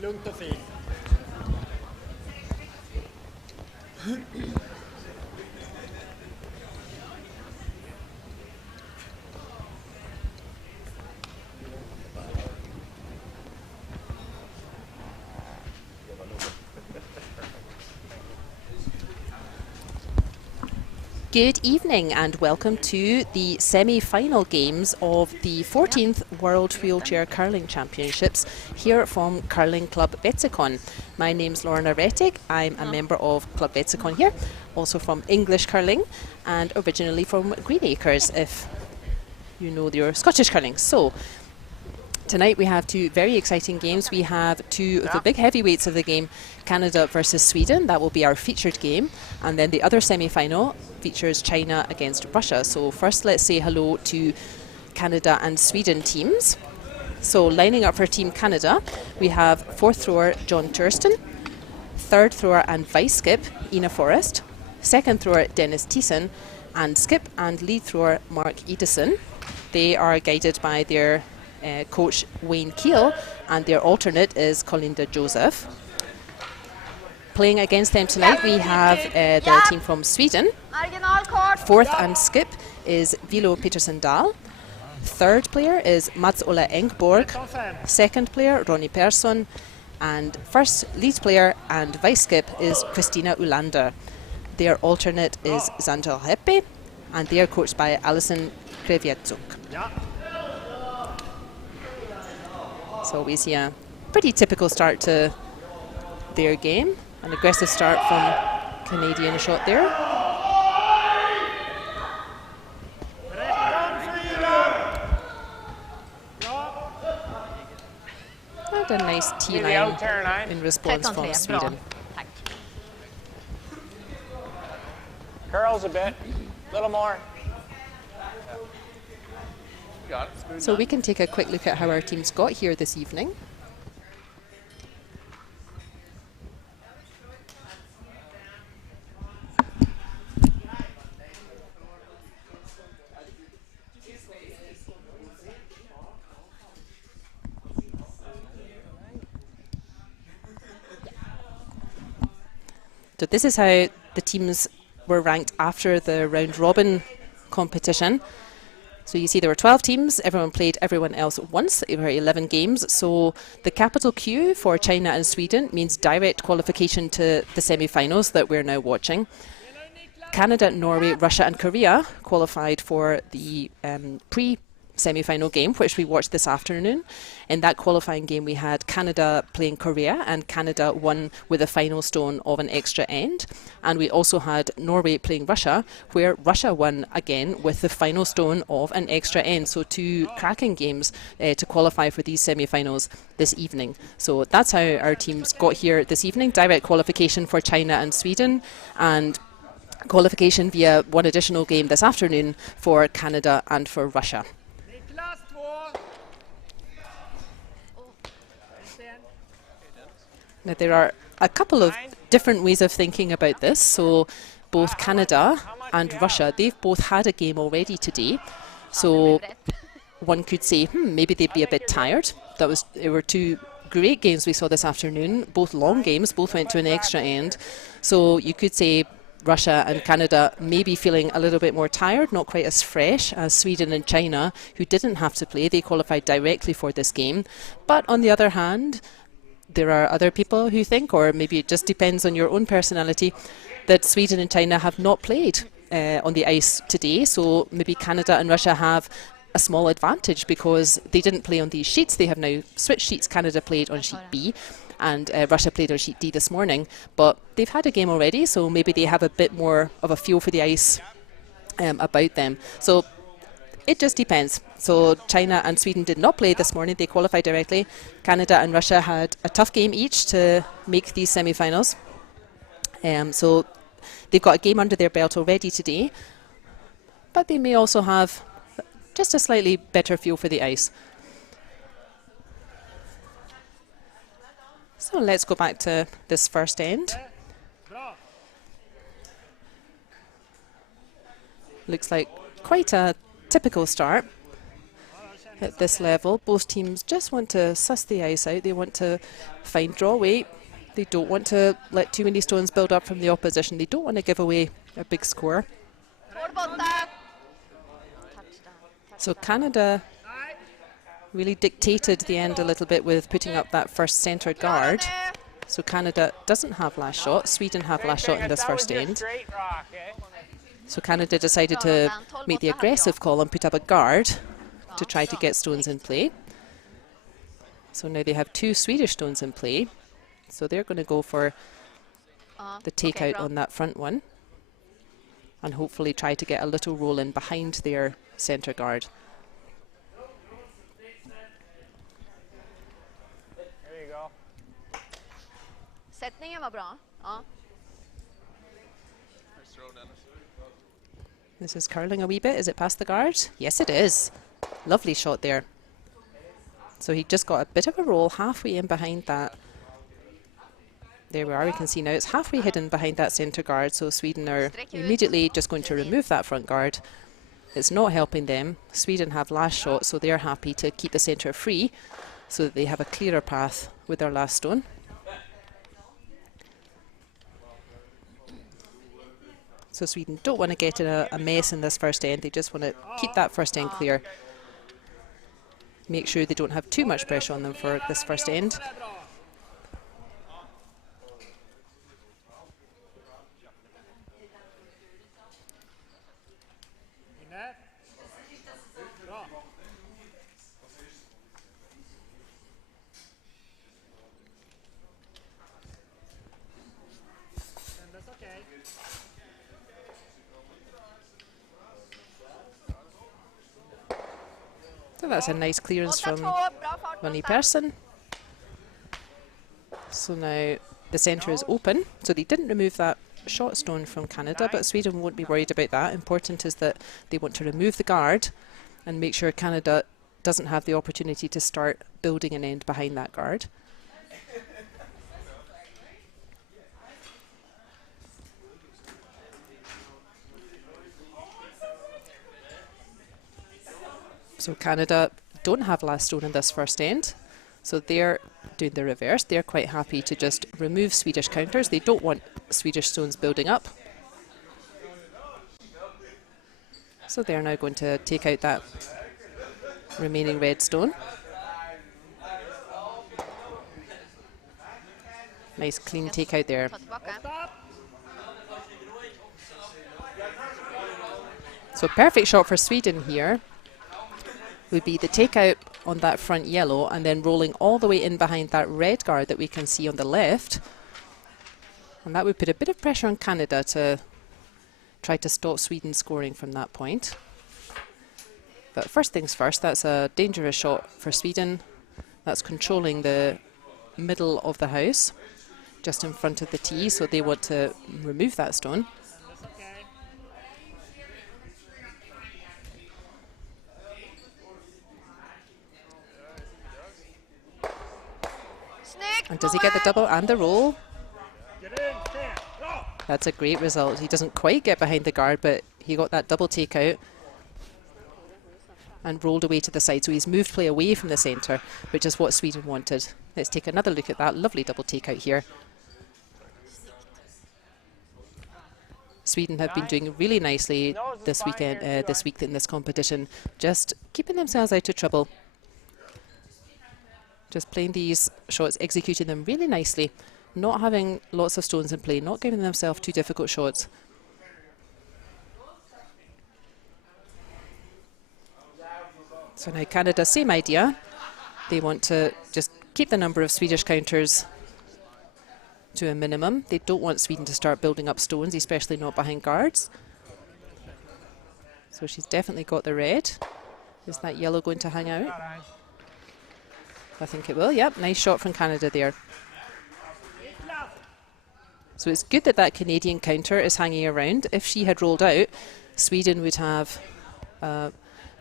Lugnt och fint. Good evening and welcome to the semi-final games of the 14th World Wheelchair Curling Championships here from Curling Club Wetzikon. My name's Lorna Rettig. I'm a member of Club Wetzikon here, also from English Curling and originally from Greenacres, if you know your Scottish curling. So tonight we have two very exciting games. We have two of the big heavyweights of the game, Canada versus Sweden. That will be our featured game. And then the other semi-final features China against Russia. So first let's say hello to Canada and Sweden teams. So lining up for Team Canada, we have fourth thrower John Thurston, third thrower and vice skip Ina Forrest, second thrower Dennis Thiessen, and skip and lead thrower Mark Edison. They are guided by their coach Wayne Keel, and their alternate is Colinda Joseph. Playing against them tonight we have the team from Sweden. Fourth and skip is Vilo Petersen Dahl. Third player is Mats Ola Engborg. Second player Ronnie Persson. And first lead player and vice skip is Christina Ulander. Their alternate is Xander Heppe, and they are coached by Alison Krevietzuk. So we see a pretty typical start to their game. An aggressive start from Canadian shot there. And a nice T-line in response from Sweden. Curls a bit, a little more. So we can take a quick look at how our teams got here this evening. So this is how the teams were ranked after the round robin competition. So you see there were 12 teams, everyone played everyone else once, there were 11 games. So the capital Q for China and Sweden means direct qualification to the semi-finals that we're now watching. Canada, Norway, Russia and Korea qualified for the pre-semi-final game, which we watched this afternoon. In that qualifying game we had Canada playing Korea, and Canada won with a final stone of an extra end. And we also had Norway playing Russia, where Russia won again with the final stone of an extra end. So two cracking games to qualify for these semi-finals this evening. So that's how our teams got here this evening. Direct qualification for China and Sweden, and qualification via one additional game this afternoon for Canada and for Russia. Now there are a couple of different ways of thinking about this. So both Canada and Russia, they've both had a game already today. So one could say, maybe they'd be a bit tired. There were two great games we saw this afternoon, both long games, both went to an extra end. So you could say Russia and Canada may be feeling a little bit more tired, not quite as fresh as Sweden and China, who didn't have to play. They qualified directly for this game. But on the other hand, there are other people who think, or maybe it just depends on your own personality, that Sweden and China have not played on the ice today. So maybe Canada and Russia have a small advantage because they didn't play on these sheets. They have now switched sheets. Canada played on sheet B and Russia played on sheet D this morning. But they've had a game already, so maybe they have a bit more of a feel for the ice about them. So it just depends. So China and Sweden did not play this morning. They qualified directly. Canada and Russia had a tough game each to make these semi-finals. So they've got a game under their belt already today. But they may also have just a slightly better feel for the ice. So let's go back to this first end. Looks like quite a typical start. At this level, both teams just want to suss the ice out. They want to find draw weight. They don't want to let too many stones build up from the opposition. They don't want to give away a big score. So Canada really dictated the end a little bit with putting up that first centre guard. So Canada doesn't have last shot. Sweden have last shot in this first end. So Canada decided to make the aggressive call and put up a guard to try to get stones in play. So now they have 2 Swedish stones in play. So they're going to go for the takeout on that front one and hopefully try to get a little roll in behind their centre guard. There you go. Sättningen var bra. Ja. This is curling a wee bit. Is it past the guard? Yes, it is. Lovely shot there. So he just got a bit of a roll halfway in behind that. There we are. We can see now it's halfway hidden behind that centre guard. So Sweden are immediately just going to remove that front guard. It's not helping them. Sweden have last shot, so they're happy to keep the centre free so that they have a clearer path with their last stone. So Sweden don't want to get in a mess in this first end. They just want to keep that first end clear. Make sure they don't have too much pressure on them for this first end. So that's a nice clearance from Ronnie Persson. So now the centre is open. So they didn't remove that shot stone from Canada, but Sweden won't be worried about that. Important is that they want to remove the guard and make sure Canada doesn't have the opportunity to start building an end behind that guard. So Canada don't have last stone in this first end. So they're doing the reverse. They're quite happy to just remove Swedish counters. They don't want Swedish stones building up. So they're now going to take out that remaining red stone. Nice clean takeout there. So perfect shot for Sweden here would be the takeout on that front yellow and then rolling all the way in behind that red guard that we can see on the left. And that would put a bit of pressure on Canada to try to stop Sweden scoring from that point. But first things first, that's a dangerous shot for Sweden. That's controlling the middle of the house, just in front of the tee, so they want to remove that stone. And does he get the double and the roll? That's a great result. He doesn't quite get behind the guard, but he got that double takeout and rolled away to the side. So he's moved play away from the centre, which is what Sweden wanted. Let's take another look at that lovely double takeout here. Sweden have been doing really nicely this weekend, this week in this competition, just keeping themselves out of trouble. Just playing these shots, executing them really nicely, not having lots of stones in play, not giving themselves too difficult shots. So now Canada, same idea. They want to just keep the number of Swedish counters to a minimum. They don't want Sweden to start building up stones, especially not behind guards. So she's definitely got the red. Is that yellow going to hang out? I think it will. Yep, nice shot from Canada there. So it's good that that Canadian counter is hanging around. If she had rolled out, Sweden would have a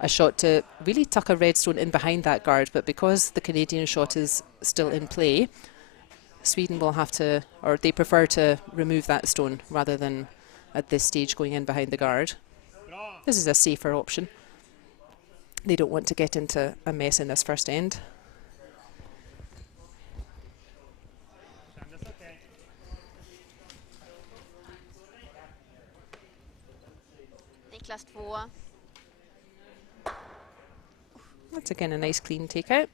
shot to really tuck a red stone in behind that guard. But because the Canadian shot is still in play, Sweden will have to, or they prefer to remove that stone rather than at this stage going in behind the guard. This is a safer option. They don't want to get into a mess in this first end. Niklas 2. That's again a nice clean takeout.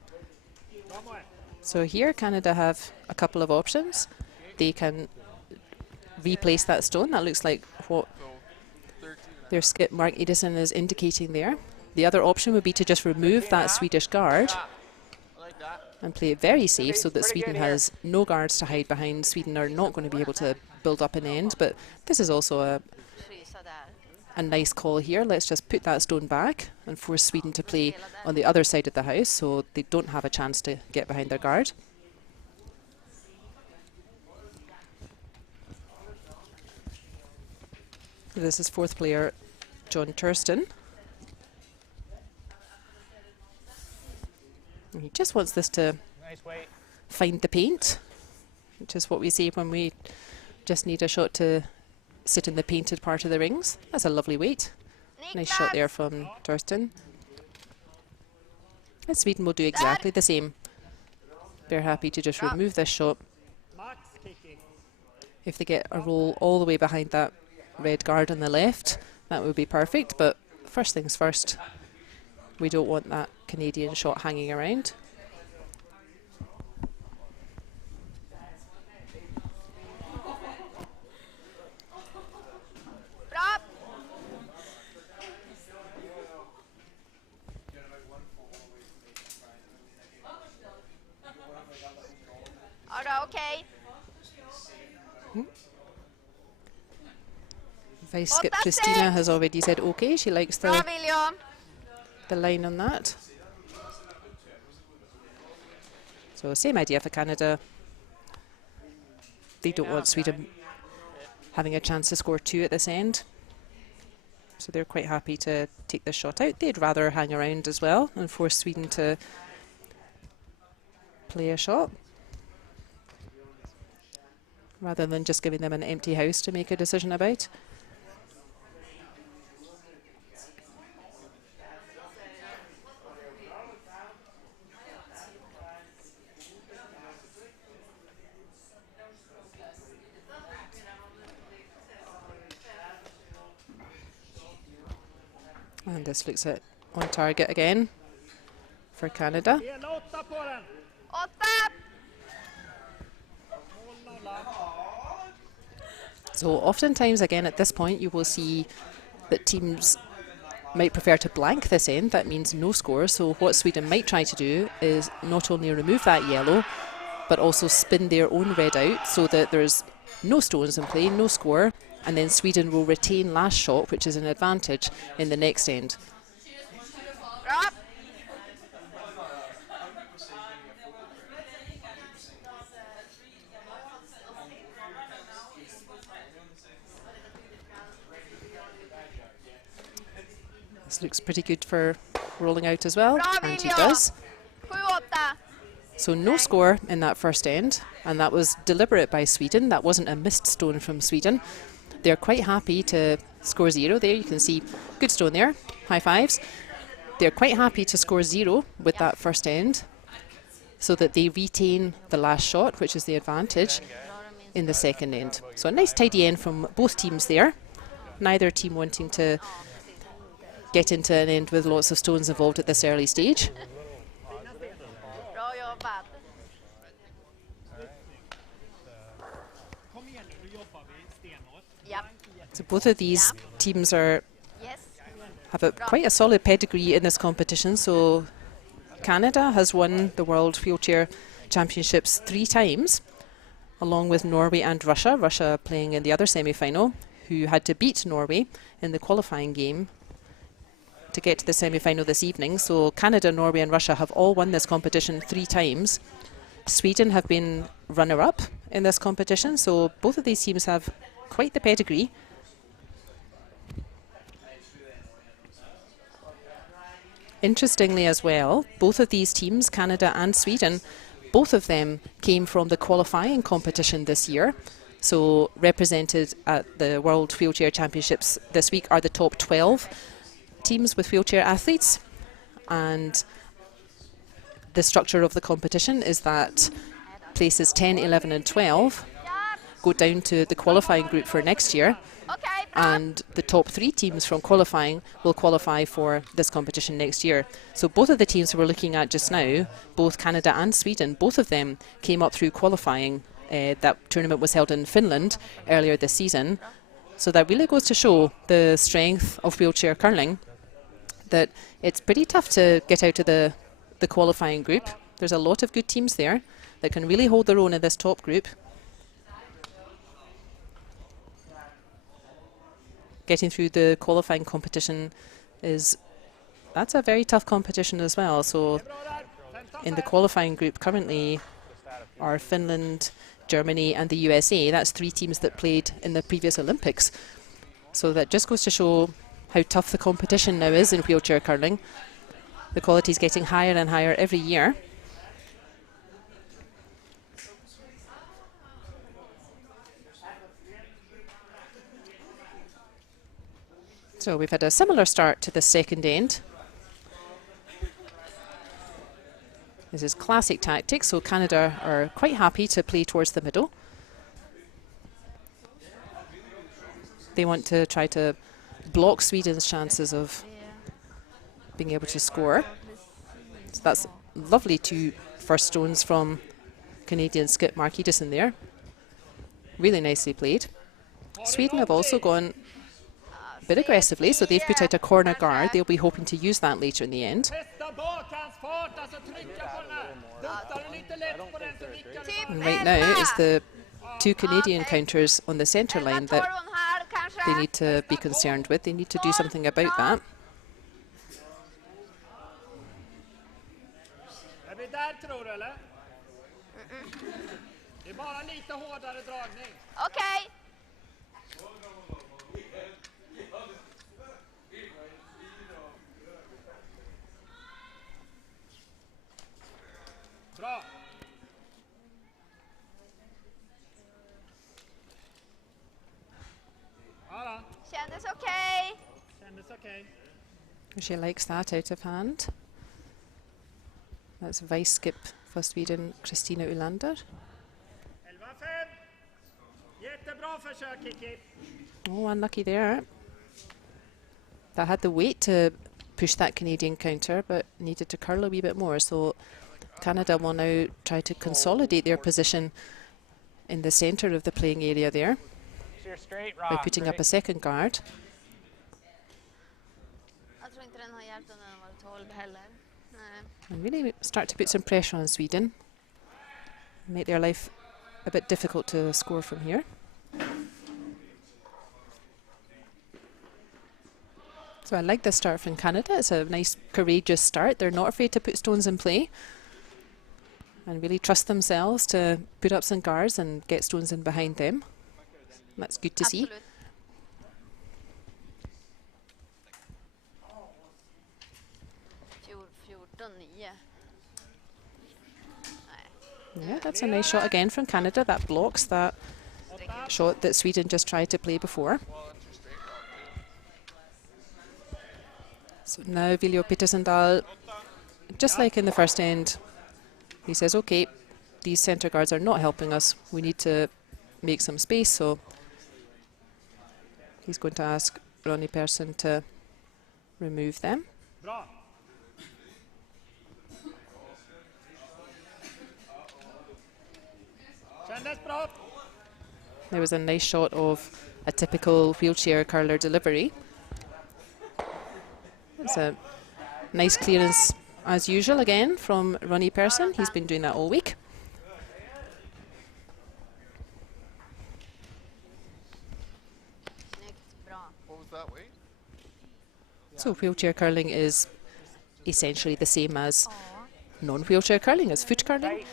So here Canada have a couple of options. They can replace that stone. That looks like what their skip Mark Edison is indicating there. The other option would be to just remove that Swedish guard and play it very safe so that Sweden has no guards to hide behind. Sweden are not going to be able to build up an end, but this is also a nice call here. Let's just put that stone back and force Sweden to play on the other side of the house so they don't have a chance to get behind their guard. This is fourth player John Thurston. And he just wants this to find the paint, which is what we say when we just need a shot to sit in the painted part of the rings. That's a lovely weight. Nice shot there from Thurston. And Sweden will do exactly the same. They're happy to just remove this shot. If they get a roll all the way behind that red guard on the left, that would be perfect, but first things first, we don't want that Canadian shot hanging around. Okay. Vice skip Christina has already said okay. She likes the line on that. So same idea for Canada. They don't want Sweden having a chance to score 2 at this end. So they're quite happy to take this shot out. They'd rather hang around as well and force Sweden to play a shot, rather than just giving them an empty house to make a decision about. And this looks at on target again for Canada. So oftentimes, again, at this point, you will see that teams might prefer to blank this end. That means no score. So what Sweden might try to do is not only remove that yellow, but also spin their own red out so that there's no stones in play, no score, and then Sweden will retain last shot, which is an advantage in the next end. This looks pretty good for rolling out as well, and he does. So no score in that first end, and that was deliberate by Sweden. That wasn't a missed stone from Sweden. They're quite happy to score 0 there. You can see good stone there, high fives. They're quite happy to score 0 with that first end so that they retain the last shot, which is the advantage in the second end. So a nice tidy end from both teams there. Neither team wanting to get into an end with lots of stones involved at this early stage. So both of these teams have quite a solid pedigree in this competition. So Canada has won the World Wheelchair Championships 3 times, along with Norway and Russia. Russia playing in the other semi-final, who had to beat Norway in the qualifying game to get to the semi-final this evening. So Canada, Norway and Russia have all won this competition 3 times. Sweden have been runner-up in this competition, so both of these teams have quite the pedigree. Interestingly as well, both of these teams, Canada and Sweden, both of them came from the qualifying competition this year. So represented at the World Wheelchair Championships this week are the top 12 teams with wheelchair athletes. and the structure of the competition is that places 10, 11 and 12 go down to the qualifying group for next year, Okay, and the top 3 teams from qualifying will qualify for this competition next year. So both of the teams we're looking at just now, both Canada and Sweden, both of them came up through qualifying. That tournament was held in Finland earlier this season. So that really goes to show the strength of wheelchair curling, that it's pretty tough to get out of the qualifying group. There's a lot of good teams there that can really hold their own in this top group. Getting through the qualifying competition that's a very tough competition as well. So in the qualifying group currently are Finland, Germany and the USA. That's 3 teams that played in the previous Olympics. So that just goes to show how tough the competition now is in wheelchair curling. The quality is getting higher and higher every year. So we've had a similar start to the second end. This is classic tactics, so Canada are quite happy to play towards the middle. They want to try to block Sweden's chances of being able to score. So that's lovely 2 first stones from Canadian skip Mark Edison there. Really nicely played. Sweden have also gone a bit aggressively, so they've put out a corner guard. They'll be hoping to use that later in the end. And right now it's the 2 Canadian counters on the centre line that they need to be concerned with. They need to do something about that. Okay. Kändes okay. She likes that out of hand. That's vice skip for Sweden, Kristina Ulander. 11-5. Jättebra försök, Kiki. Oh, unlucky there. That had the weight to push that Canadian counter, but needed to curl a wee bit more. So Canada will now try to consolidate their position in the centre of the playing area there by putting up a second guard. And really start to put some pressure on Sweden, make their life a bit difficult to score from here. So I like the start from Canada. It's a nice, courageous start. They're not afraid to put stones in play and really trust themselves to put up some guards and get stones in behind them. That's good to see. Yeah, that's a nice shot again from Canada. That blocks that shot that Sweden just tried to play before. So now Viljo Petersendal, just like in the first end, he says, okay, these centre guards are not helping us. We need to make some space. So he's going to ask Ronnie Persson to remove them. There was a nice shot of a typical wheelchair curler delivery. It's a nice clearance as usual again from Ronnie Persson. He's been doing that all week. What was that weight? So wheelchair curling is essentially the same as non-wheelchair curling, as foot curling.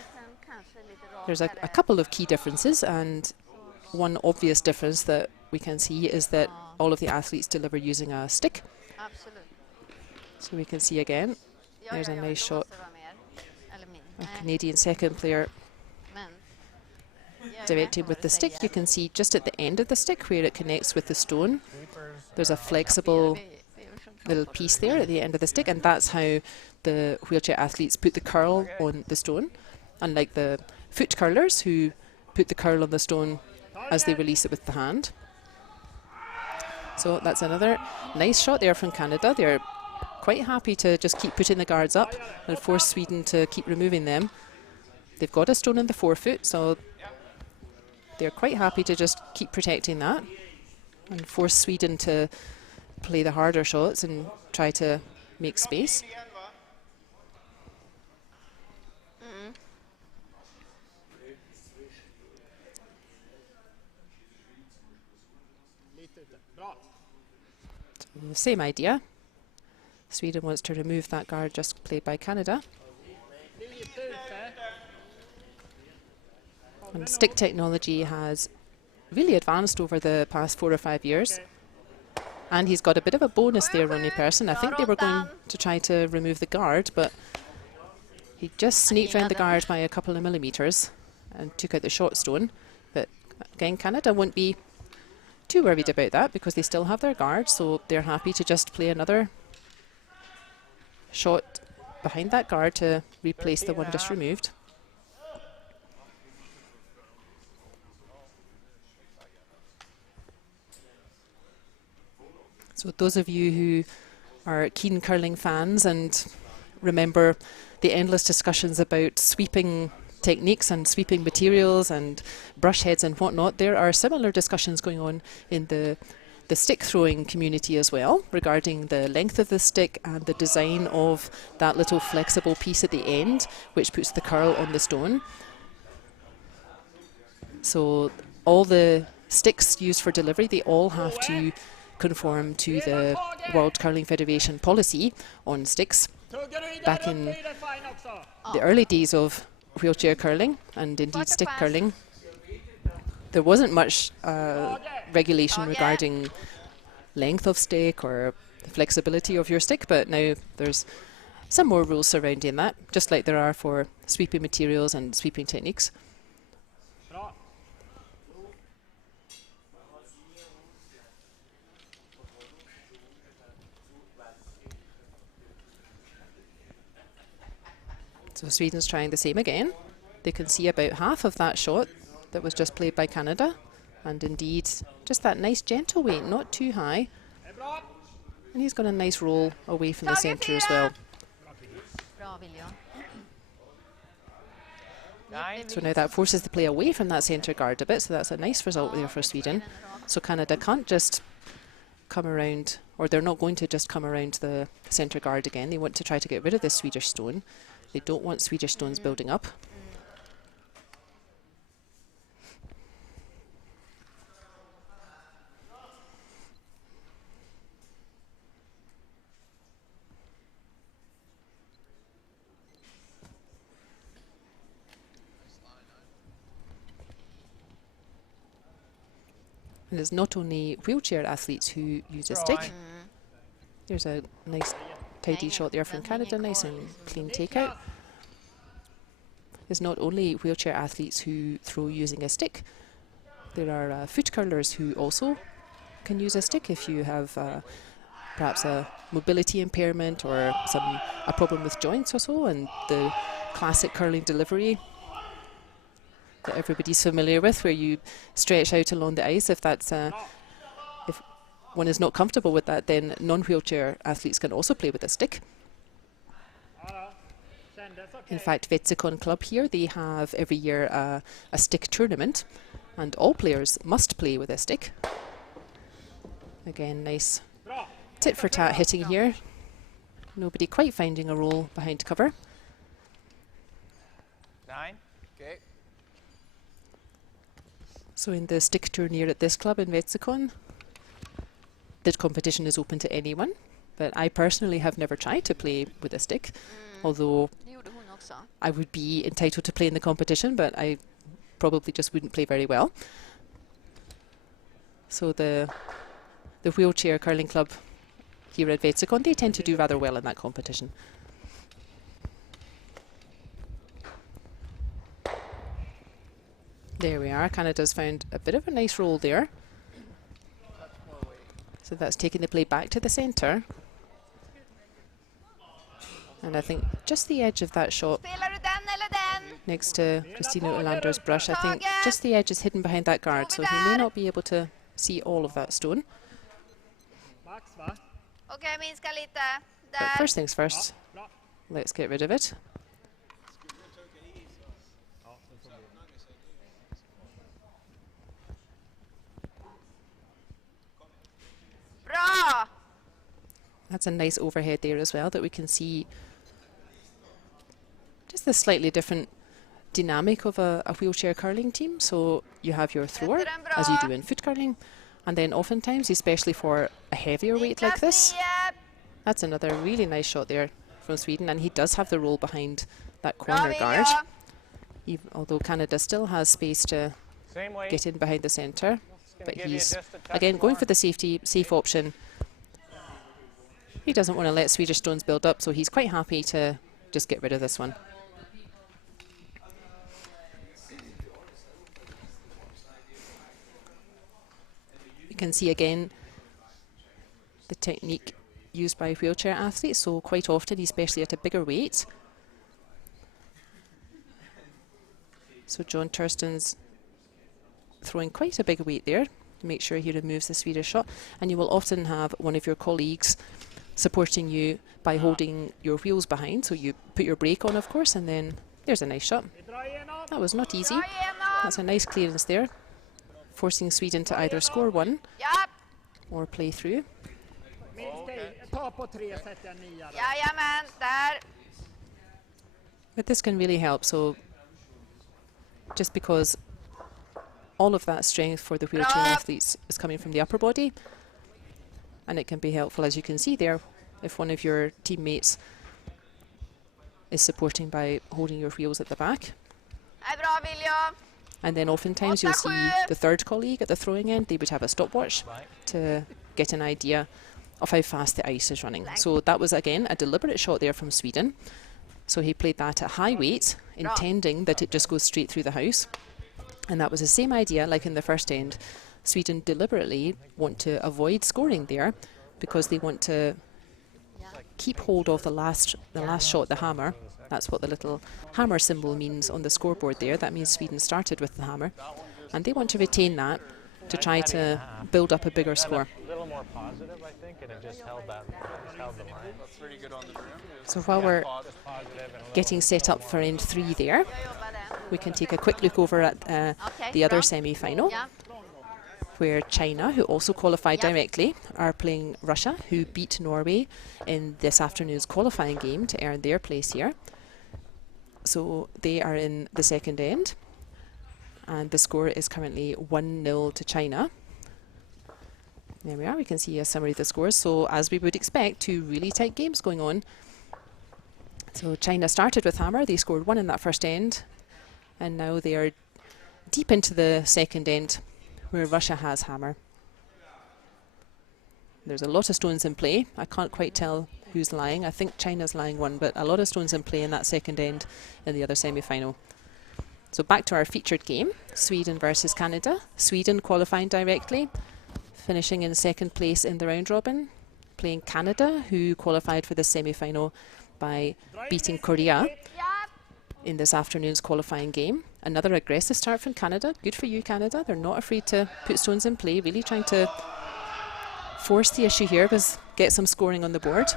There's a couple of key differences, and one obvious difference that we can see is that all of the athletes deliver using a stick. So we can see again, there's a nice shot. A Canadian second player directing with the stick. You can see just at the end of the stick where it connects with the stone, there's a flexible little piece there at the end of the stick, and that's how the wheelchair athletes put the curl on the stone, unlike the foot curlers who put the curl on the stone as they release it with the hand. So that's another nice shot there from Canada. They're quite happy to just keep putting the guards up and force Sweden to keep removing them. They've got a stone in the forefoot, so they're quite happy to just keep protecting that and force Sweden to play the harder shots and try to make space. So same idea. Sweden wants to remove that guard just played by Canada. And stick technology has really advanced over the past 4 or 5 years. And he's got a bit of a bonus there, Ronnie Persson. I think they were going to try to remove the guard, but he just sneaked around the guard by a couple of millimeters and took out the shot stone. But again, Canada won't be too worried about that because they still have their guard, so they're happy to just play another shot behind that guard to replace the one just removed. So those of you who are keen curling fans and remember the endless discussions about sweeping techniques and sweeping materials and brush heads and whatnot, there are similar discussions going on in the stick throwing community as well, regarding the length of the stick and the design of that little flexible piece at the end, which puts the curl on the stone. So all the sticks used for delivery, they all have to conform to the World Curling Federation policy on sticks. Back in the early days of wheelchair curling and indeed stick curling, there wasn't much regulation regarding length of stick or flexibility of your stick, but now there's some more rules surrounding that, just like there are for sweeping materials and sweeping techniques. So Sweden's trying the same again. They can see about half of that shot that was just played by Canada, and indeed just that nice gentle weight, not too high. And he's got a nice roll away from the centre as well. So now that forces the play away from that centre guard a bit, so that's a nice result there for Sweden. So Canada can't just come around, or they're not going to just come around the centre guard again. They want to try to get rid of this Swedish stone. They don't want Swedish stones building up. And it's not only wheelchair athletes who use a stick. There's a nice tidy shot there from Canada, nice and clean takeout. It's not only wheelchair athletes who throw using a stick. There are foot curlers who also can use a stick if you have perhaps a mobility impairment or a problem with joints or so, and the classic curling delivery that everybody's familiar with, where you stretch out along the ice. If that's if one is not comfortable with that, then non-wheelchair athletes can also play with a stick. In fact, Wetzikon club here, they have every year a stick tournament, and all players must play with a stick. Again, nice tit for tat hitting here. Nobody quite finding a roll behind cover. 9. Okay. So in the stick tournament at this club in Wetzikon, the competition is open to anyone, but I personally have never tried to play with a stick, although I would be entitled to play in the competition, but I probably just wouldn't play very well. So the wheelchair curling club here at Wetzikon, they tend to do rather well in that competition. There we are. Canada's found a bit of a nice roll there. So that's taking the play back to the centre. And I think just the edge of that shot Spelar du den eller den? next to Christina Olander's brush, I think just the edge is hidden behind that guard, so he may not be able to see all of that stone. Max, va? Okej, minska lite. But Där. first things first, Bra. let's get rid of it. Bra! That's a nice overhead there as well, that we can see just the slightly different dynamic of a wheelchair curling team. So you have your thrower, as you do in foot curling, and then oftentimes, especially for a heavier weight like this, Niklas, that's another really nice shot there from Sweden, and he does have the roll behind that corner guard, although Canada still has space to get in behind the centre. But he's, again, going for the safe option. He doesn't want to let Swedish stones build up, so he's quite happy to just get rid of this one. You can see again the technique used by wheelchair athletes, so quite often, especially at a bigger weight. So John Thurston's throwing quite a big weight there to make sure he removes the Swedish shot, and you will often have one of your colleagues supporting you by holding your wheels behind, so you put your brake on, of course, and then there's a nice shot. That was not easy. That's a nice clearance there, forcing Sweden to either score one Ja, or play through. Minst ta på 3 sätter jag 9. jajamän, där. But this can really help, so just because all of that strength for the wheelchair athletes is coming from the upper body, and it can be helpful, as you can see there, if one of your teammates is supporting by holding your wheels at the back. Nej, bra William. And then oftentimes you'll see the third colleague at the throwing end, they would have a stopwatch to get an idea of how fast the ice is running. So that was, again, a deliberate shot there from Sweden. So he played that at high weight, intending that it just goes straight through the house. And that was the same idea like in the first end. Sweden deliberately want to avoid scoring there because they want to keep hold of the last shot, the hammer. That's what the little hammer symbol means on the scoreboard there. That means Sweden started with the hammer. And they want to retain that to try to build up a bigger score. A little more positive, I think, and it just held the line. That's pretty good on the rim. So while we're getting set up for end 3 there, we can take a quick look over at the other semi-final, Ja. where China, who also qualified directly, are playing Russia, who beat Norway in this afternoon's qualifying game to earn their place here. So they are in the second end, and the score is currently 1-0 to China. There we are, we can see a summary of the scores. So as we would expect, 2 really tight games going on. So China started with hammer, they scored 1 in that first end, and now they are deep into the second end, where Russia has hammer. There's a lot of stones in play. I can't quite tell who's lying. I think China's lying 1, but a lot of stones in play in that second end in the other semi-final. So back to our featured game, Sweden versus Canada. Sweden qualifying directly, finishing in second place in the round robin, playing Canada, who qualified for the semi-final by beating Korea in this afternoon's qualifying game. Another aggressive start from Canada. Good for you, Canada. They're not afraid to put stones in play, really trying to force the issue here, was get some scoring on the board.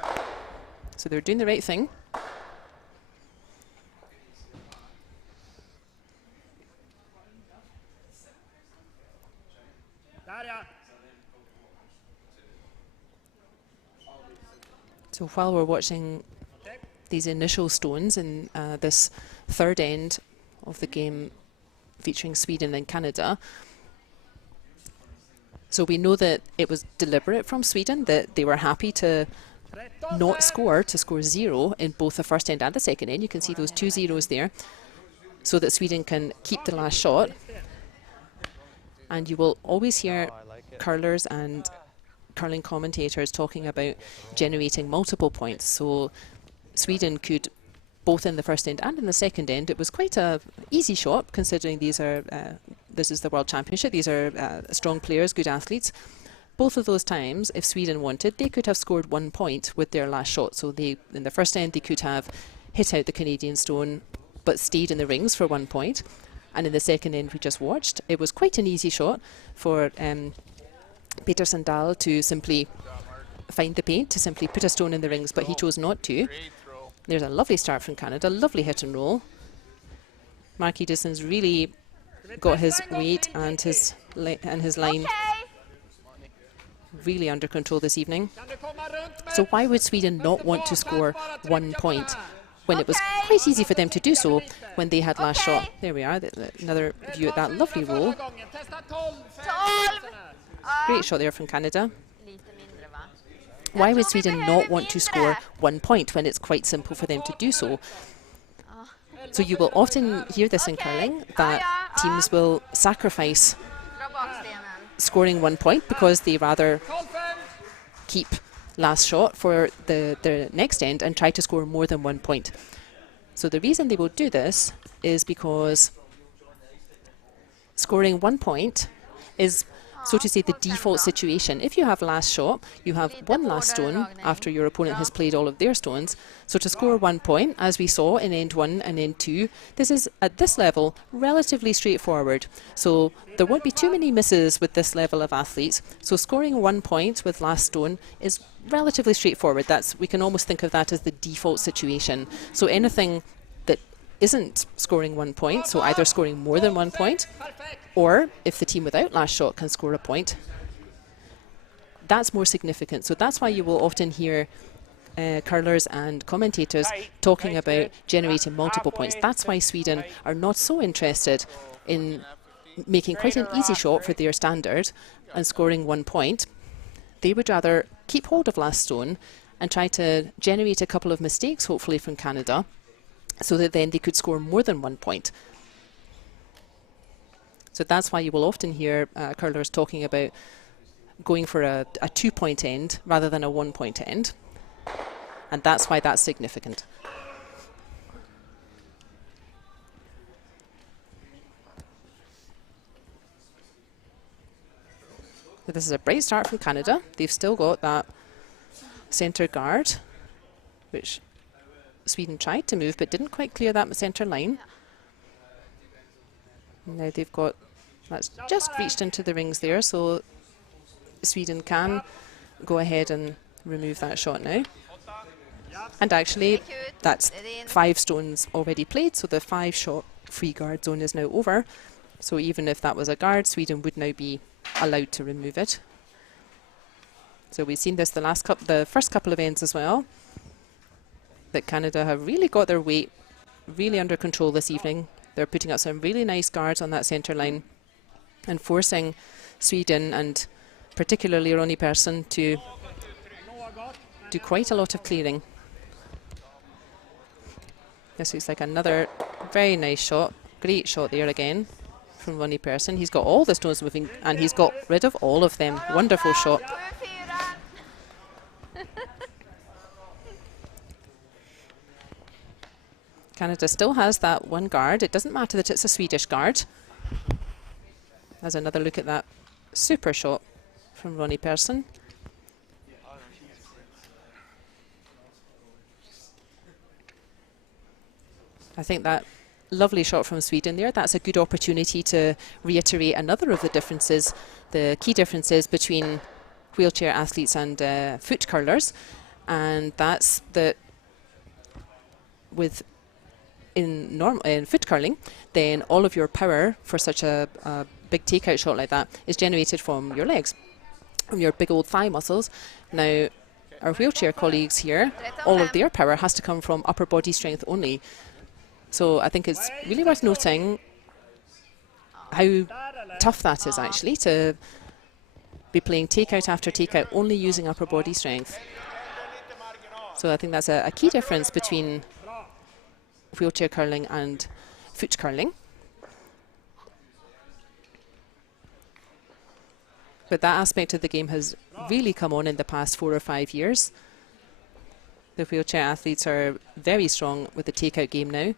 So they're doing the right thing. So while we're watching these initial stones in this third end of the game featuring Sweden and Canada, so we know that it was deliberate from Sweden, that they were happy to not score, to score 0 in both the first end and the second end. You can see those 2 zeros there, so that Sweden can keep the last shot. And you will always hear curlers and curling commentators talking about generating multiple points. So Sweden could, both in the first end and in the second end, it was quite a easy shot, considering these are this is the World Championship. These are strong players, good athletes. both of those times, if Sweden wanted, they could have scored 1 point with their last shot. So they, in the first end, they could have hit out the Canadian stone but stayed in the rings for 1 point. And in the second end we just watched, it was quite an easy shot for Peter Sandal to simply find the paint, to simply put a stone in the rings, but he chose not to. There's a lovely start from Canada, lovely hit and roll. Mark Edison's really got his weight and his line really under control this evening. So why would Sweden not want to score 1 point when it was quite easy for them to do so when they had last shot? There we are, another view at that lovely roll. Great shot there from Canada. Why would Sweden not want to score 1 point when it's quite simple for them to do so? So you will often hear this in curling, that teams will sacrifice scoring 1 point because they rather keep last shot for the next end and try to score more than 1 point. So the reason they will do this is because scoring 1 point is, so to say, the default situation. If you have last shot, you have one last stone after your opponent has played all of their stones. So to score 1 point, as we saw in end 1 and end 2, this is, at this level, relatively straightforward. So there won't be too many misses with this level of athletes. So scoring 1 point with last stone is relatively straightforward. We can almost think of that as the default situation. So anything that isn't scoring 1 point, so either scoring more than 1 point, or if the team without last shot can score a point, that's more significant. So that's why you will often hear curlers and commentators talking about generating multiple points. That's why Sweden are not so interested in making quite an easy shot for their standard and scoring 1 point. They would rather keep hold of last stone and try to generate a couple of mistakes, hopefully from Canada, so that then they could score more than 1 point. So that's why you will often hear curlers talking about going for a 2 point end rather than a 1 point end. And that's why that's significant. So this is a bright start from Canada. They've still got that centre guard, which Sweden tried to move but didn't quite clear that centre line. Now they've got, that's just reached into the rings there, so Sweden can go ahead and remove that shot now. And actually, that's 5 stones already played, so the 5 shot free guard zone is now over. So even if that was a guard, Sweden would now be allowed to remove it. So we've seen this the first couple of ends as well, that Canada have really got their weight really under control this evening. They're putting up some really nice guards on that centre line and forcing Sweden and particularly Ronnie Persson to do quite a lot of clearing. This looks like another very nice shot. Great shot there again from Ronnie Persson. He's got all the stones moving and he's got rid of all of them. Wonderful shot. Canada still has that one guard. It doesn't matter that it's a Swedish guard. There's another look at that super shot from Ronnie Persson. I think that lovely shot from Sweden there, that's a good opportunity to reiterate another of the differences, the key differences between wheelchair athletes and foot curlers. And that's that in foot curling, then all of your power for such a big takeout shot like that is generated from your legs, from your big old thigh muscles. Now, our wheelchair colleagues here, all of their power has to come from upper body strength only. So I think it's really worth noting how tough that is actually, to be playing takeout after takeout only using upper body strength. So I think that's a key difference between wheelchair curling and foot curling. But that aspect of the game has really come on in the past 4 or 5 years. The wheelchair athletes are very strong with the takeout game now.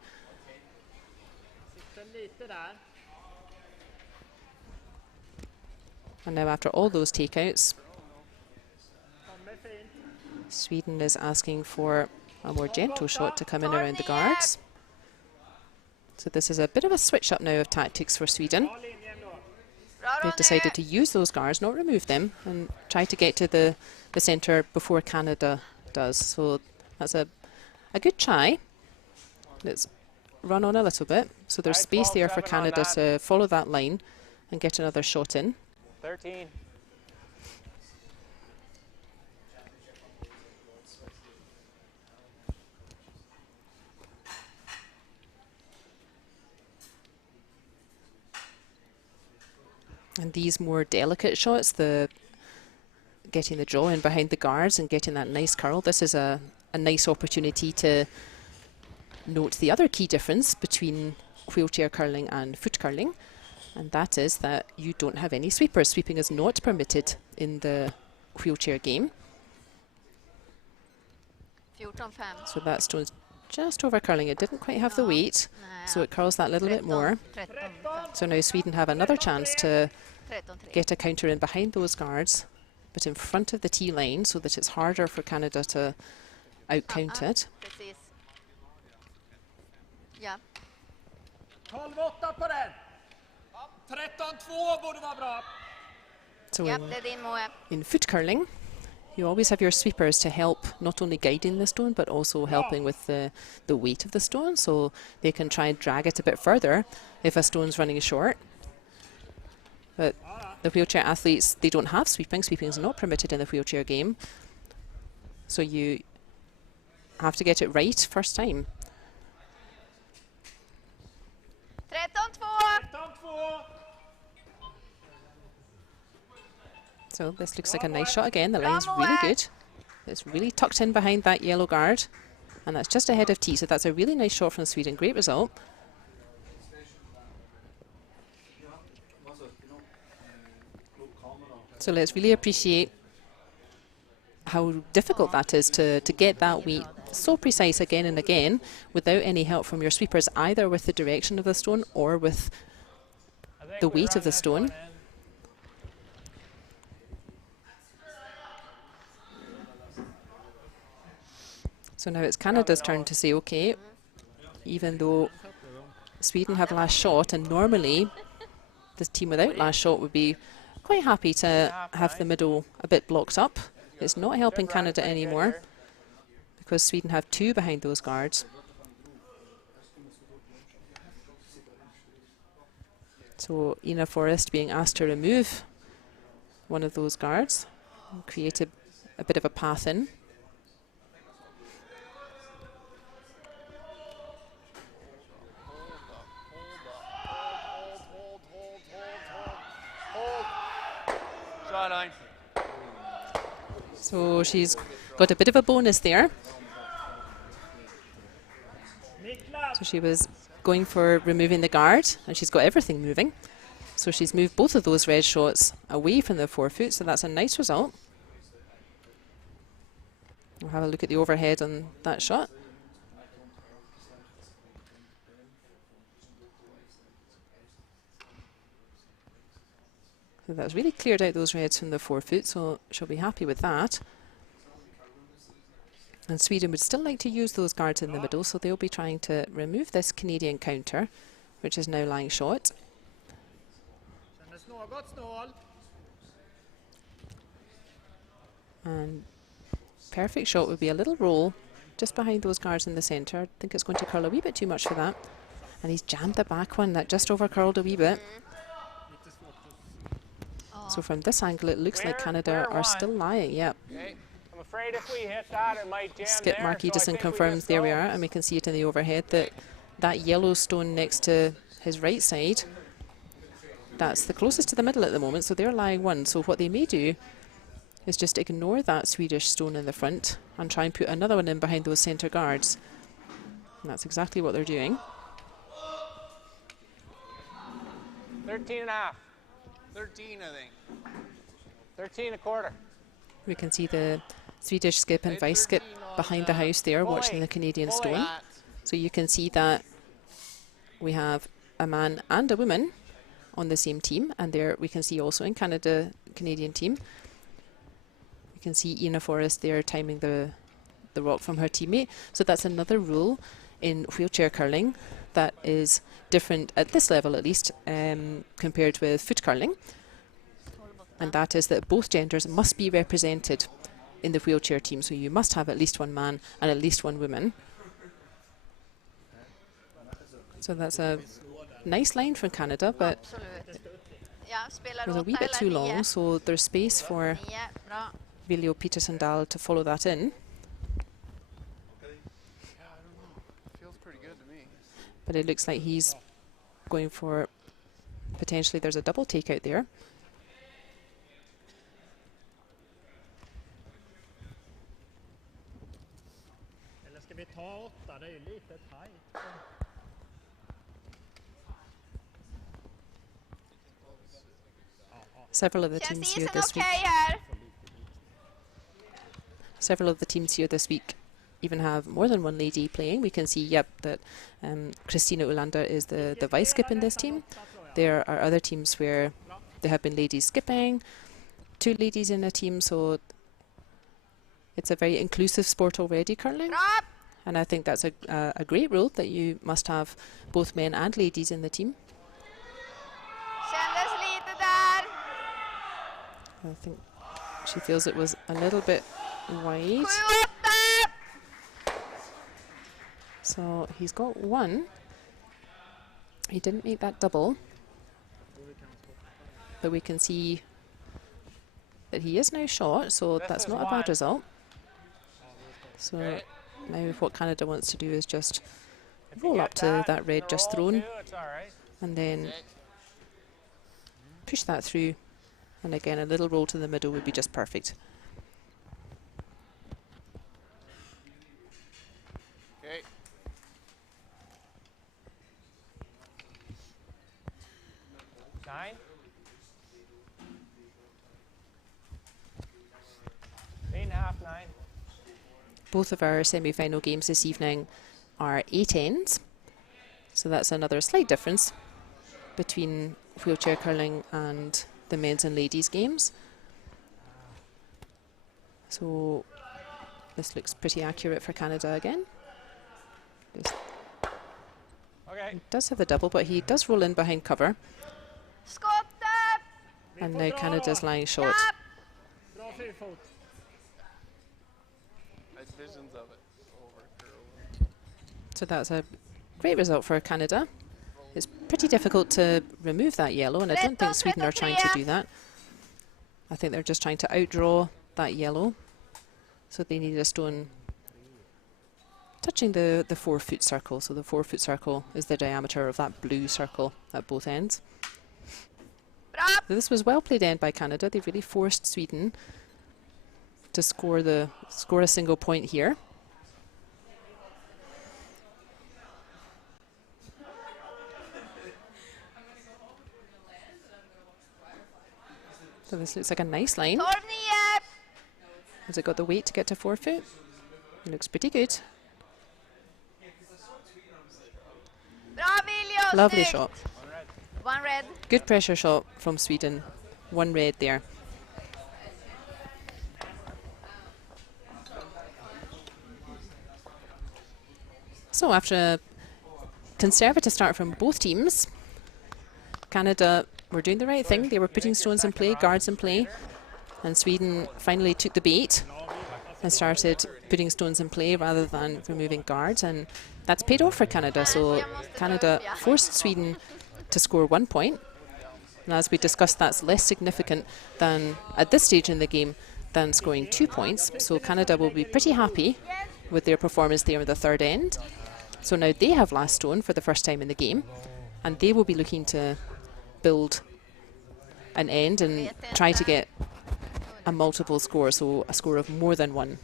And now after all those takeouts, Sweden is asking for a more gentle shot to come in around the guards. So this is a bit of a switch up now of tactics for Sweden. They've decided to use those guards, not remove them, and try to get to the centre before Canada does. So that's a good try. Let's run on a little bit. So there's space there for Canada to follow that line and get another shot in. 13. And these more delicate shots, getting the draw in behind the guards and getting that nice curl, this is a nice opportunity to note the other key difference between wheelchair curling and foot curling, and that is that you don't have any sweepers. Sweeping is not permitted in the wheelchair game. 14-5. So that stone's just over curling. It didn't quite have the weight, so it curls that little bit more. 13-5. So now Sweden have another chance to 13-3. get a counter in behind those guards, but in front of the tee line, so that it's harder for Canada to outcount it. Precis. Ja. 12-8 på den. 13-2 borde vara bra. So Ja, det är din Moe. in foot curling, you always have your sweepers to help not only guiding the stone but also helping with the weight of the stone, so they can try and drag it a bit further if a stone's running short. But the wheelchair athletes, they don't have sweeping. Sweeping is not permitted in the wheelchair game, so you have to get it right first time. 13-2. 13-2. So this looks like a nice shot again. The line's really good. It's really tucked in behind that yellow guard, and that's just ahead of tee, so that's a really nice shot from Sweden. Great result. So let's really appreciate how difficult that is to get that weight so precise again and again without any help from your sweepers, either with the direction of the stone or with the weight of the stone. So now it's Canada's turn to say, okay, even though Sweden have last shot, and normally the team without last shot would be quite happy to have the middle a bit blocked up. It's not helping Canada anymore because Sweden have two behind those guards. So Ina Forrest being asked to remove one of those guards and create a bit of a path in. So she's got a bit of a bonus there. So she was going for removing the guard, and she's got everything moving. So she's moved both of those red shots away from the forefoot, so that's a nice result. We'll have a look at the overhead on that shot. So that's really cleared out those reds from the forefoot, so she'll be happy with that. And Sweden would still like to use those guards in the middle, so they'll be trying to remove this Canadian counter, which is now lying short. And perfect shot would be a little roll just behind those guards in the centre. I think it's going to curl a wee bit too much for that. And he's jammed the back one, that just over curled a wee bit. So from this angle, it looks like Canada are still lying. Yep. I'm afraid if we hit that, it might jam Skip there, Mark so I Edison think we confirms just there we go. are, and we can see it in the overhead that that yellow stone next to his right side, that's the closest to the middle at the moment, so they're lying one. So what they may do is just ignore that Swedish stone in the front and try and put another one in behind those centre guards. And that's exactly what they're doing. 13.5. 13, I think. 13.25. We can see the Swedish skip and vice skip behind the house there watching the Canadian stone. So you can see that we have a man and a woman on the same team, and there we can see also in Canadian team, you can see Ina Forrest there timing the rock from her teammate. So that's another rule in wheelchair curling that is different at this level, at least, compared with foot curling. And that is that both genders must be represented in the wheelchair team. So you must have at least one man and at least one woman. So that's a nice line from Canada, but Absolut. Ja, spelar it was a wee 8 bit eller too 9. long, so there's space for 9, bra. Viljo Peterson Dahl to follow that in. Yeah, I don't know. Feels pretty good to me. But it looks like he's going for, potentially there's a double takeout there. Eller ska vi ta 8? Det är ju lite tajt. Several of the Känns teams here isen this okej week. här? Several of the teams here this week even have more than one lady playing. We can see, yep, that Christina Ulander is the vice skip in this team. There are other teams where there have been ladies skipping, 2 ladies in a team, so it's a very inclusive sport already, curling. Bra! And I think that's a great rule, that you must have both men and ladies in the team. Kändes lite där. I think she feels it was a little bit wide. 7, 8. So he's got 1. He didn't make that double. But we can see that he is now short, so This that's is not a one. bad result. So now what Canada wants to do is just If you roll get up to that the red just roll thrown, too, it's all right. and then push that through. And again, a little roll to the middle would be just perfect. Okay. Nine. 8.5, 9. Both of our semi-final games this evening are 8 ends. So that's another slight difference between wheelchair curling and the men's and ladies games. So this looks pretty accurate for Canada again. Okay. He does have the double, but he does roll in behind cover. Skottet! And now Canada's lying short. Ja! Bra fyrfot. I had visions of it. Over curl. So that's a great result for Canada. It's pretty difficult to remove that yellow, and I don't think Sweden are trying to do that. I think they're just trying to outdraw that yellow. So they need a stone touching the 4-foot circle. So the 4-foot circle is the diameter of that blue circle at both ends. Bra! This was well played end by Canada. They really forced Sweden to score a single point here. So this looks like a nice line. 12, 9. Has it got the weight to get to 4-foot? It looks pretty good. Bra Viljo! Lovely Snyggt. shot. 1 red. Good pressure shot from Sweden. 1 red there. So after a conservative start from both teams, Canada were doing the right thing. They were putting stones in play, guards in play, and Sweden finally took the bait and started putting stones in play rather than removing guards, and that's paid off for Canada. So Canada forced Sweden to score 1 point, and as we discussed, that's less significant than at this stage in the game than scoring 2 points. So Canada will be pretty happy with their performance there in the third end. So now they have last stone for the first time in the game, and they will be looking to build an end and try to get a multiple score, so a score of more than 1.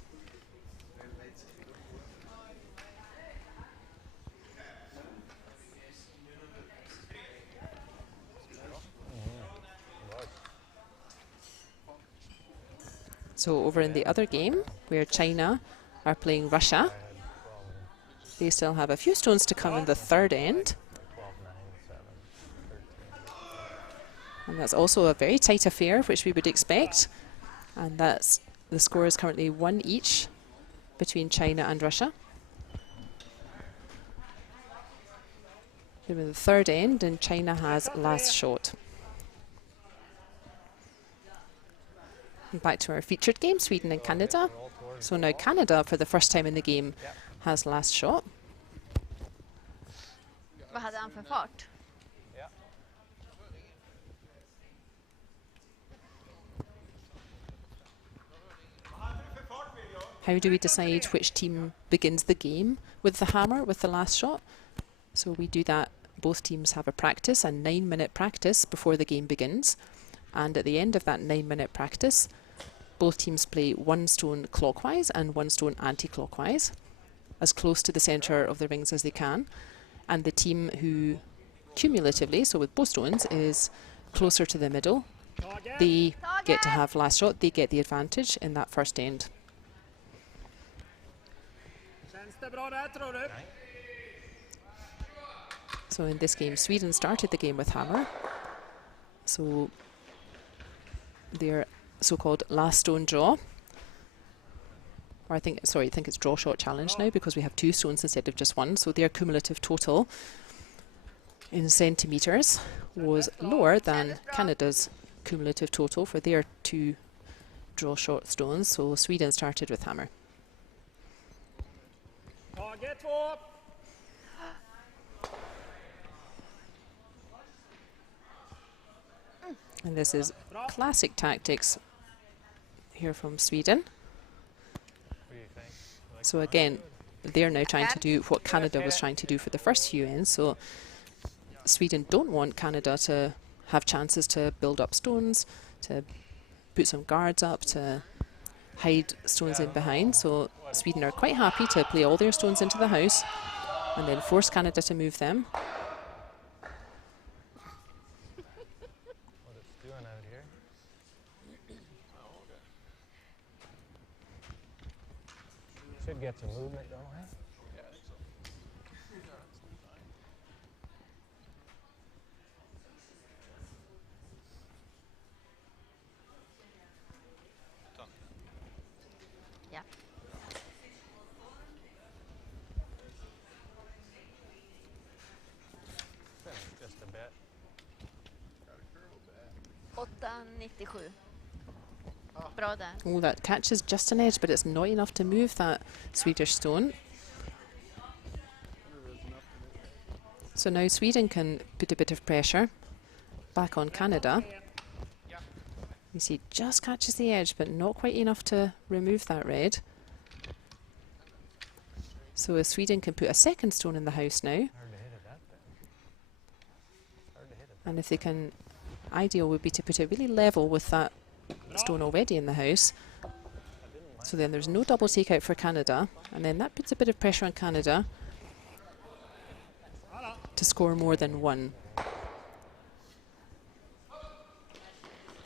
So over in the other game, where China are playing Russia, they still have a few stones to come in the third end. 12, 9, 7, 13. And that's also a very tight affair, which we would expect. And that's the score is currently 1 each between China and Russia. We're in the third end, and China has last shot. And back to our featured game, Sweden and Canada. So now Canada, for the first time in the game, has last shot. Vad hade han för fart? Yeah. How do we decide which team begins the game with the hammer, with the last shot? So we do that. Both teams have a practice, a 9-minute practice before the game begins. And at the end of that 9-minute practice, both teams play 1 stone clockwise and 1 stone anti-clockwise, as close to the center of the rings as they can. And the team who cumulatively, so with both stones, is closer to the middle, they get to have last shot, they get the advantage in that first end. So in this game, Sweden started the game with hammer. So their so-called last stone draw, or I think it's draw shot challenge now, because we have 2 stones instead of just 1. So their cumulative total in centimeters was lower than Canada's cumulative total for their 2 draw shot stones. So Sweden started with hammer. And this is classic tactics here from Sweden. What do you think? Like So again, they're now trying to do what Canada was trying to do for the first few ends. So Sweden don't want Canada to have chances to build up stones, to put some guards up, to hide stones in behind. So Sweden are quite happy to play all their stones into the house and then force Canada to move them. what it's doing out here. Should get some movement, don't we? Ja. Just a bit. 8,97. Bra där. Oh, that catches just an edge, but it's not enough to move that Swedish stone. So now Sweden can put a bit of pressure back on Canada. You see, just catches the edge, but not quite enough to remove that red. So if Sweden can put a second stone in the house now, Hard to hit it that bit. Hard to hit it. and if they can, ideal would be to put it really level with that stone already in the house. So then there's no double takeout for Canada, and then that puts a bit of pressure on Canada to score more than 1.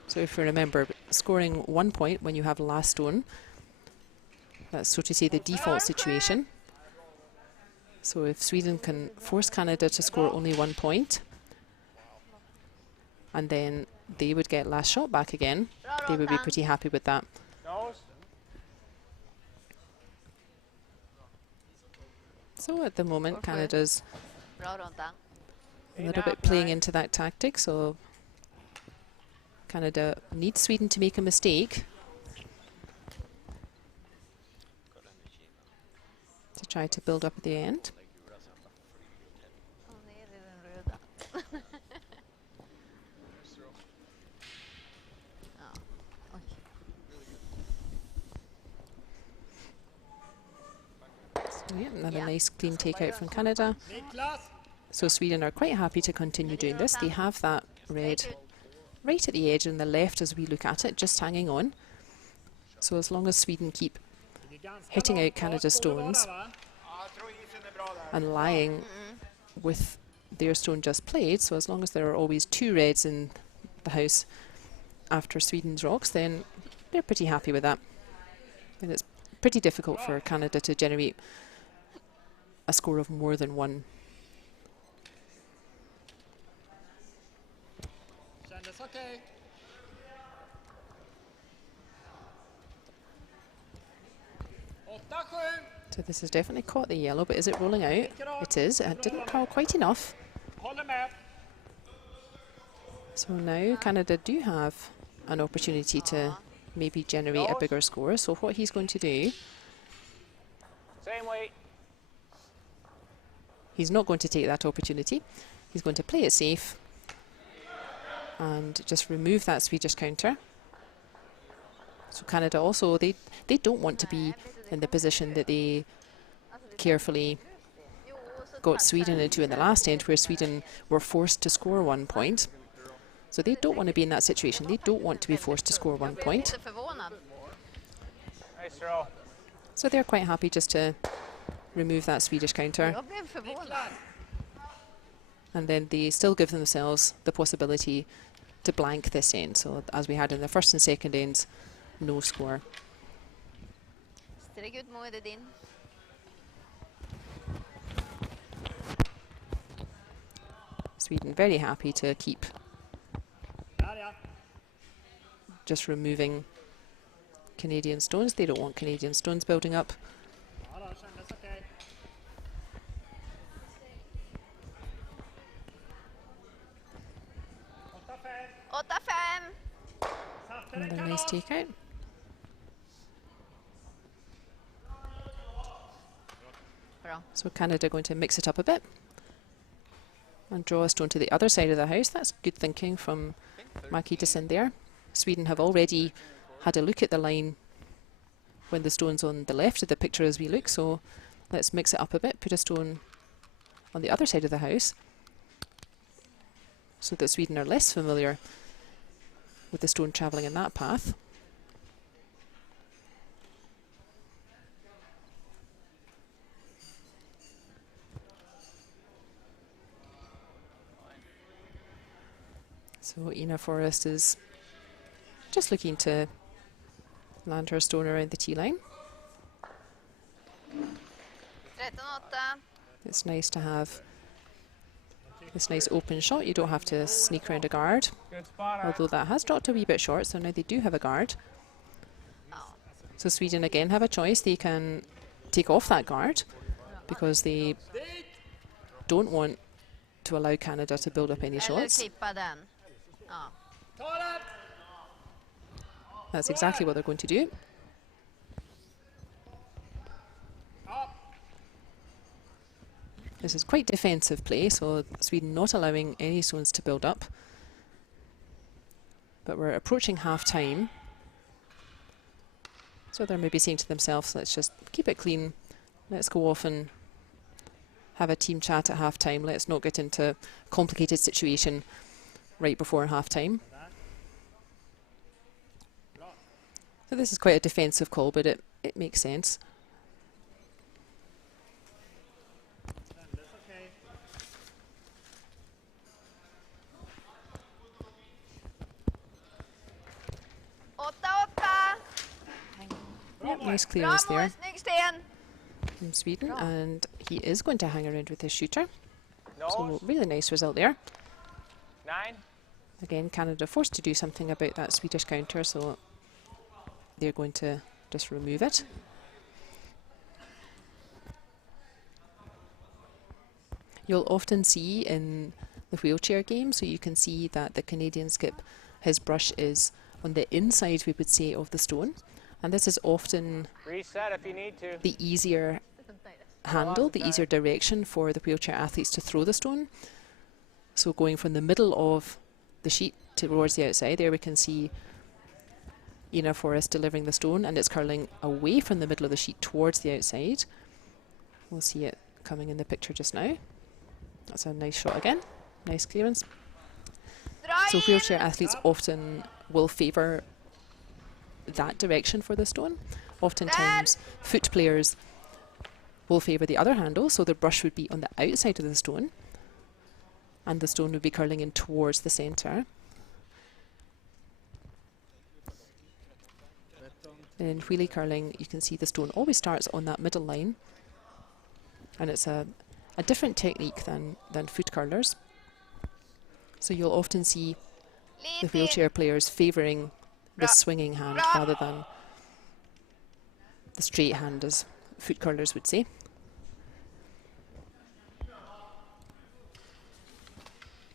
So if you remember, scoring 1 point when you have last stone, that's so to say the default situation. So if Sweden can force Canada to score only 1 point, and then they would get last shot back again, they would be pretty happy with that. So at the moment, Canada's Bra Rondan. a little bit playing into that tactic, so Canada needs Sweden to make a mistake to try to build up at the end. Och ner i den röda. Ja, oj. So yeah, another nice clean takeout from Canada. So Sweden are quite happy to continue doing this. They have that red right at the edge on the left as we look at it, just hanging on. So as long as Sweden keep hitting out Canada's stones and lying with their stone just played, so as long as there are always 2 reds in the house after Sweden's rocks, then they're pretty happy with that. And it's pretty difficult for Canada to generate a score of more than 1. So this has definitely caught the yellow, but is it rolling out? It is. It didn't curl quite enough. So now Canada do have an opportunity to maybe generate a bigger score. So what he's going to do, Same weight. he's not going to take that opportunity. He's going to play it safe and just remove that Swedish counter. So Canada also, they don't want to be in the position that they carefully got Sweden into in the last end, where Sweden were forced to score 1 point. So they don't want to be in that situation. They don't want to be forced to score 1 point. Lite förvånad. Nice throw. So they're quite happy just to remove that Swedish counter. Jag blev förvånad. And then they still give themselves the possibility to blank this end. So as we had in the first and second ends, no score. Sträck ut Mo, är det din? Sweden very happy to keep just removing Canadian stones. They don't want Canadian stones building up. Åtta, fem. Another nice takeout. Bra. So Canada going to mix it up a bit and draw a stone to the other side of the house. That's good thinking from Marquitason there. Sweden have already had a look at the line when the stone's on the left of the picture as we look, so let's mix it up a bit, put a stone on the other side of the house so that Sweden are less familiar with the stone travelling in that path. So Ina Forrest is just looking to land her stone around the tee line. 13-8. It's nice to have this nice open shot. You don't have to sneak around a guard, Good spot. although that has dropped a wee bit short, so now they do have a guard. So Sweden again have a choice. They can take off that guard because they don't want to allow Canada to build up any Eller shots. klippa den. Ja. That's exactly what they're going to do. This is quite defensive play, so Sweden not allowing any stones to build up. But we're approaching half-time. So they're maybe saying to themselves, let's just keep it clean. Let's go off and have a team chat at half-time. Let's not get into a complicated situation right before half-time. So this is quite a defensive call, but it makes sense. Yep, nice clearance there Snygg sten. from Sweden, and he is going to hang around with his shooter. Nose. So really nice result there. 9. Again, Canada forced to do something about that Swedish counter, so they're going to just remove it. You'll often see in the wheelchair game, so you can see that the Canadian skip, his brush is on the inside, we would say, of the stone. And this is often Reset if you need to. the easier handle, the easier direction for the wheelchair athletes to throw the stone. So going from the middle of the sheet towards the outside, there we can see Ina Forrest delivering the stone, and it's curling away from the middle of the sheet towards the outside. We'll see it coming in the picture just now. That's a nice shot again. Nice clearance. So wheelchair athletes often will favour that direction for the stone. Oftentimes foot players will favour the other handle, so the brush would be on the outside of the stone and the stone would be curling in towards the centre. In wheelie curling, you can see the stone always starts on that middle line, and it's a different technique than foot curlers. So you'll often see the wheelchair players favouring the swinging hand rather than the straight hand, as foot curlers would say.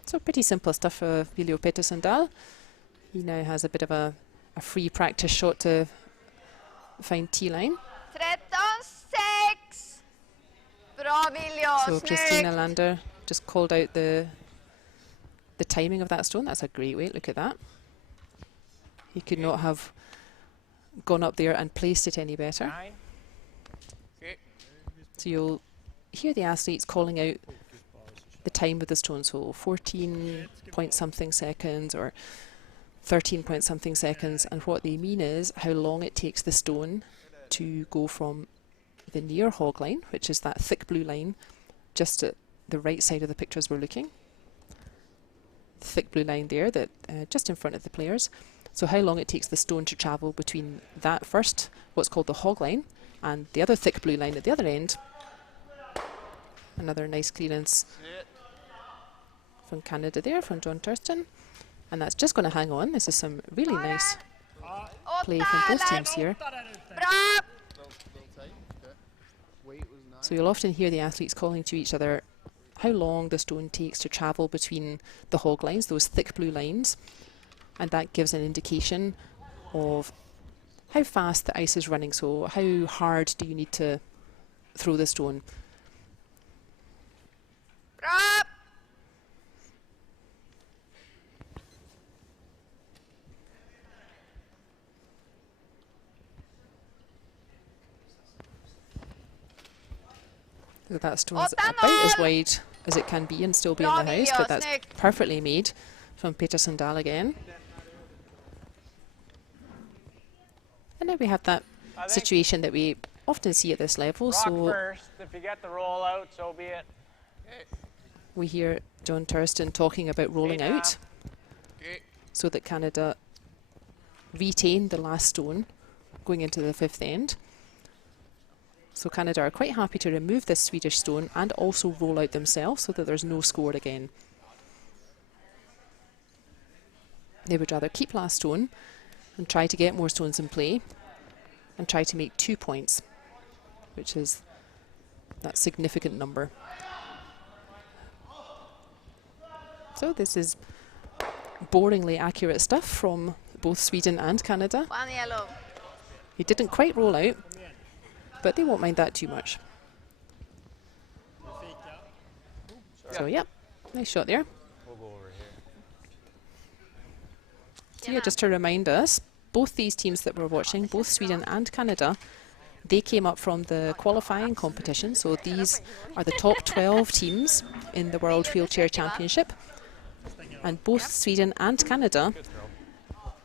So pretty simple stuff for Viljo Pettersson-Dahl. He now has a bit of a free practice shot to find T-line. 13-6. Bra Viljo, So Christina snyggt. Lander just called out the timing of that stone. That's a great weight, look at that. He could not have gone up there and placed it any better. 9. So you'll hear the athletes calling out the time of the stone, so 14 point something seconds or 13 point something seconds, and what they mean is how long it takes the stone to go from the near hog line, which is that thick blue line just at the right side of the picture as we're looking. Thick blue line there, that just in front of the players. So how long it takes the stone to travel between that first, what's called the hog line, and the other thick blue line at the other end. Another nice clearance from Canada there, from John Thurston. And that's just going to hang on. This is some really nice play from both teams here. Bra. So you'll often hear the athletes calling to each other how long the stone takes to travel between the hog lines, those thick blue lines. And that gives an indication of how fast the ice is running. So how hard do you need to throw the stone? Bra. So that stone's about as wide as it can be and still be in the house, but that's perfectly made from Pettersson-Dahl again. And now we have that situation that we often see at this level. Rock So first. If you get the roll out, so be it. we hear John Thurston talking about rolling Hey, out so that Canada retain the last stone going into the fifth end. So Canada are quite happy to remove this Swedish stone and also roll out themselves so that there's no score again. They would rather keep last stone and try to get more stones in play and try to make 2 points, which is that significant number. So this is boringly accurate stuff from both Sweden and Canada. 1 yellow. He didn't quite roll out, but they won't mind that too much. So yeah, nice shot there. We'll go over here. So yeah, just to remind us, both these teams that we're watching, both Sweden and Canada, they came up from the qualifying competition. So these are the top 12 teams in the World Wheelchair Championship. And both Sweden and Canada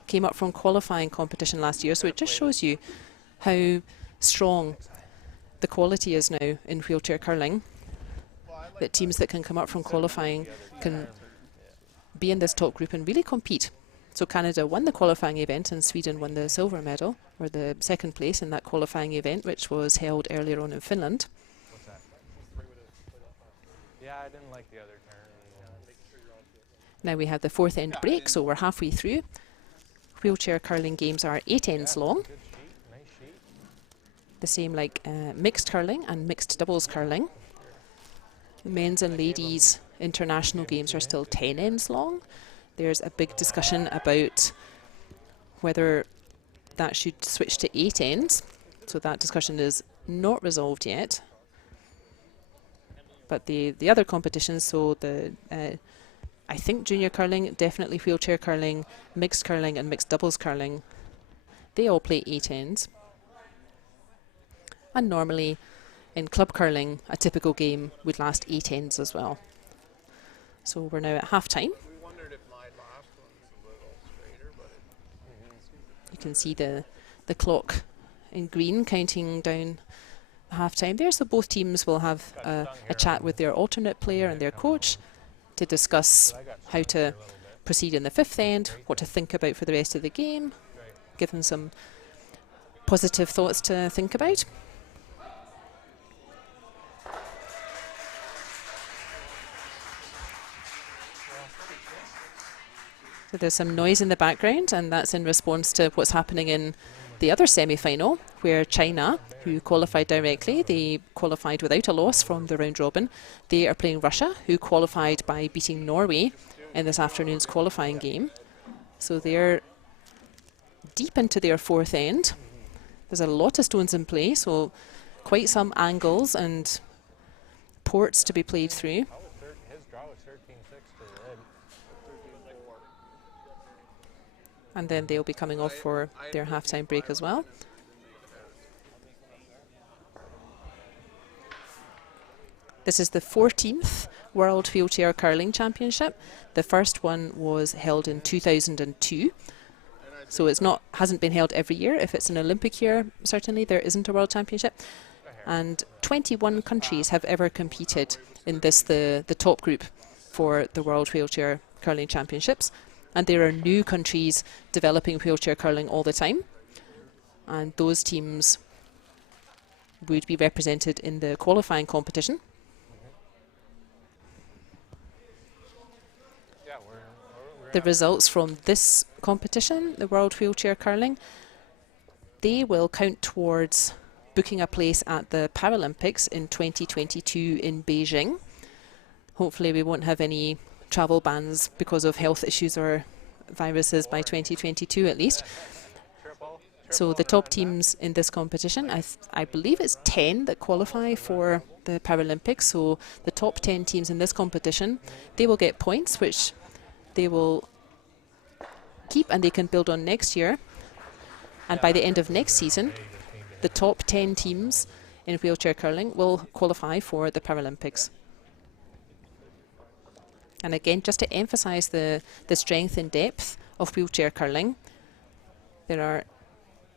came up from qualifying competition last year. So it just shows you how strong the quality is now in wheelchair curling, that teams that can come up from qualifying can be in this top group and really compete. So Canada won the qualifying event and Sweden won the silver medal, or the second place in that qualifying event, which was held earlier on in Finland. What's that? Yeah, I didn't like the other turn. Now we have the fourth end break, so we're halfway through. Wheelchair curling games are 8 ends long, Good sheet. Nice sheet. the same like mixed curling and mixed doubles curling. Men's and ladies' international games are still 10 ends long. There's a big discussion about whether that should switch to 8 ends. So that discussion is not resolved yet. But the other competitions, so the I think junior curling, definitely wheelchair curling, mixed curling and mixed doubles curling, they all play 8 ends. And normally in club curling, a typical game would last 8 ends as well. So we're now at half time. We wondered if my last one's a little straighter, but You can see the clock in green counting down half time there. So both teams will have a chat with their alternate player and their coach to discuss how to proceed in the fifth end, what to think about for the rest of the game, give them some positive thoughts to think about. So there's some noise in the background, and that's in response to what's happening in the other semi-final, where China, who qualified directly, they qualified without a loss from the round robin. They are playing Russia, who qualified by beating Norway in this afternoon's qualifying game. So they're deep into their fourth end. There's a lot of stones in play, so quite some angles and ports to be played through. His draw was 13-6 to red. And then they'll be coming off for their halftime break as well. This is the 14th World Wheelchair Curling Championship. The first one was held in 2002. So hasn't been held every year. If it's an Olympic year, certainly there isn't a World Championship. And 21 countries have ever competed in this, the top group for the World Wheelchair Curling Championships. And there are new countries developing wheelchair curling all the time. And those teams would be represented in the qualifying competition. The results from this competition, the World Wheelchair Curling, they will count towards booking a place at the Paralympics in 2022 in Beijing. Hopefully we won't have any travel bans because of health issues or viruses by 2022 at least. So the top teams in this competition, I believe it's 10 that qualify for the Paralympics. So the top 10 teams in this competition, they will get points which they will keep and they can build on next year. And by the end of next season, the top 10 teams in wheelchair curling will qualify for the Paralympics. And again, just to emphasize the strength and depth of wheelchair curling, there are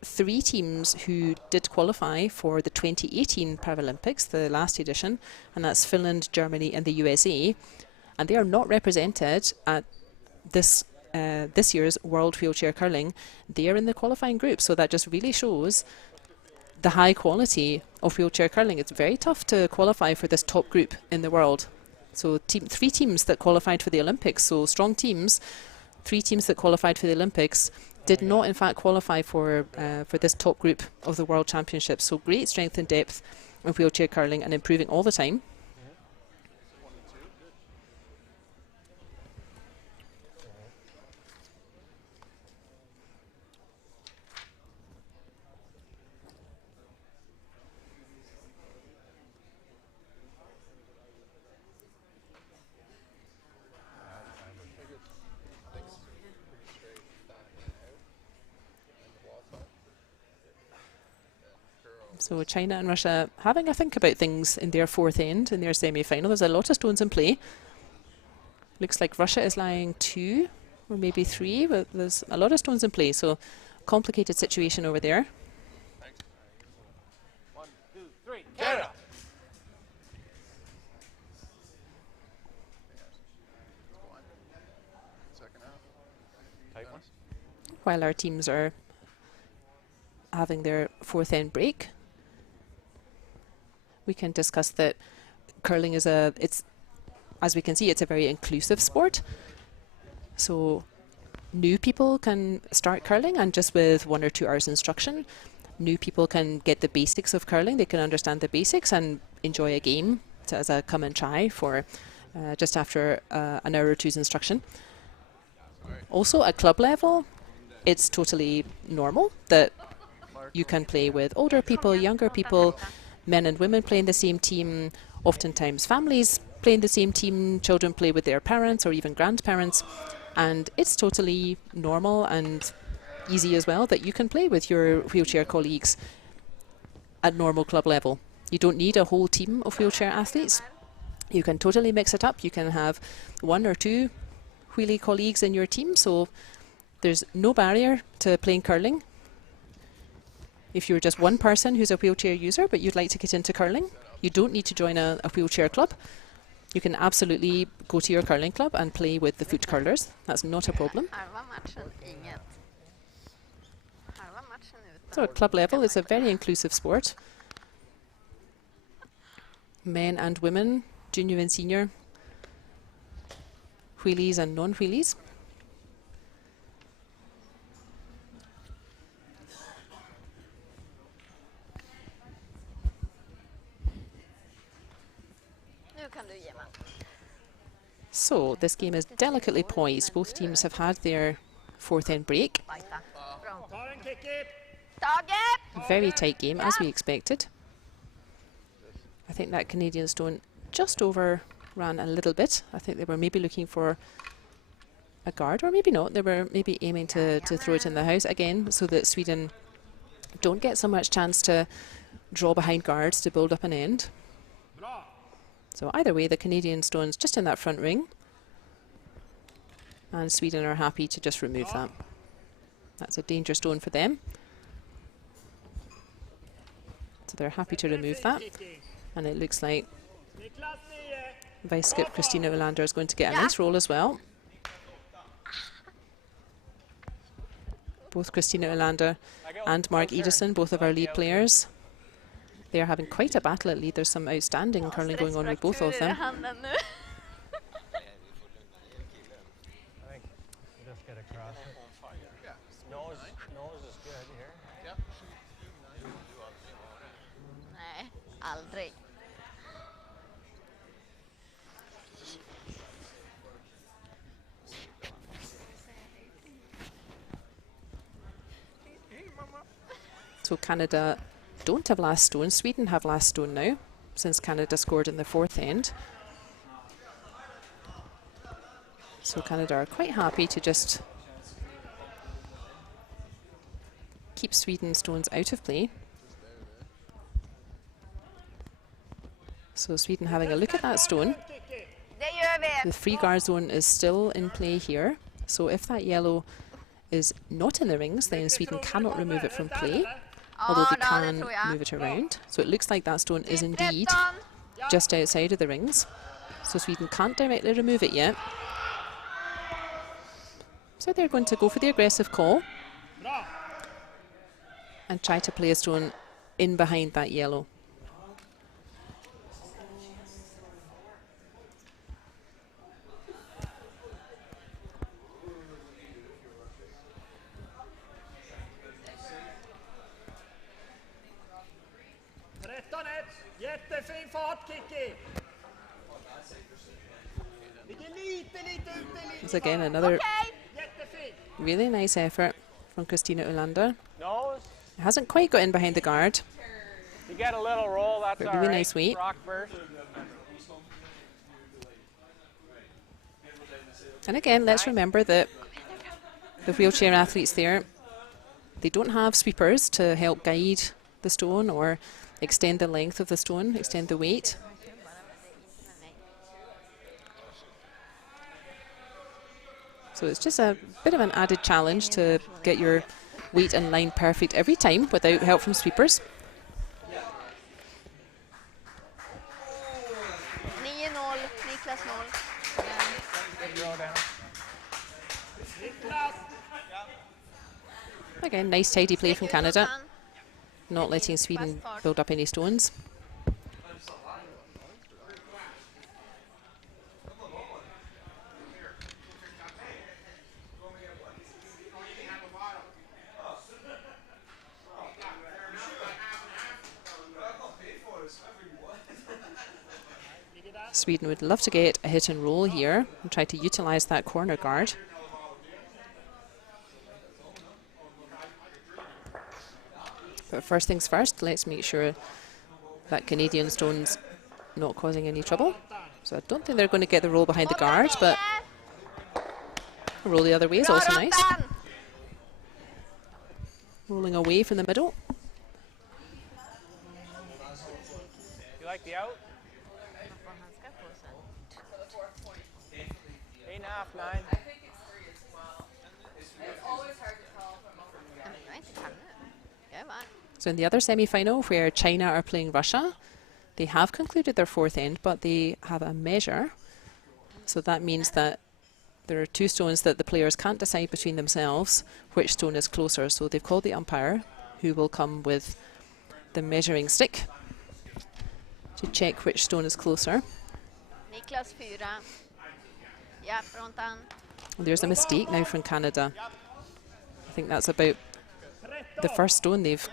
3 teams who did qualify for the 2018 Paralympics, the last edition, and that's Finland, Germany and the USA. And they are not represented at this year's World Wheelchair Curling. They are in the qualifying group, so that just really shows the high quality of wheelchair curling. It's very tough to qualify for this top group in the world. So 3 teams that qualified for the Olympics, so strong teams, 3 teams that qualified for the Olympics did not in fact qualify for this top group of the World Championships. So great strength and depth of wheelchair curling and improving all the time. So China and Russia having a think about things in their fourth end, in their semi-final. There's a lot of stones in play. Looks like Russia is lying 2 or maybe 3, but there's a lot of stones in play. So complicated situation over there. Thanks. 1, 2, 3, Canada! Second half. While our teams are having their fourth end break, we can discuss that curling is as we can see, it's a very inclusive sport. So new people can start curling, and just with 1 or 2 hours instruction, new people can get the basics of curling. They can understand the basics and enjoy a game as a come and try for just after an hour or two's instruction. Also at club level, it's totally normal that you can play with older people, younger people, men and women playing the same team, oftentimes families playing the same team, children play with their parents or even grandparents, and it's totally normal and easy as well that you can play with your wheelchair colleagues at normal club level. You don't need a whole team of wheelchair athletes. You can totally mix it up. You can have 1 or 2 wheelie colleagues in your team, so there's no barrier to playing curling. If you're just one person who's a wheelchair user but you'd like to get into curling, you don't need to join a wheelchair club. You can absolutely go to your curling club and play with the foot curlers. That's not a problem. So at club level, it's a very inclusive sport. Men and women, junior and senior, wheelies and non-wheelies. kan du ge mig. So this game is delicately poised. Both teams have had their fourth end break. Fighta. Bra. Ta den Kiki! Tage! Very tight game, as we expected. I think that Canadian stone just overran a little bit. I think they were maybe looking for a guard, or maybe not. They were maybe aiming to throw it in the house again, so that Sweden don't get so much chance to draw behind guards to build up an end. Bra! So either way, the Canadian stone's just in that front ring, and Sweden are happy to just remove that. That's a danger stone for them. So they're happy to remove that. Kiki. And it looks like Niklas 9. Vice skip Christina Olander is going to get a nice roll as well. Both Christina Olander and Mark Edison, both of our lead players, they're having quite a battle at lead. There's some outstanding curling going on with both of them. Handen nu. I think we'll just get across it. Nose is good here. Nej, aldrig. So Canada don't have last stone. Sweden have last stone now, since Canada scored in the fourth end. So Canada are quite happy to just keep Sweden's stones out of play. So Sweden having a look at that stone. Kiki! Det gör vi. The free guard zone is still in play here. So if that yellow is not in the rings, then Sweden cannot remove it from play, although they Ja, det can tror jag. move it around. So it looks like that stone is indeed 13. just outside of the rings. So Sweden can't directly remove it yet. So they're going to go for the aggressive call Bra! and try to play a stone in behind that yellow. Jättefin fart Kiki! Ligger lite ute It's again another Okej. Jättefin! really nice effort from Christina Olander. Nose. It hasn't quite got in behind the guard. You get a little roll, that's But all really right. nice weight. Rock first. And again, let's remember that the wheelchair athletes there, they don't have sweepers to help guide the stone or extend the length of the stone, extend the weight. So it's just a bit of an added challenge to get your weight and line perfect every time without help from sweepers. 9-0, Niklas 0. Good roll down. Niklas! Again, nice tidy play from Canada, Utan. not letting Sweden build up any stones. Sweden would love to get a hit and roll here and try to utilize that corner guard. But first things first, let's make sure that Canadian stone's not causing any trouble. So I don't think they're going to get the roll behind the guard, but a roll the other way is Bra also nice. Robban! Rolling away from the middle. You like the out? 8.5, 9. Jag inte kan nu. Jag var. So in the other semi-final, where China are playing Russia, they have concluded their fourth end, but they have a measure. So that means that there are two stones that the players can't decide between themselves which stone is closer. So they've called the umpire, who will come with the measuring stick to check which stone is closer. Niklas 4. Ja, frontan. And there's a mistake now from Canada. I think that's about the first stone they've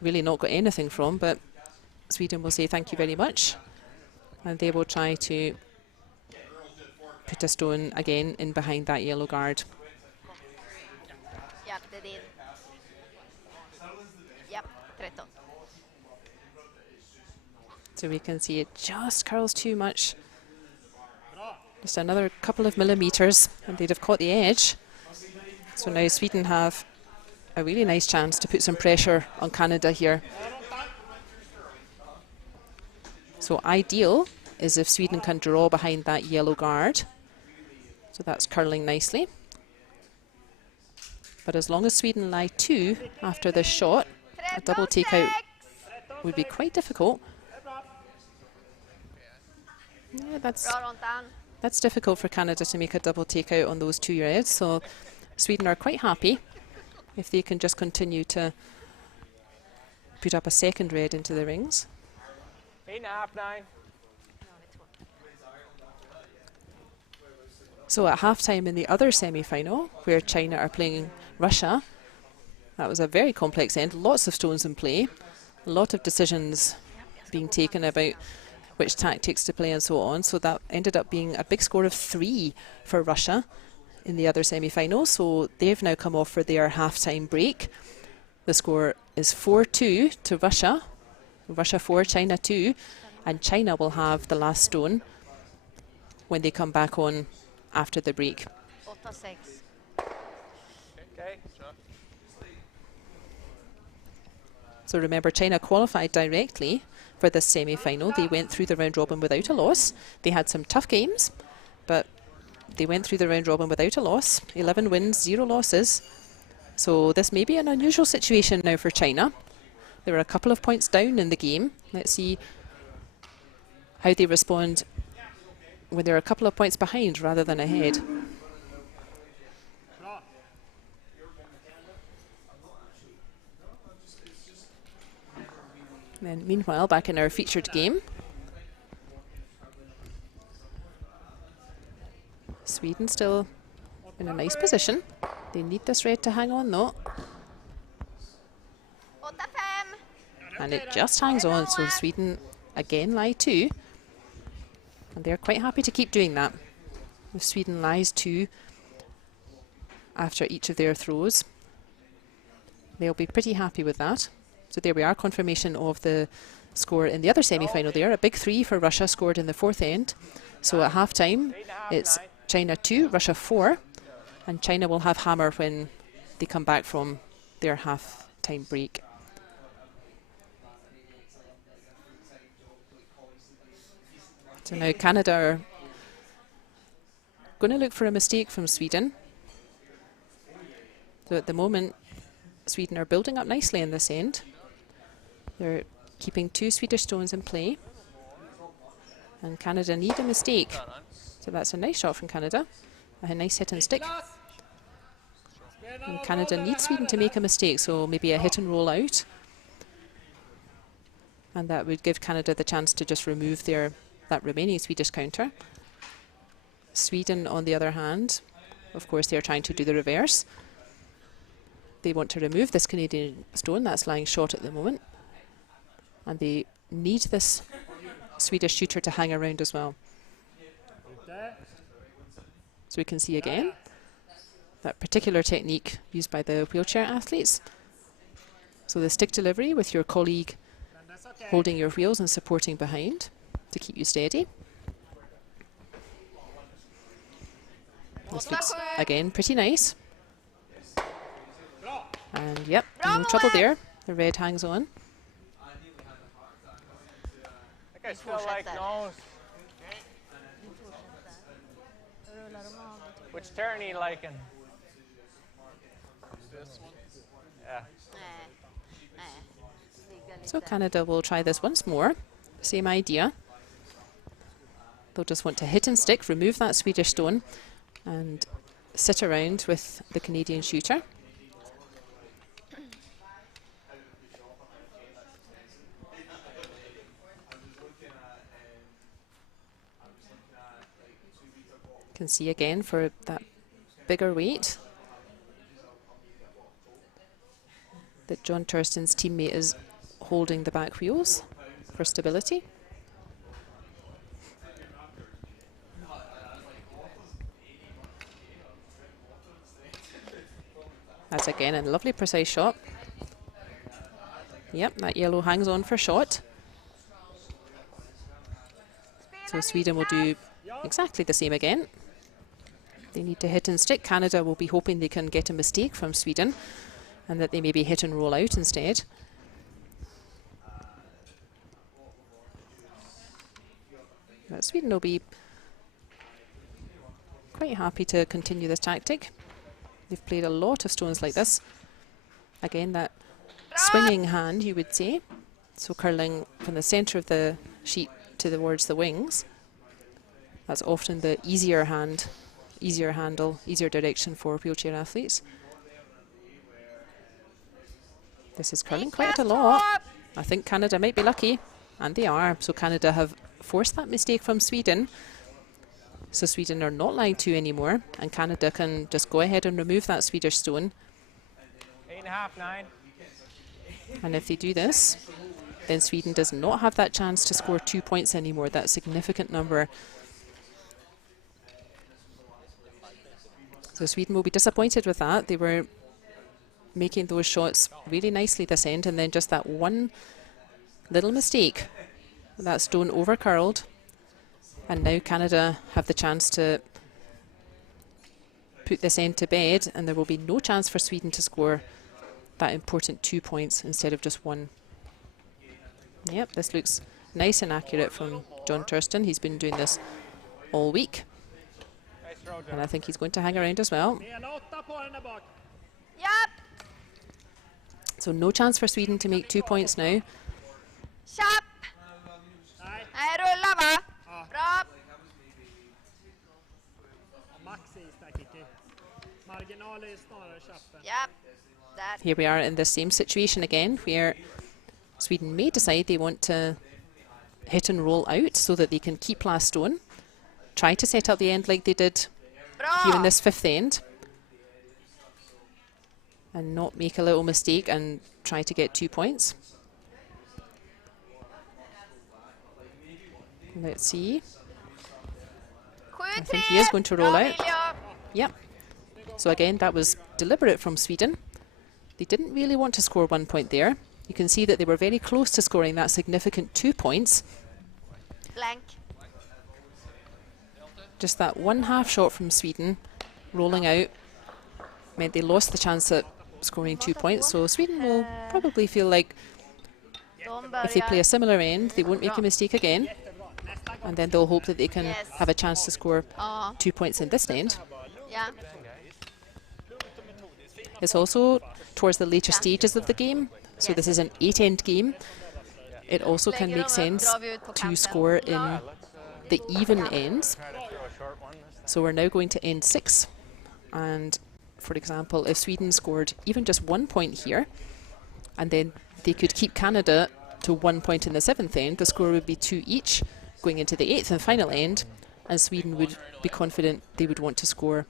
really not got anything from, but Sweden will say thank you very much. And they will try to put a stone again in behind that yellow guard. Ja, det är din. Ja, 13. So we can see it just curls too much. Just another couple of millimeters and they'd have caught the edge. So now Sweden have a really nice chance to put some pressure on Canada here. So ideal is if Sweden can draw behind that yellow guard. So that's curling nicely. But as long as Sweden lie 2 after this shot, a double takeout would be quite difficult. Yeah, that's difficult for Canada to make a double takeout on those 2 reds. So Sweden are quite happy if they can just continue to put up a second red into the rings. 8.5, 9. So at halftime in the other semi-final, where China are playing Russia, that was a very complex end, lots of stones in play, a lot of decisions being taken about which tactics to play and so on. So that ended up being a big score of 3 for Russia in the other semi-final. So they've now come off for their halftime break. The score is 4-2 to Russia. Russia 4, China 2, and China will have the last stone when they come back on after the break. 8-6. Okay. So remember, China qualified directly for this semi-final. They went through the round robin without a loss. They had some tough games, but they went through the round robin without a loss. 11 wins, 0 losses. So this may be an unusual situation now for China. They were a couple of points down in the game. Let's see how they respond when they're a couple of points behind rather than ahead. And then meanwhile, back in our featured game, Sweden still in a nice position. They need this red to hang on though. 8-5. And it just hangs on, so Sweden again lie 2. And they're quite happy to keep doing that. If Sweden lies 2 after each of their throws, they'll be pretty happy with that. So there we are, confirmation of the score in the other semi-final there. A big 3 for Russia scored in the 4th end. So at half-time, it's China 2, Russia 4. And China will have hammer when they come back from their half-time break. So now Canada are going to look for a mistake from Sweden. So at the moment, Sweden are building up nicely in this end. They're keeping 2 Swedish stones in play. And Canada need a mistake. So that's a nice shot from Canada. A nice hit and stick. And Canada needs Sweden to make a mistake, so maybe a hit and roll out. And that would give Canada the chance to just remove that remaining Swedish counter. Sweden, on the other hand, of course, they're trying to do the reverse. They want to remove this Canadian stone that's lying short at the moment. And they need this Swedish shooter to hang around as well. So we can see again that particular technique used by the wheelchair athletes. So the stick delivery with your colleague holding your wheels and supporting behind to keep you steady. This looks, again, pretty nice. And yep, no trouble there. The red hangs on. I think I still like nose. Which turn are you liking? This one. Yeah. So Canada will try this once more. Same idea. They'll just want to hit and stick, remove that Swedish stone, and sit around with the Canadian shooter. Can see again for that bigger weight that John Thurston's teammate is holding the back wheels for stability. That's again a lovely precise shot. Yep, that yellow hangs on for shot. So Sweden will do exactly the same again. They need to hit and stick. Canada will be hoping they can get a mistake from Sweden and that they maybe hit and roll out instead. But Sweden will be quite happy to continue this tactic. They've played a lot of stones like this. Again, that swinging hand, you would say. So curling from the centre of the sheet towards the wings. That's often the easier hand, easier handle, easier direction for wheelchair athletes. This is curling quite a lot. I think Canada might be lucky, and they are. So Canada have forced that mistake from Sweden. So Sweden are not line 2 anymore, and Canada can just go ahead and remove that Swedish stone. 8.5, 9. And if they do this, then Sweden does not have that chance to score 2 points anymore, that significant number. So Sweden will be disappointed with that. They were making those shots really nicely this end, and then just that one little mistake, that stone over curled, and now Canada have the chance to put this end to bed, and there will be no chance for Sweden to score that important 2 points instead of just 1. Yep, this looks nice and accurate from John Thurston. He's been doing this all week, and I think he's going to hang around as well. Japp! So no chance for Sweden to make 2 points now. Tjapp! Nej, rulla va? Bra! Japp, där. Here we are in the same situation again, where Sweden may decide they want to hit and roll out so that they can keep last stone. Try to set up the end like they did here in Bra! this 5th end, and not make a little mistake and try to get 2 points. Let's see. I think he is going to roll out. Yep. So again, that was deliberate from Sweden. They didn't really want to score 1 point there. You can see that they were very close to scoring that significant 2 points. Blank. Just that one half shot from Sweden rolling out meant they lost the chance at scoring 2 points. So Sweden will probably feel like if they play a similar end, they won't make a mistake again. And then they'll hope that they can have a chance to score 2 points in this end. Ja. It's also towards the later stages of the game. So this is an 8-end game. It also can make sense to score in the even ends. So we're now going to end 6. And for example, if Sweden scored even just 1 point here, and then they could keep Canada to 1 point in the 7th end, the score would be 2 each going into the 8th and final end, and Sweden would be confident they would want to score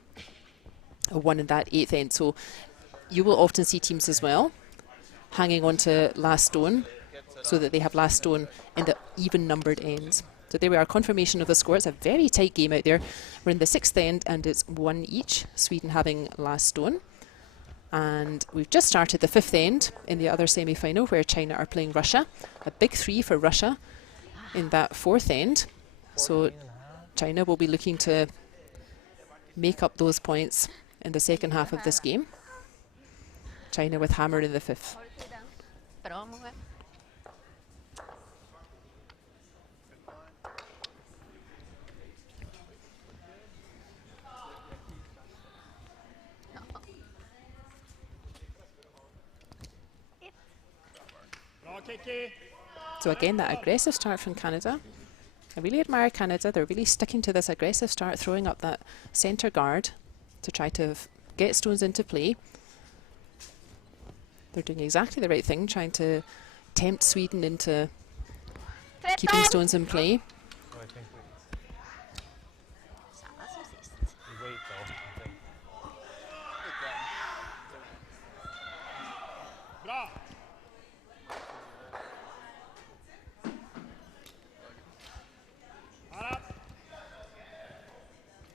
a 1 in that 8th end. So you will often see teams as well hanging on to last stone so that they have last stone in the even numbered ends. So there we are, confirmation of the score. It's a very tight game out there. We're in the 6th end and it's 1 each, Sweden having last stone. And we've just started the 5th end in the other semi-final where China are playing Russia. A big 3 for Russia in that 4th end. So China will be looking to make up those points in the second half of this game. China with hammer in the 5th. Bra många. So again, that aggressive start from Canada. I really admire Canada. They're really sticking to this aggressive start, throwing up that centre guard to try to get stones into play. They're doing exactly the right thing, trying to tempt Sweden into keeping stones in play. So I think Samma som sist. we wait though. I think.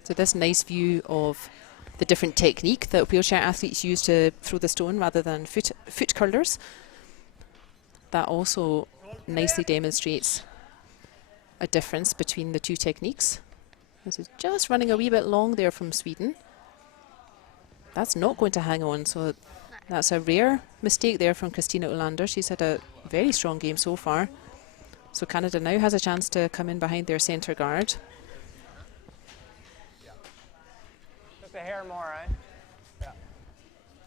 So this nice view of the different technique that wheelchair athletes use to throw the stone rather than foot curlers. That also nicely demonstrates a difference between the two techniques. This is just running a wee bit long there from Sweden. That's not going to hang on, so that's a rare mistake there from Kristina Olander. She's had a very strong game so far. So Canada now has a chance to come in behind their centre guard. Just a hair more, right? Yeah.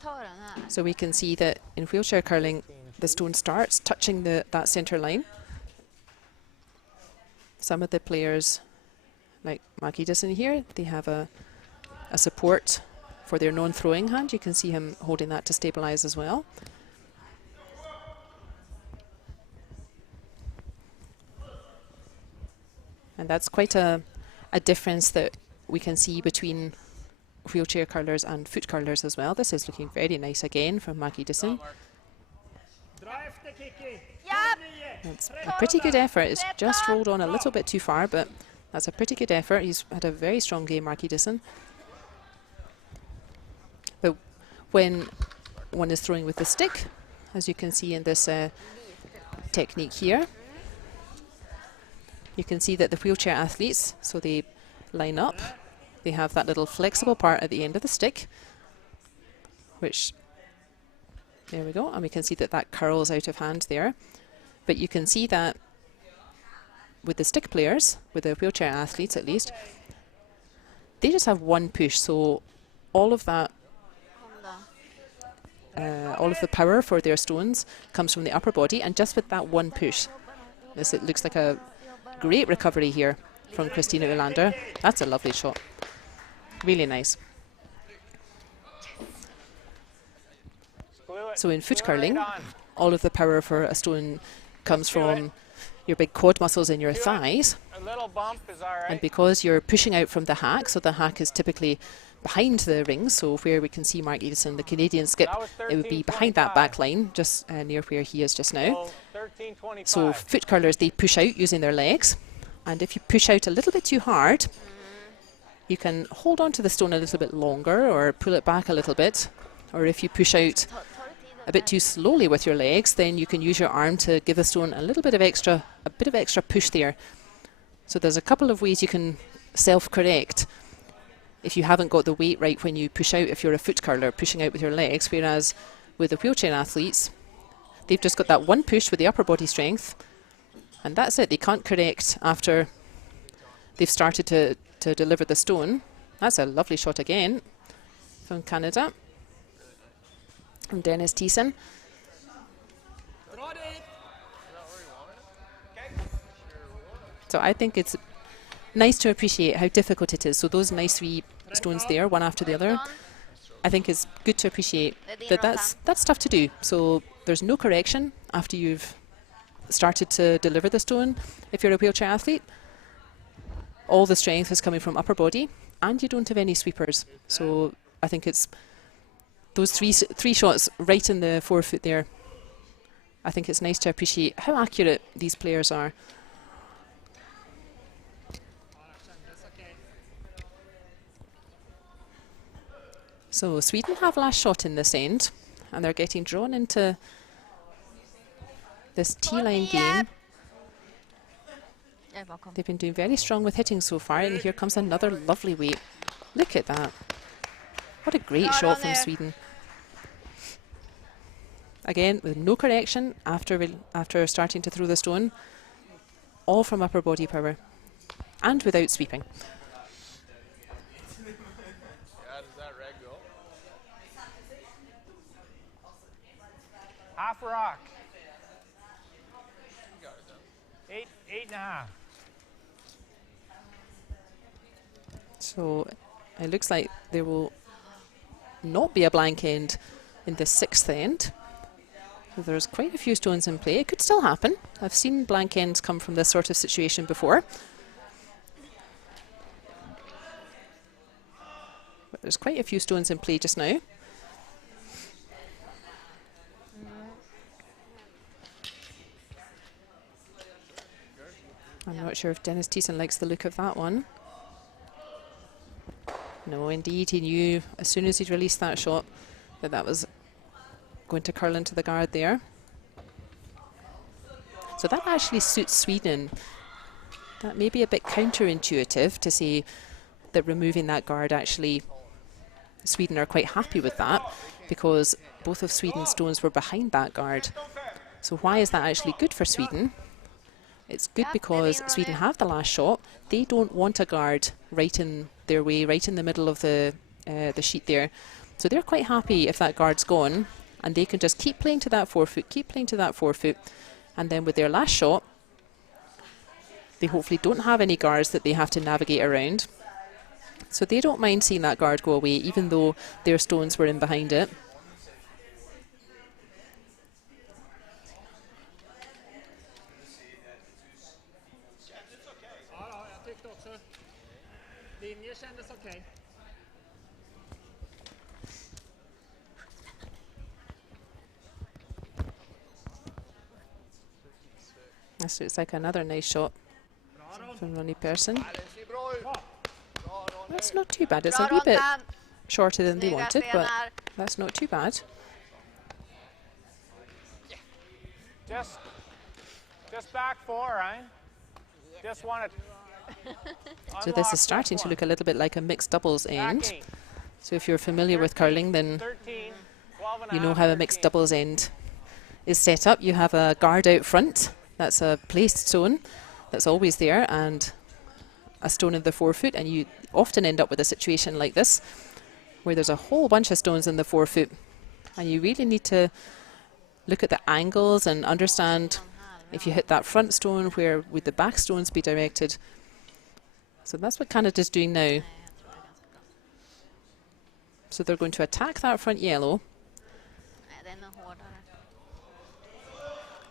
Ta den här. So we can see that in wheelchair curling, the stone starts touching that centre line. Some of the players, like Mark Edison here, they have a support for their non-throwing hand. You can see him holding that to stabilise as well. And that's quite a difference that we can see between wheelchair curlers and foot curlers as well. This is looking very nice again from Mark Edison. Ja! That's a pretty good effort. It's just rolled on a little bit too far, but that's a pretty good effort. He's had a very strong game, Mark Edison. But when one is throwing with the stick, as you can see in this technique here, you can see that the wheelchair athletes, so they line up, they have that little flexible part at the end of the stick, which, there we go, and we can see that that curls out of hand there. But you can see that with the stick players, with the wheelchair athletes at least, they just have one push, so all of that, all of the power for their stones comes from the upper body, and just with that one push, as it looks like a great recovery here from Kristina Olander. That's a lovely shot. Really nice. So in foot curling, all of the power for a stone comes from your big quad muscles in your thighs. A little bump is all right. And because you're pushing out from the hack, so the hack is typically behind the rings, so where we can see Mark Edison, the Canadian skip, it would be behind that back line, just near where he is just now. So foot curlers, they push out using their legs, and if you push out a little bit too hard, you can hold on to the stone a little bit longer or pull it back a little bit, or if you push out a bit too slowly with your legs, then you can use your arm to give the stone a bit of extra push there. So there's a couple of ways you can self-correct if you haven't got the weight right when you push out, if you're a foot curler, pushing out with your legs, whereas with the wheelchair athletes, they've just got that one push with the upper body strength, and that's it. They can't correct after they've started to deliver the stone. That's a lovely shot again from Canada, from Dennis Thiessen. So I think it's nice to appreciate how difficult it is. So those nice three stones there, one after the other, I think it's good to appreciate that that's tough to do. So there's no correction after you've started to deliver the stone. If you're a wheelchair athlete, all the strength is coming from upper body, and you don't have any sweepers. So I think it's those three shots right in the forefoot there. I think it's nice to appreciate how accurate these players are. So Sweden have last shot in this end, and they're getting drawn into this T-line game. They've been doing very strong with hitting so far, and here comes another lovely weight. Look at that. What a great shot from Sweden. Again, with no correction after starting to throw the stone, all from upper body power, and without sweeping. Half rock. 8.5. So it looks like there will not be a blank end in the sixth end. So there's quite a few stones in play. It could still happen. I've seen blank ends come from this sort of situation before. But there's quite a few stones in play just now. I'm not sure if Dennis Thiessen likes the look of that one. No, indeed, he knew as soon as he'd released that shot that that was going to curl into the guard there. So that actually suits Sweden. That may be a bit counterintuitive to say that removing that guard, actually Sweden are quite happy with that because both of Sweden's stones were behind that guard. So why is that actually good for Sweden? It's good because Sweden have the last shot. They don't want a guard right in their way, right in the middle of the sheet there. So they're quite happy if that guard's gone and they can just keep playing to that forefoot, keep playing to that forefoot. And then with their last shot, they hopefully don't have any guards that they have to navigate around. So they don't mind seeing that guard go away, even though their stones were in behind it. This looks like another nice shot from Ronnie Persson. That's not too bad. It's a wee bit shorter than they wanted, but that's not too bad. Just back 4, Ryan. Just want it. So this is starting to look a little bit like a mixed doubles end. So if you're familiar with curling, then you know how a mixed doubles end is set up. You have a guard out front. That's a placed stone that's always there, and a stone in the forefoot, and you often end up with a situation like this where there's a whole bunch of stones in the forefoot, and you really need to look at the angles and understand if you hit that front stone, where would the back stones be directed. So that's what Canada's doing now. So they're going to attack that front yellow,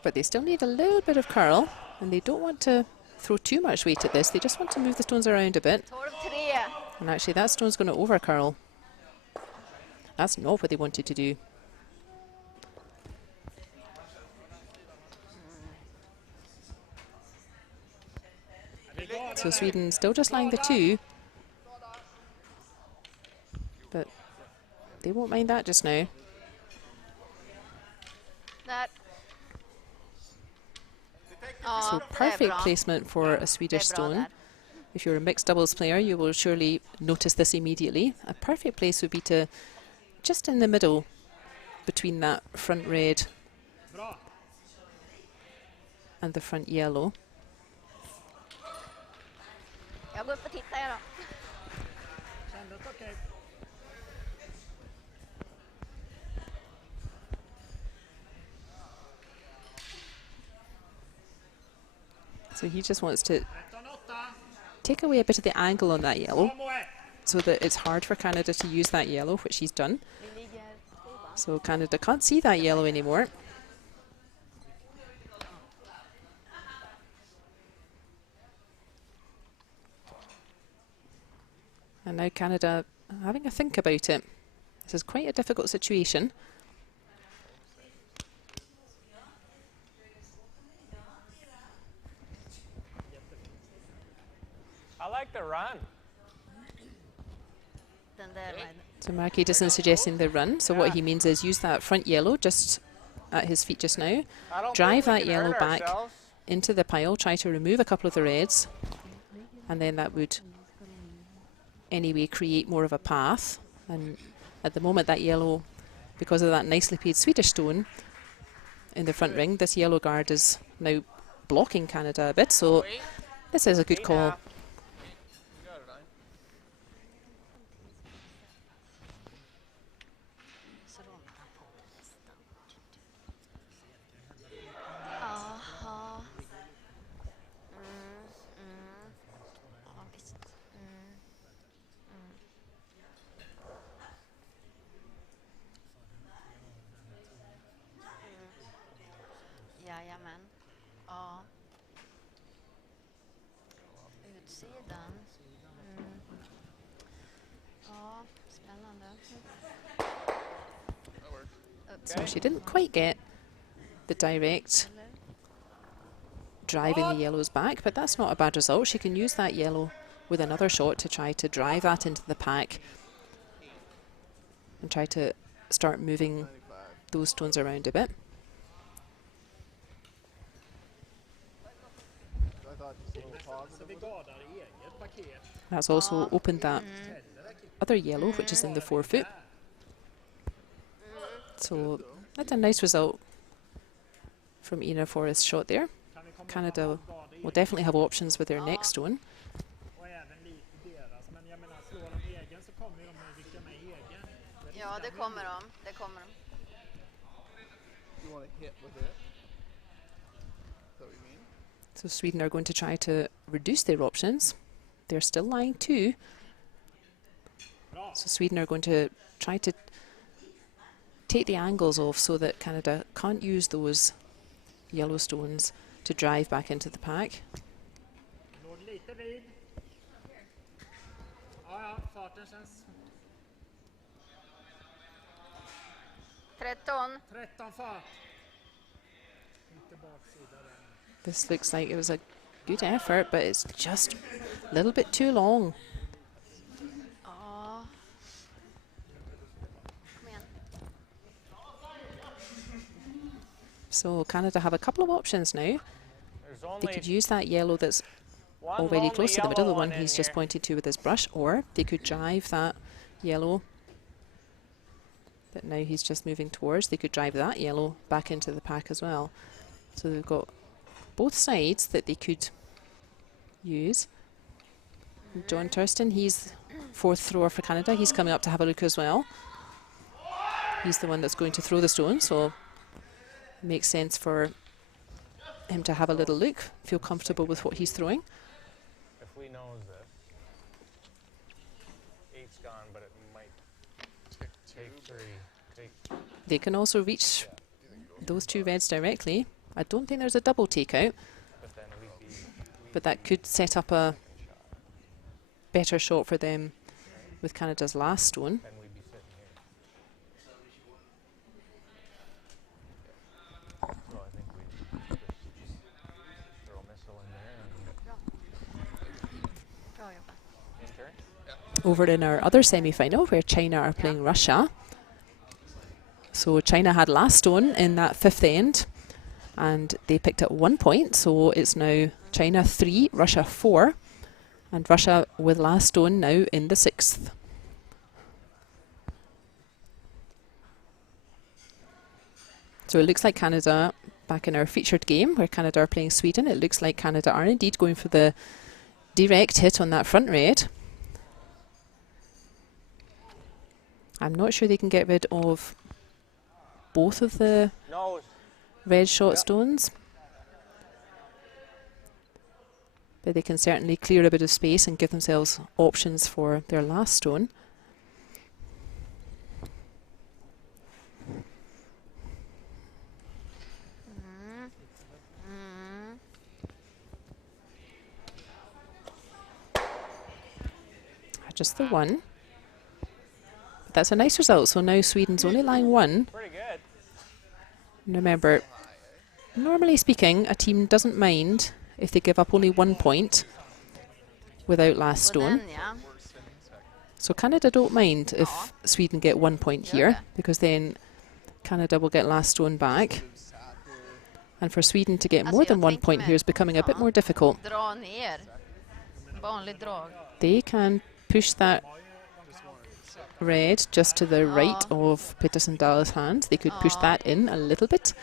but they still need a little bit of curl, and they don't want to throw too much weight at this. They just want to move the stones around a bit. And actually that stone's going to over curl. That's not what they wanted to do. So Sweden still just lying the 2, but they won't mind that just now. So perfect placement for a Swedish stone. If you're a mixed doubles player, you will surely notice this immediately. A perfect place would be to just in the middle between that front red and the front yellow. So he just wants to take away a bit of the angle on that yellow so that it's hard for Canada to use that yellow, which he's done. So Canada can't see that yellow anymore. And now Canada having a think about it. This is quite a difficult situation. I like the run. So Mark Edison suggesting the run. So what he means is use that front yellow just at his feet just now. Drive that yellow back into the pile. Try to remove a couple of the reds. And then that would anyway create more of a path. And at the moment that yellow, because of that nicely played Swedish stone in the front ring, this yellow guard is now blocking Canada a bit. So this is a good call. Jajamän. Ja. Utsidan. Ja, spännande. So she didn't quite get the direct driving the yellows back, but that's not a bad result. She can use that yellow with another shot to try to drive that into the pack and try to start moving those stones around a bit. That's also opened that other yellow, which is in the forefoot. So that's a nice result from Ina Forrest's shot there. Canada will definitely have options with their next stone. Ja, det kommer de. Det kommer de. You want to hit with it? Is that what you mean? So Sweden are going to try to reduce their options. They're still lying 2. So Sweden are going to try to take the angles off so that Canada can't use those yellow stones to drive back into the pack. 13. This looks like it was a good effort, but it's just a little bit too long. Ja. Kom igen. So Canada have a couple of options now. There's They only could use that yellow that's one already lonely close to the middle, the yellow one in he's just here. pointed to with his brush, or they could drive that yellow that now he's just moving towards. They could drive that yellow back into the pack as well. So they've got both sides that they could use. And John Thurston, he's 4th thrower for Canada. He's coming up to have a look as well. He's the one that's going to throw the stone, so it makes sense for him to have a little look, feel comfortable with what he's throwing. If we knows this, 8's gone, but it might take 3. They can also reach those 2 reds directly. I don't think there's a double takeout, But then but that could set up a better shot for them with Canada's last stone. then we'd be sitting here. So I think we just throw a missile in there and Bra jobbat. in turn. Over in our other semi-final where China are playing Russia. So China had last stone in that 5th end and they picked up 1 point, so it's now China 3, Russia 4, and Russia with last stone now in the 6th. So it looks like Canada, back in our featured game where Canada are playing Sweden, it looks like Canada are indeed going for the direct hit on that front red. I'm not sure they can get rid of both of the No, red shot stones, but they can certainly clear a bit of space and give themselves options for their last stone. Just the 1. That's a nice result. So now Sweden's only lying 1. pretty good. And remember, normally speaking, a team doesn't mind if they give up only 1 point without last Och stone. den, ja. So Canada don't mind if Sweden get 1 point here, because then Canada will get last stone back. And for Sweden to get more than 1 point here is becoming a bit more difficult. Dra ner. Vanlig drag. They can push that red just to the right of Peterson Dahl's hand. They could push that in a little bit.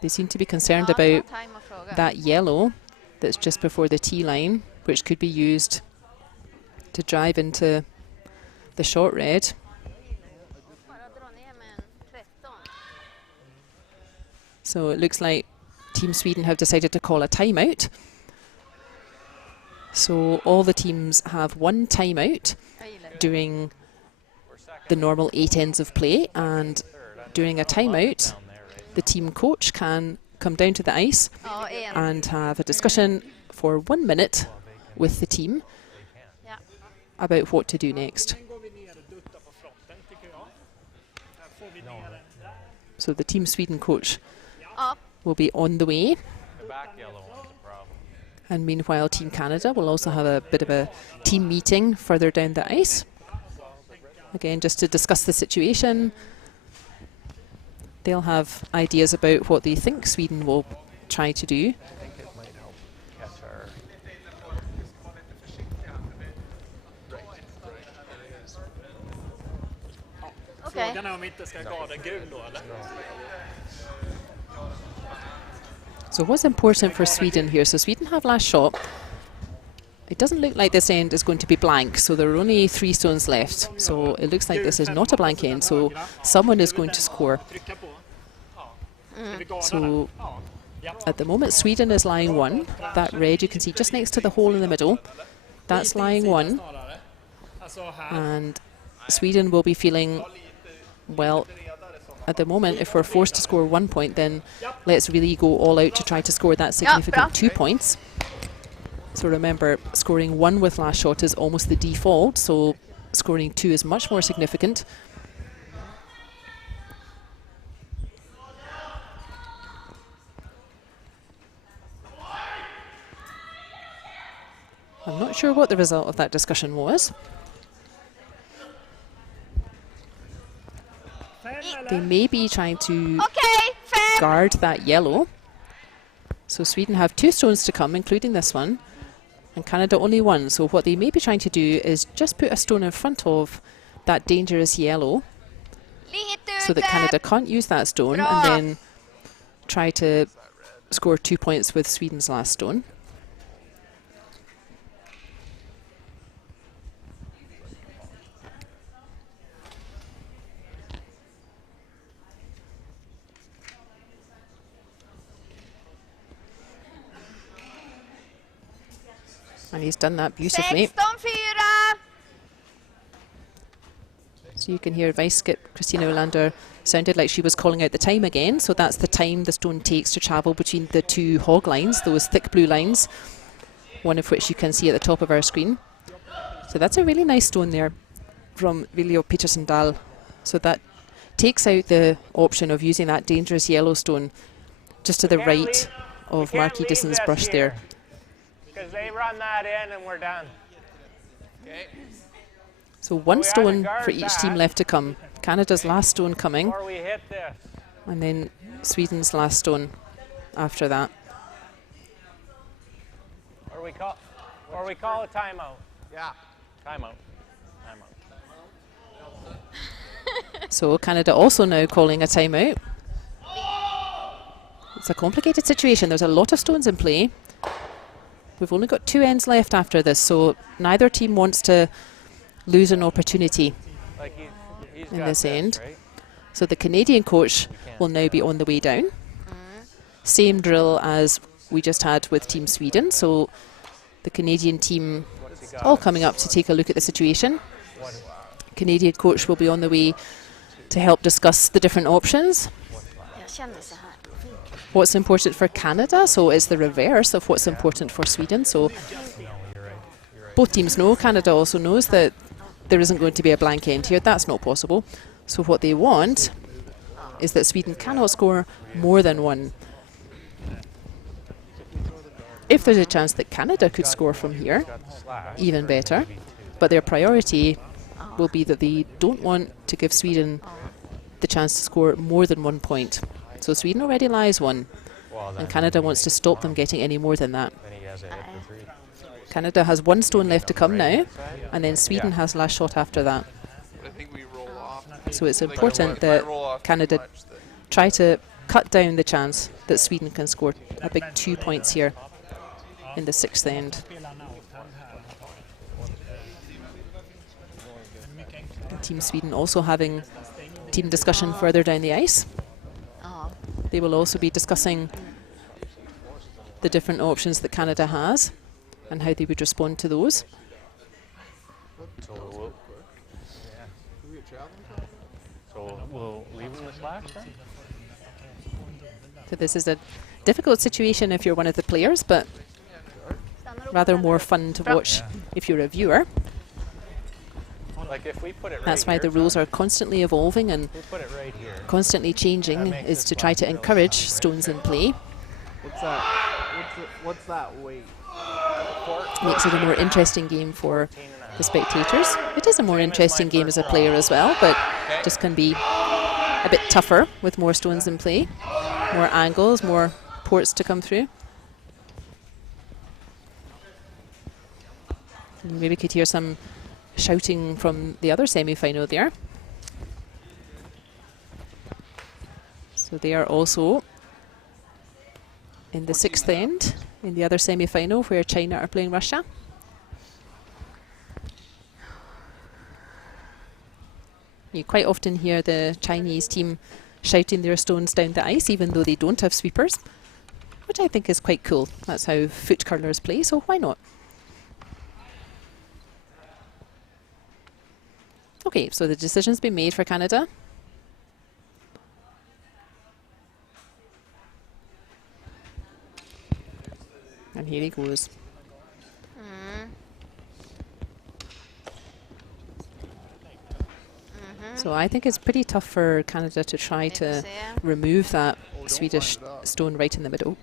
They seem to be concerned Ja, about ta time och fråga. that yellow that's just before the tee line, which could be used to drive into the short red. Bara dra ner med en 13. So it looks like Team Sweden have decided to call a timeout. So all the teams have 1 timeout Jag gillar det. during We're second. the normal 8 ends of play, and Third. I'm during a timeout down there, right? the team coach can come down to the ice Ja, en. and have a discussion for 1 minute with the team Ja. about what to do next. Sen går vi ner och duttar på fronten tycker jag. Här får vi ner den där. So the Team Sweden coach Ja. will be on the way. The back yellow one's a problem. And meanwhile, Team Canada will also have a bit of a team meeting further down the ice. Again, just to discuss the situation. They'll have ideas about what they think Sweden will try to do. I think it might help catch our... Okej. Frågan är om vi inte ska garda gul då, eller? So what's important for Sweden here? So Sweden have last shot. It doesn't look like this end is going to be blank, so there are only 3 stones left. So it looks like this is not a blank end, so someone is going to score. Trycka på. Ska vi garda So den? Ja. at the moment, Sweden is lying 1. That red you can see just next to the hole in the middle. That's lying 1. Snarare. Alltså här. And Sweden will be feeling, well, at the moment, if we're forced to score 1 point, then let's really go all out to try to score that significant 2 points. So remember, scoring 1 with last shot is almost the default, so scoring 2 is much more significant. I'm not sure what the result of that discussion was. They may be trying to Okej, 5! guard that yellow. So Sweden have 2 stones to come, including this one, and Canada only 1. So what they may be trying to do is just put a stone in front of that dangerous yellow Lite so that Canada ute! can't use that stone Bra. and then try to score 2 points with Sweden's last stone. And he's done that beautifully. 16-4! So you can hear Vice Skip Christina Olander sounded like she was calling out the time again. So that's the time the stone takes to travel between the 2 hog lines, those thick blue lines, one of which you can see at the top of our screen. So that's a really nice stone there from Viljo Petersen Dahl. So that takes out the option of using that dangerous yellow stone just to the right of Mark Edison's brush there. Because they run that in and we're done. So 1 either stone guard for each that- team left to come. Canada's last stone coming, Or we hit this. and then Sweden's last stone after that. Or we call a timeout. Yeah. Timeout. So Canada also now calling a timeout. It's a complicated situation. There's a lot of stones in play. We've only got 2 ends left after this, so neither team wants to lose an opportunity. Like he's In got this end. right? So the Canadian coach will now be on the way down. Same drill as we just had with Team Sweden. So the Canadian team What's he got? all coming up to take a look at the situation. Canadian coach will be on the way to help discuss the different options. Jag känner så här. What's important for Canada, so it's the reverse of what's important for Sweden. So both teams know, Canada also knows that there isn't going to be a blank end here. That's not possible. So what they want is that Sweden cannot score more than 1. If there's a chance that Canada could score from here, even better. But their priority will be that they don't want to give Sweden the chance to score more than 1 point. So Sweden already lies 1, Well, then and Canada wants to stop them getting any more than that. he has a hit for 3. Canada has 1 stone left to come now, and then Sweden has last shot after that. But I think we roll off. So it's Like, important if I that roll off too Canada much, then- try to cut down the chance that Sweden can score a big 2 points here in the 6th end. Spelar en outhand här. Mycket enklare. Team Sweden also having team discussion further down the ice. Ja. They will also be discussing the different options that Canada has and how they would respond to those. So we'll, so we'll leave him the slash then? So this is a difficult situation if you're one of the players, but rather more fun to watch if you're a viewer. Like if we put it right That's why here, the rules John, are constantly evolving and we put it right here. constantly changing, That makes is this to try to black encourage real stones in play. What's that? What's that weight? Makes it a more interesting game for the spectators. It is a more interesting game as a player as well, but just can be a bit tougher with more stones in play, more angles, more ports to come through. You maybe could hear some shouting from the other semi-final there. So they are also in the 6th end in the other semi-final where China are playing Russia. You quite often hear the Chinese team shouting their stones down the ice even though they don't have sweepers, which I think is quite cool. That's how foot curlers play, so why not? Okay, so the decision's been made for Canada. And here he goes. So I think it's pretty tough for Canada to try to remove that Swedish stone right in the middle.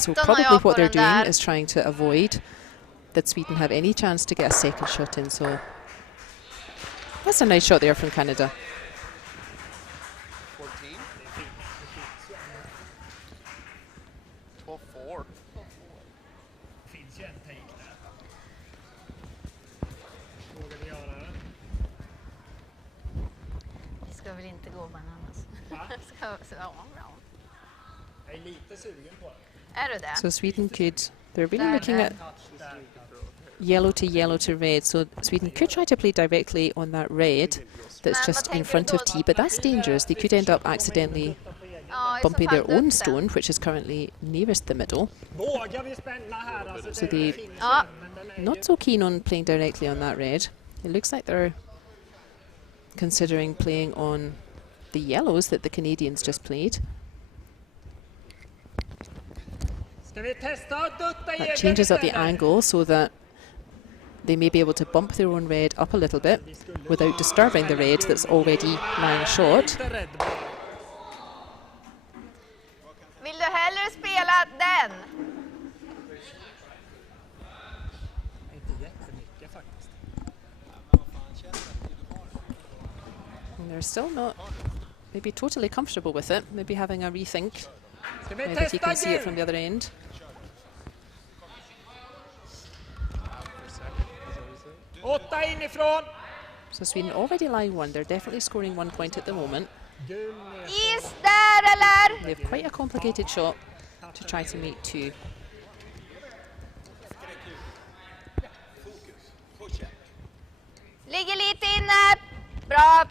So probably what they're doing is trying to avoid that Sweden have any chance to get a second shot in. So that's a nice shot there from Canada. 14. 12-4. Finns ju en take där. Vågar vi göra det? Det ska väl inte gå bananas. Ja, bra. Jag är lite sugen på det. Är du det? So Sweden could, they're really looking at yellow to red. So Sweden could try to play directly on that red that's just in front of T, but that's dangerous. They could end up accidentally bumping their own stone, which is currently nearest the middle. So they're not so keen on playing directly on that red. It looks like they're considering playing on the yellows that the Canadians just played. That changes up the angle so that they may be able to bump their own red up a little bit without disturbing the red that's already lying short. Vill du hellre spela den? And they're still not maybe totally comfortable with it, maybe having a rethink. Maybe if you can see it from the other end. So Sweden already lying 1. They're definitely scoring 1 point at the moment. Is där eller? They have quite a complicated shot to try to make 2. Ligger lite inne. Bra.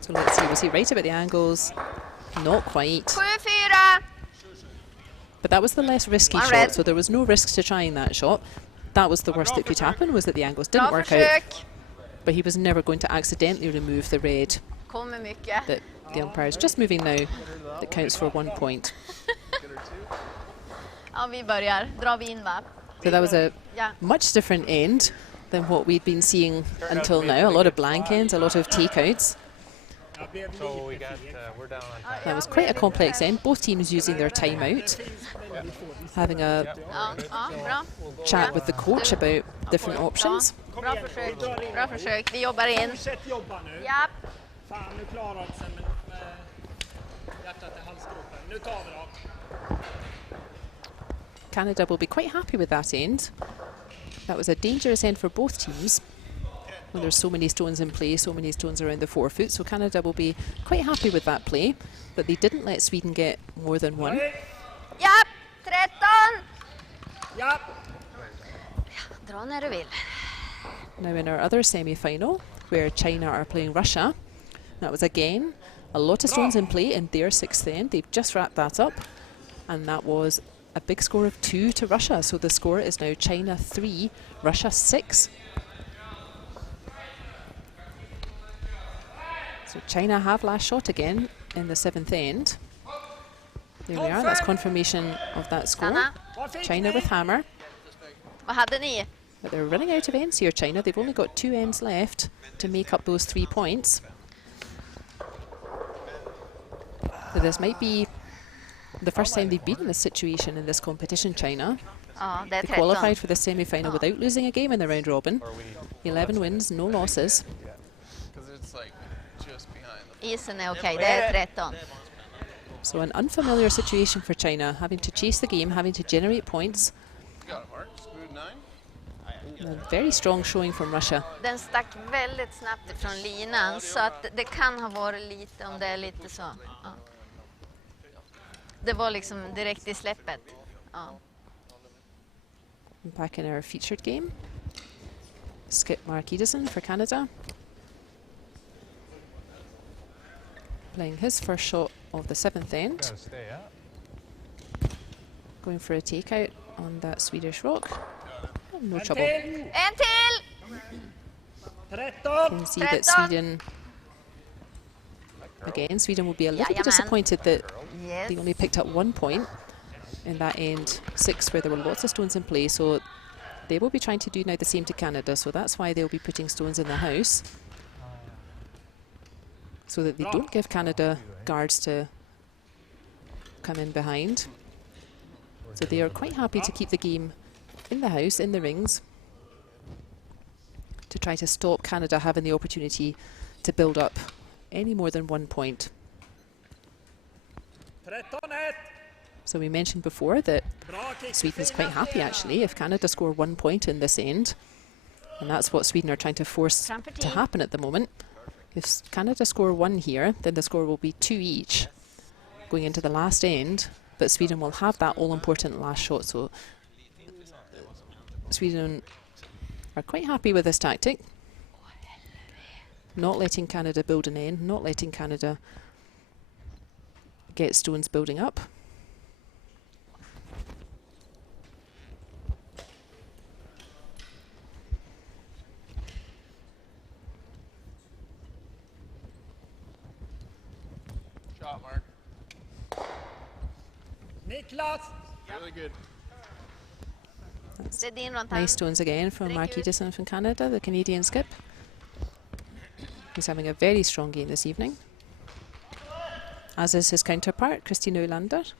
So let's see, was he right about the angles? Not quite. 7-4. But that was the less risky shot, so there was no risk to trying that shot. That was the worst that could happen, was that the angles didn't work out. But he was never going to accidentally remove the red that the umpire is just moving now. That counts for 1 point. Ja, vi börjar. Drar vi in, va? So that was a Ja. much different end than what we'd been seeing until now. A lot of blank ends, a lot of takeouts. So we got, we're down on time. That was quite a complex end. Both teams using their timeout, having a Ja, bra. chat with the coach about different options. Bra försök. Bra försök. Vi jobbar in. Fortsätt jobba nu. Ja. Fan, nu klarar det sig med hjärtat i halsgropen. Nu tar vi dem. Canada will be quite happy with that end. That was a dangerous end for both teams. When there's so many stones in play, so many stones around the forefoot. So Canada will be quite happy with that play. But they didn't let Sweden get more than 1. Ja. 13. Ja. Dra när du vill. Now in our other semi-final, where China are playing Russia, that was again a lot of stones in play in their 6th end. They've just wrapped that up, and that was a big score of 2 to Russia. So the score is now China 3, Russia 6. So China have last shot again in the 7th end. There we are, that's confirmation of that score. China with hammer. Vad hade ni? But they're running out of ends here, China. They've only got 2 ends left to make up those 3 points. So this might be the first time they've been in this situation in this competition, China. Ja, det är They 13. qualified for the semi-final without losing a game in the round robin. 11 wins, no losses. Because it's like just behind the Isen är okej, det är 13. So an unfamiliar situation for China, having to chase the game, having to generate points. You got it, Mark. Smooth 9. A very strong showing from Russia. Den stack väldigt snabbt ifrån linan så att det kan ha varit lite, om det är lite så. Ja. Det var liksom direkt i släppet. Ja. Back in our featured game. Skip Mark Edison for Canada. Playing his first shot of the 7th end. Gotta stay up. Going for a takeout on that Swedish rock. Oh, no En trouble. till! En till! 13! You can see that 13. Sweden, again, Sweden will be a little bit Jajamän. disappointed that Yes. they only picked up 1 point in that end 6 where there were lots of stones in play. So they will be trying to do now the same to Canada. So that's why they'll be putting stones in the house, so that they don't give Canada guards to come in behind. So they are quite happy to keep the game in the house, in the rings, to try to stop Canada having the opportunity to build up any more than 1 point. 13-1! So we mentioned before that Bra kick! Sweden's quite happy actually if Canada score 1 point in this end, and that's what Sweden are trying to force to happen at the moment. If Canada score 1 here, then the score will be 2 each going into the last end, but Sweden will have that all-important last shot. So Sweden are quite happy with this tactic, not letting Canada build an end, not letting Canada get stones building up. Shot, Mark. Niklas! Really good. Det är din Rontan. Nice stones again from Mark Edison from Canada, the Canadian skip. He's having a very strong game this evening, as is his counterpart, Christina Olander.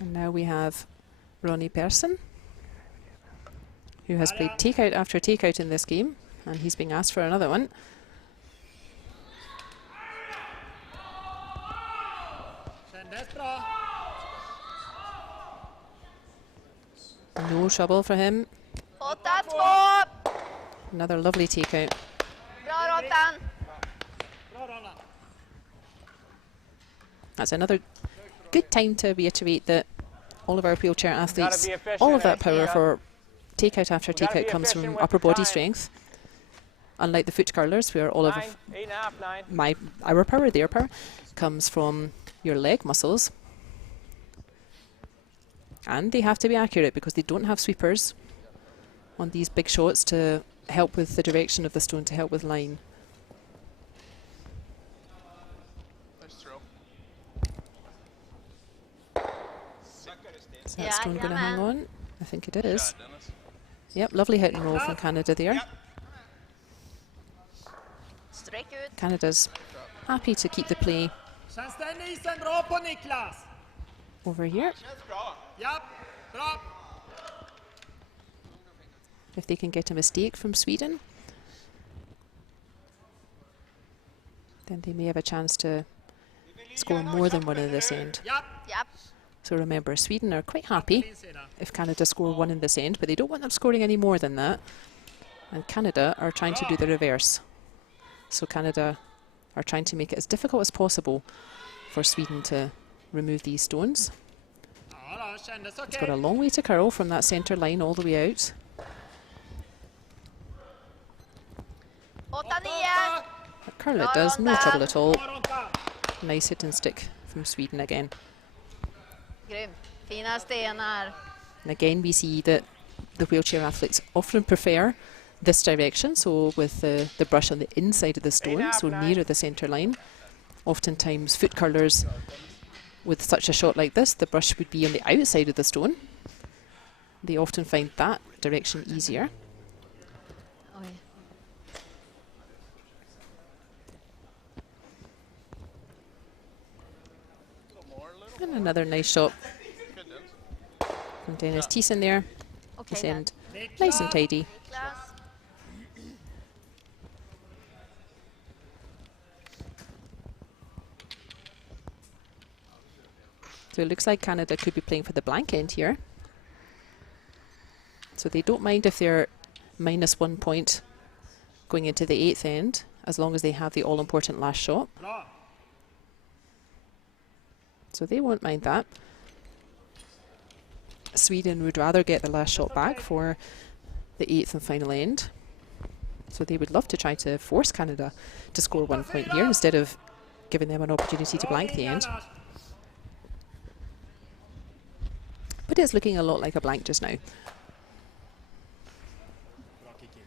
And now we have Ronnie Persson, who has played takeout after takeout in this game, and he's being asked for another one. Kändes bra! No trouble for him. 8-2! Another lovely takeout. Bra Rontan! Bra Roland! That's another good time to reiterate that all of our wheelchair athletes, be efficient, all of that power yeah. for takeout after Gotta takeout be comes efficient from with upper the body time. strength. Unlike the foot curlers, where all 9, of 8.5, 9. our power, their power, comes from your leg muscles. And they have to be accurate because they don't have sweepers on these big shots to help with the direction of the stone, to help with line. Nice throw. Is that stone going to hang Jajamän. on? I think it is. Shot, Dennis. Yep, lovely hit and roll from Canada there. Sträck ut. Canada's happy to keep the play Känns den isen bra på Niklas? over here. Japp, bra! If they can get a mistake from Sweden, then they may have a chance to score more than 1 in this end. Japp! Japp. So remember, Sweden are quite happy Din sida. if Canada score 1 in this end, but they don't want them scoring any more than that. And Canada are trying to do the reverse. So Canada are trying to make it as difficult as possible for Sweden to remove these stones. Ja då, kändes It's got okej. a long way to curl from that centre line all the way out. 8-9! But curl it does, no trouble at all. Bra Rontan! Nice hit and stick from Sweden again. Grymt. Fina stenar. And again, we see that the wheelchair athletes often prefer this direction, so with the brush on the inside of the stone, so nearer the centre line. Oftentimes foot curlers with such a shot like this, the brush would be on the outside of the stone. They often find that direction easier. Oj. And another nice shot from Dennis Thiessen there. Okej This där. end nice and tidy. Niklas. So it looks like Canada could be playing for the blank end here. So they don't mind if they're -1 point going into the 8th end, as long as they have the all-important last shot. Bra. So they won't mind that. Sweden would rather get the last shot back for the 8th and final end. So they would love to try to force Canada to score 1 point here instead of giving them an opportunity to blank the end. But it's looking a lot like a blank just now. Bra kick in.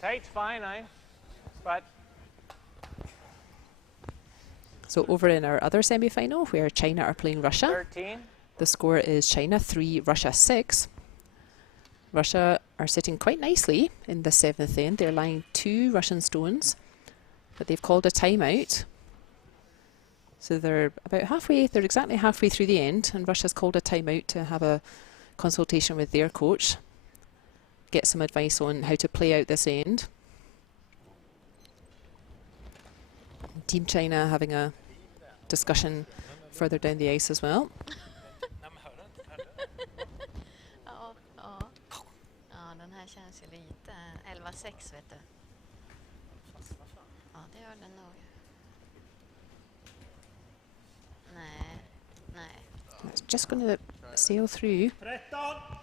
Tight's fine, but So over in our other semi-final, where China are playing Russia, 13. the score is China 3, Russia 6. Russia are sitting quite nicely in the 7th end. They're lying 2 Russian stones, but they've called a timeout. So they're about halfway, they're exactly halfway through the end, and Russia's called a timeout to have a consultation with their coach, get some advice on how to play out this end. Team China having a discussion further down the ice as well. Ja, ja. Ja, den här känns ju lite 11-6 vet du. Ja, det gör den nog. Nej, nej. It's just going to sail through. 13.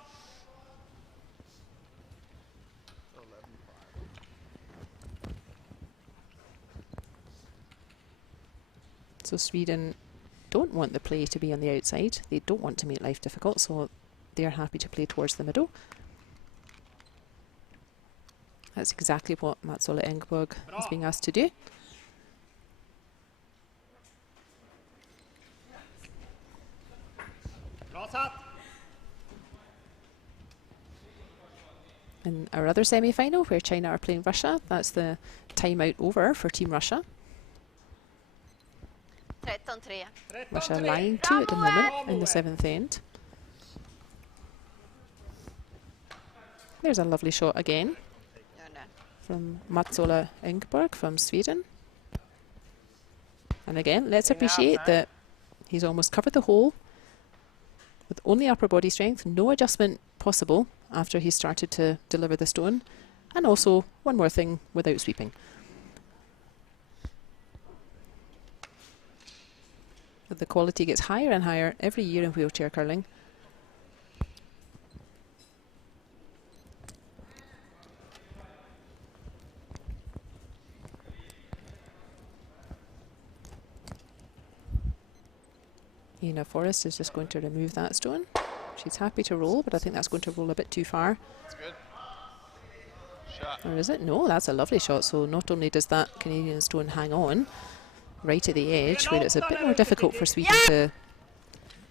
So Sweden don't want the play to be on the outside. They don't want to make life difficult, so they're happy to play towards the middle. That's exactly what Mats-Ola Engberg is being asked to do. Bra satt. In our other semi-final, where China are playing Russia, that's the timeout over for Team Russia. 13-3. Russia 13-3. lying 2 at the moment in the 7th end. There's a lovely shot again Gör det. from Mats-Ola Engberg from Sweden. And again, let's appreciate that he's almost covered the hole with only upper body strength, no adjustment possible after he started to deliver the stone. And also, one more thing, without sweeping. But the quality gets higher and higher every year in wheelchair curling. Ina Forrest is just going to remove that stone. She's happy to roll, but I think that's going to roll a bit too far. That's good. Shot. Or is it? No, that's a lovely shot. So not only does that Canadian stone hang on right at the edge, where it's a bit more difficult for Sweden to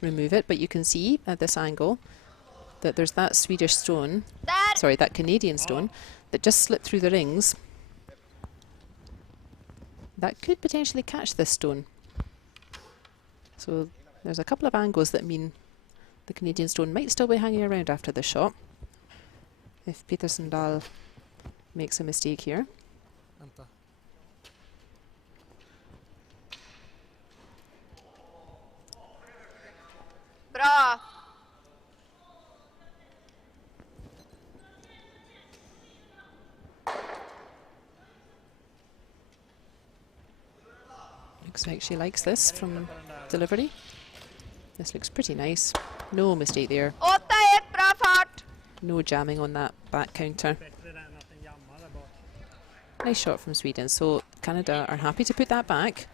remove it, but you can see at this angle that there's that Swedish stone, Där! sorry, that Canadian stone that just slipped through the rings. That could potentially catch this stone. So there's a couple of angles that mean the Canadian stone might still be hanging around after the shot if Peterson Dahl makes a mistake here. Vänta. Bra! Looks like she likes this from delivery. This looks pretty nice. No mistake there. 8-1, bra fart! No jamming on that back counter. Bättre än att den jammar där bak. Nice shot from Sweden. So Canada are happy to put that back.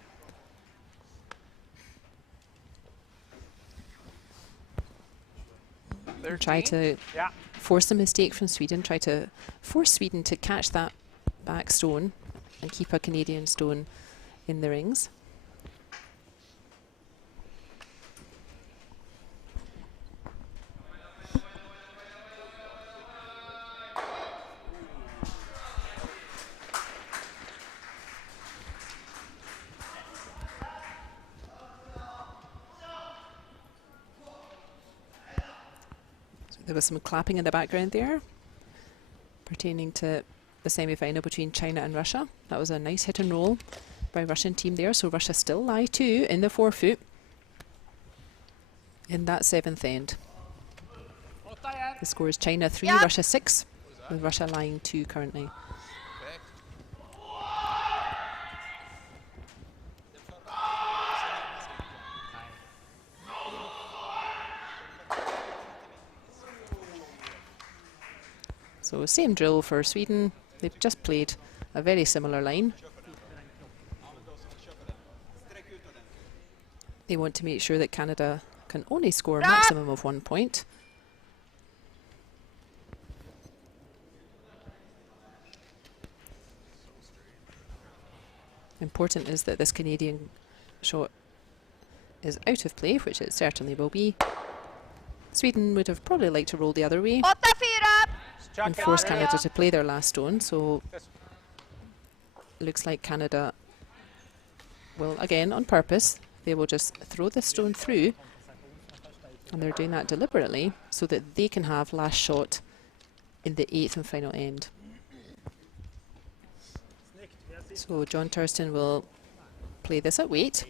Try to Yeah. force a mistake from Sweden. Try to force Sweden to catch that back stone and keep a Canadian stone in the rings. There was some clapping in the background there pertaining to the semi-final between China and Russia. That was a nice hit and roll by Russian team there. So Russia still lie 2 in the forefoot in that 7th end. The score is China 3, Russia 6, with Russia lying 2 currently. So same drill for Sweden. They've just played a very similar line. They want to make sure that Canada can only score a maximum of 1 point. Important is that this Canadian shot is out of play, which it certainly will be. Sweden would have probably liked to roll the other way and force Canada to play their last stone, so looks like Canada will, again on purpose, they will just throw the stone through, and they're doing that deliberately so that they can have last shot in the 8th and final end. So John Thurston will play this at weight,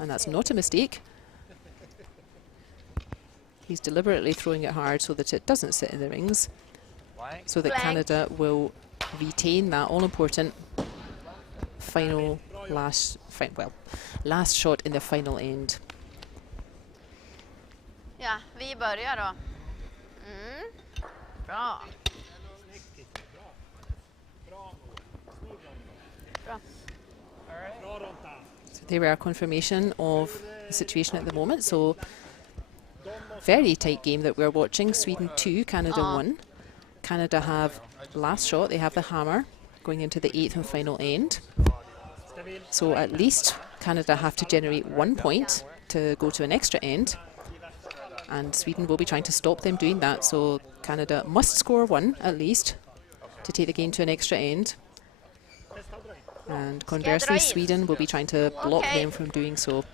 and that's not a mistake. He's deliberately throwing it hard so that it doesn't sit in the rings, so that Canada will retain that all-important final last shot in the final end. Ja, vi börjar då. Bra. So there we are, confirmation of the situation at the moment. So very tight game that we're watching. Sweden 2, Canada 1. Canada have last shot. They have the hammer going into the 8th and final end. So at least Canada have to generate 1 point to go to an extra end. And Sweden will be trying to stop them doing that. So Canada must score 1 at least to take the game to an extra end. And conversely, Sweden will be trying to block them from doing so.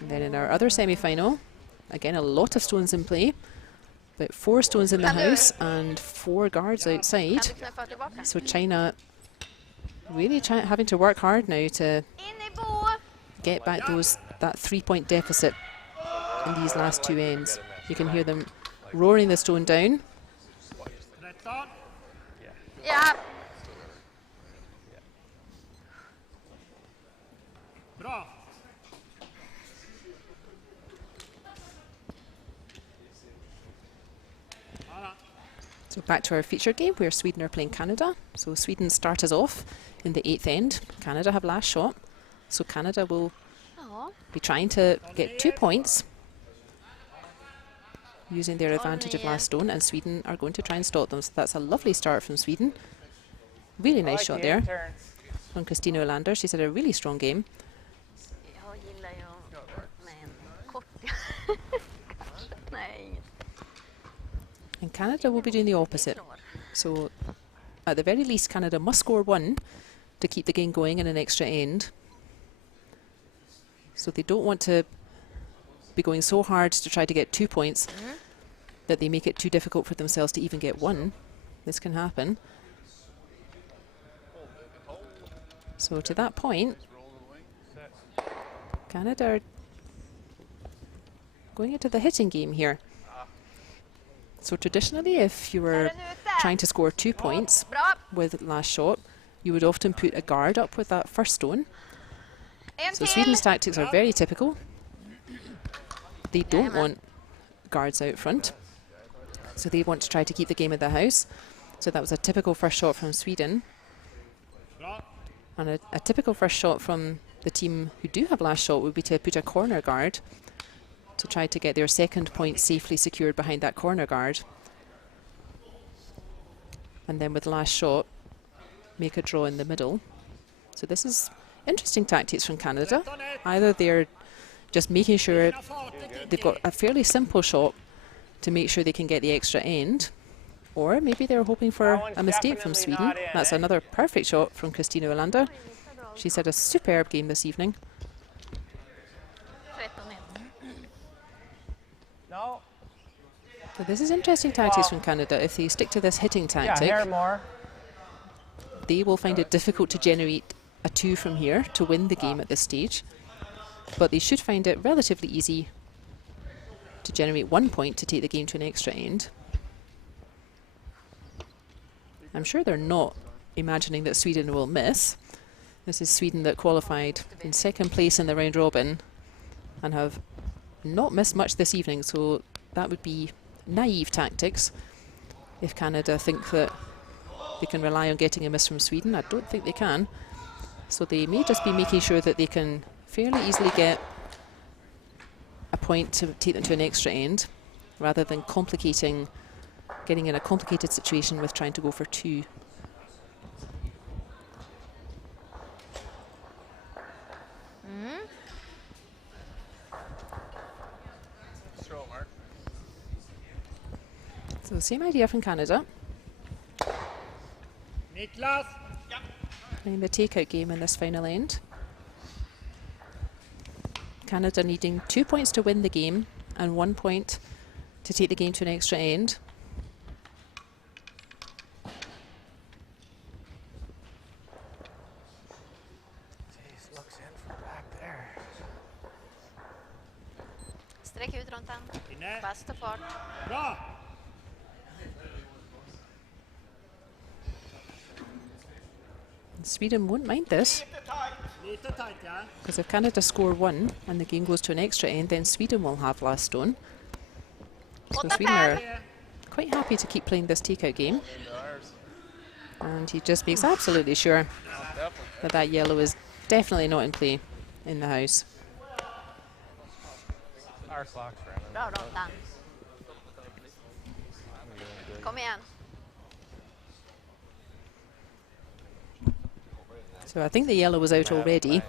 And then in our other semi-final, again, a lot of stones in play. About 4 stones in the house and 4 guards outside. So China really having to work hard now to get back that 3-point deficit in these last 2 ends. You can hear them roaring the stone down. Ja. So back to our feature game where Sweden are playing Canada. So Sweden start us off in the 8th end. Canada have last shot. So Canada will be trying to get 2 points using their advantage of last stone, and Sweden are going to try and stop them. So that's a lovely start from Sweden. Really nice shot there from Kristina Olander. She's had a really strong game. And Canada will be doing the opposite. So at the very least, Canada must score 1 to keep the game going in an extra end. So they don't want to be going so hard to try to get 2 points that they make it too difficult for themselves to even get 1. This can happen. So to that point, Canada are going into the hitting game here. So traditionally, if you were trying to score 2 points with last shot, you would often put a guard up with that first stone. So Sweden's tactics are very typical. They don't want guards out front. So they want to try to keep the game at the house. So that was a typical first shot from Sweden. And a typical first shot from the team who do have last shot would be to put a corner guard to try to get their 2nd point safely secured behind that corner guard. And then with last shot, make a draw in the middle. So this is interesting tactics from Canada. Either they're just making sure they've got a fairly simple shot to make sure they can get the extra end, or maybe they're hoping for a mistake from Sweden. That's another perfect shot from Kristina Olander. She's had a superb game this evening. No. So this is interesting tactics from Canada. If they stick to this hitting Yeah, tactic, hair more. they will find it difficult to generate a 2 from here to win the game at this stage. But they should find it relatively easy to generate 1 point to take the game to an extra end. I'm sure they're not imagining that Sweden will miss. This is Sweden that qualified in second place in the round robin and have not missed much this evening, so that would be naive tactics if Canada think that they can rely on getting a miss from Sweden. I don't think they can. So they may just be making sure that they can fairly easily get a point to take them to an extra end, rather than getting in a complicated situation with trying to go for 2. Throw, Mark. So same idea from Canada. Niklas! Playing the takeout game in this final end. Canada needing 2 points to win the game and 1 point to take the game to an extra end. Jeez, looks in from back there. Sträck ut runt den. Inne. Fast fart. Bra! Sweden won't mind this, Lite tajt, ja. because if Canada score 1 and the game goes to an extra end, then Sweden will have last stone. So Sweden are quite happy to keep playing this takeout game. And he just makes absolutely sure that that yellow is definitely not in play in the house. Our clock's running. Bra runt den. Kom igen. So I think the yellow was out already.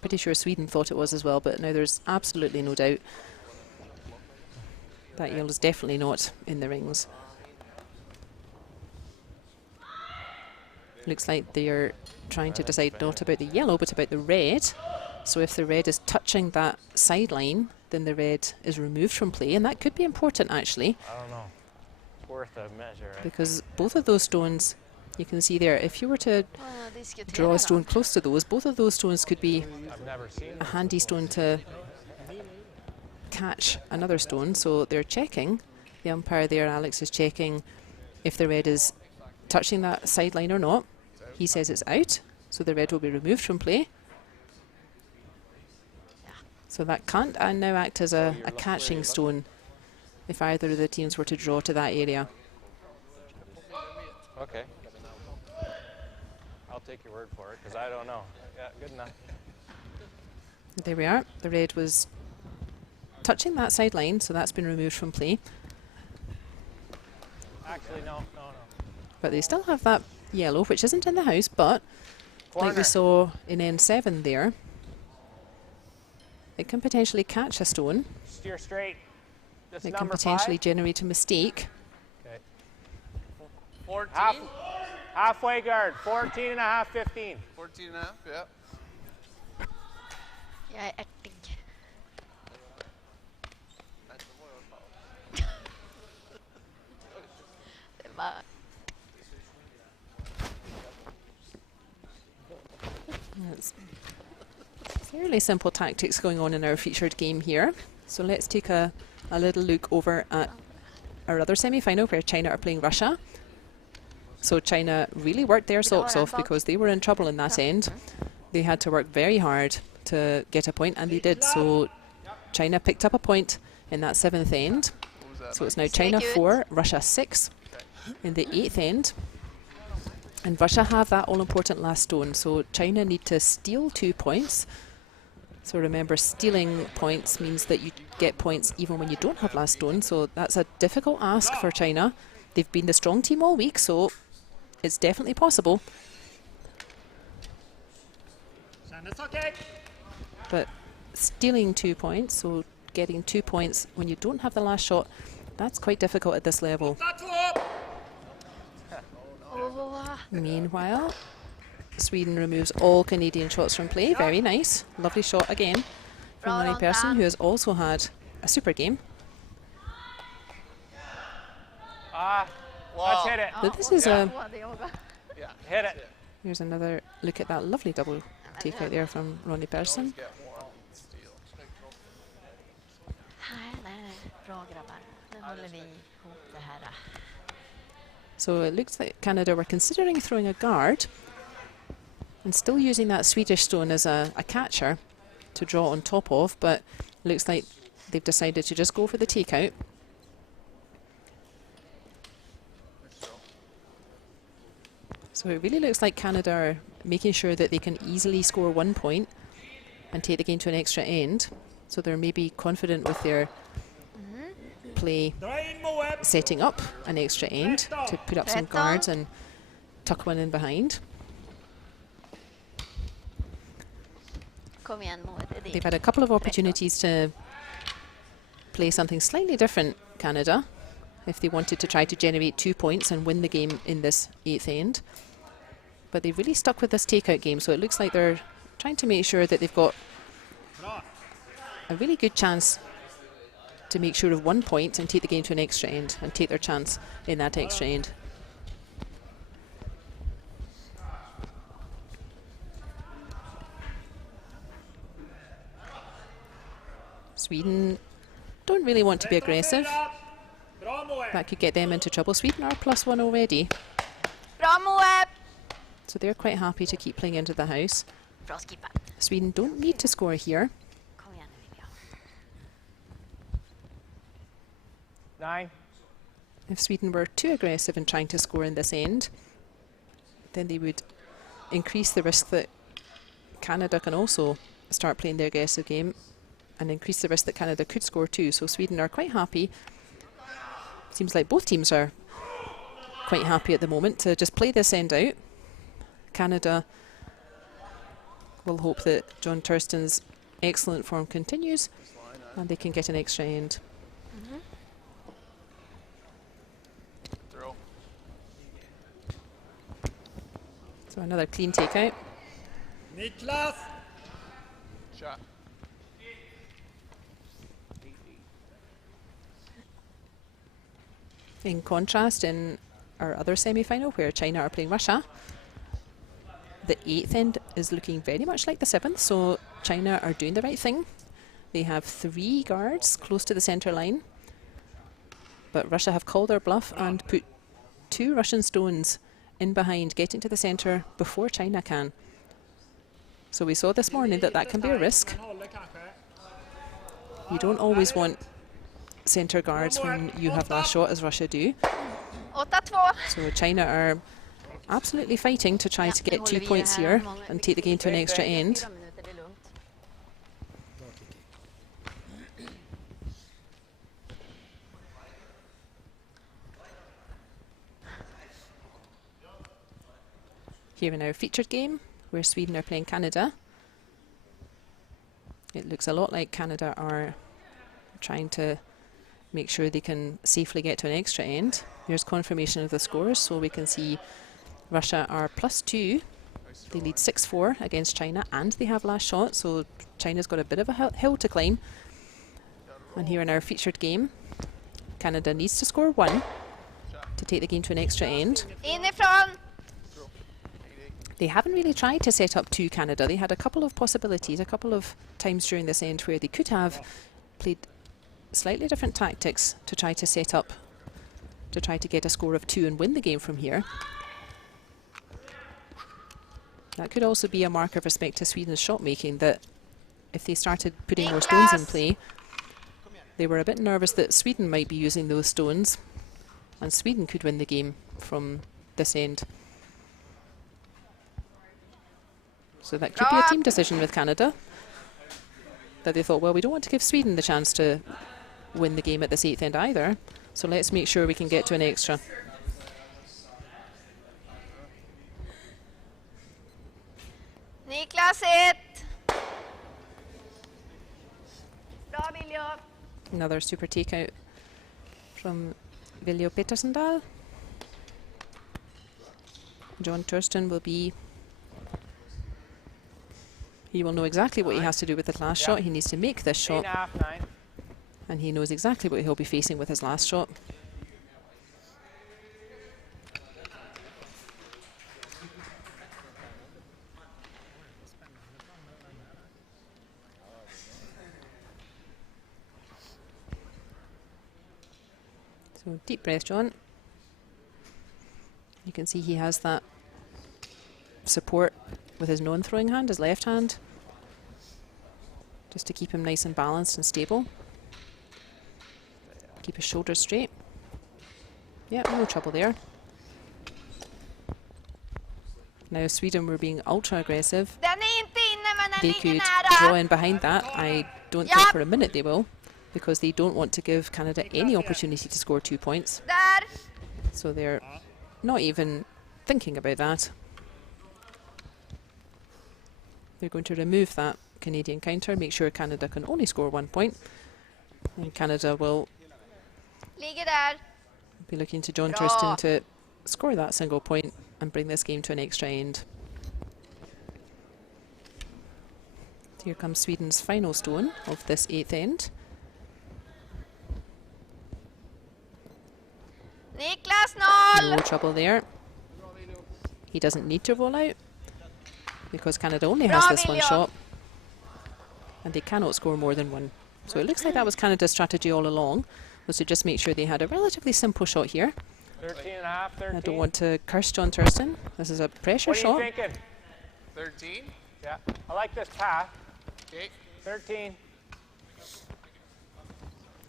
Pretty sure Sweden thought it was as well, but now there's absolutely no doubt that yellow's definitely not in the rings. Looks like they're trying to decide not about the yellow, but about the red. So if the red is touching that sideline, then the red is removed from play, and that could be important actually, I don't know. It's worth a measure, right? because both of those stones, you can see there, if you were to draw a stone close to those, both of those stones could be I've never seen a handy stone to catch another stone. So they're checking, the umpire there, Alex, is checking if the red is touching that sideline or not. He says it's out, so the red will be removed from play. So that can't now act as a catching stone if either of the teams were to draw to that area. Okay. I'll take your word for it, because I don't know. Yeah, good enough. There we are. The red was touching that sideline, so that's been removed from play. Actually, no. But they still have that yellow, which isn't in the house, but like we Corner. saw in N7 there, it can potentially catch a stone. Steer straight. This It can number potentially 5. generate a mistake. Okay. 14? Halfway guard. 14 and a half, 15. 14 and a half, yeah. Jag är ärtig. Det var... It's fairly simple tactics going on in our featured game here. So let's take a little look over at our other semi-final where China are playing Russia. So China really worked their socks off because they were in trouble in that end. They had to work very hard to get a point, and they did. So China picked up a point in that 7th end. What was that? So it's now China 4, Russia 6 in the 8th end. And Russia have that all-important last stone. So China need to steal 2 points. So remember, stealing points means that you get points even when you don't have last stone. So that's a difficult ask for China. They've been the strong team all week, so it's definitely possible. Kändes okej. But stealing 2 points, so getting 2 points when you don't have the last shot, that's quite difficult at this level. 8-2! Meanwhile, Sweden removes all Canadian shots from play. Very nice. Lovely shot again from Lenny Persson, who has also had a super game. Let's hit it. But this is a... Två, det är jag. Yeah. Hit it. Here's another look at that lovely double takeout there from Ronnie Persson. Get one steal. Nej, nej, bra grabbar. Nu håller vi ihop det här. So it looks like Canada were considering throwing a guard and still using that Swedish stone as a catcher to draw on top of, but it looks like they've decided to just go for the takeout. So it really looks like Canada are making sure that they can easily score 1 point and take the game to an extra end. So they're maybe confident with their play setting up an extra end to put up some guards and tuck one in behind. Kom igen, Moe, det är They've dit. had a couple of opportunities to play something slightly different, Canada, if they wanted to try to generate 2 points and win the game in this 8th end. But they've really stuck with this takeout game, so it looks like they're trying to make sure that they've got a really good chance to make sure of 1 point and take the game to an extra end and take their chance in that extra end. Sweden don't really want to be aggressive. That could get them into trouble. Sweden are +1 already, Bra Moe! so they're quite happy to keep playing into the house. Bra skippat. Sweden don't need to score here. Kom igen nu, Vivian. 9. If Sweden were too aggressive in trying to score in this end, then they would increase the risk that Canada can also start playing their aggressive game and increase the risk that Canada could score too. So Sweden are quite happy. Seems like both teams are quite happy at the moment to just play this end out. Canada will hope that John Thurston's excellent form continues and they can get an extra end. Throw. So another clean takeout. Niklas! Shot. In contrast, in our other semi-final where China are playing Russia, the 8th end is looking very much like the 7th, so China are doing the right thing. They have 3 guards close to the center line, but Russia have called their bluff and put 2 Russian stones in behind, getting to the center before China can. So we saw this morning that that can be a risk. You don't always want center guards when you have last shot, as Russia do. 8-2. So China are absolutely fighting to try to get 2 points here and take the game to an extra end. 4 minuter, det är lugnt. Here in our featured game, where Sweden are playing Canada, it looks a lot like Canada are trying to make sure they can safely get to an extra end. Here's confirmation of the scores, so we can see Russia are +2. They lead 6-4 against China, and they have last shot, so China's got a bit of a hill to climb. And here in our featured game, Canada needs to score 1 to take the game to an extra end. Inifrån! They haven't really tried to set up 2 Canada. They had a couple of possibilities, a couple of times during this end where they could have played slightly different tactics to try to set up, to try to get a score of 2 and win the game from here. That could also be a mark of respect to Sweden's shot making, that if they started putting more stones in play, they were a bit nervous that Sweden might be using those stones and Sweden could win the game from this end. So that could be a team decision with Canada, that they thought, well, we don't want to give Sweden the chance to win the game at this 8th end either, so let's make sure we can get to an extra. Niklas 1! Bra Viljo! Another super takeout from Viljo Pettersendal. John Thurston will be... He will know exactly what he has to do with his last shot. He needs to make this shot. 8.5, 9. And he knows exactly what he'll be facing with his last shot. So deep breath, John. You can see he has that support with his non-throwing hand, his left hand, just to keep him nice and balanced and stable. Keep his shoulders straight. Yeah, no trouble there. Now Sweden were being ultra aggressive. Den är inte inne, men den They ligger could nära. draw in behind that. I don't think for a minute they will, because they don't want to give Canada any opportunity to score 2 points. Där. So they're not even thinking about that. They're going to remove that Canadian counter, make sure Canada can only score 1 point. And Canada will Ligger där. be looking to John Bra. Thurston to score that single point and bring this game to an extra end. Here comes Sweden's final stone of this 8th end. Niklas, No 0. trouble there. He doesn't need to roll out because Canada only has this one shot and they cannot score more than one. So it looks like that was Canada's strategy all along, was to just make sure they had a relatively simple shot here. 13.5, 13. I don't want to curse John Thurston. This is a pressure What are you shot. thinking? 13. Yeah, I like this path. Okay. 13.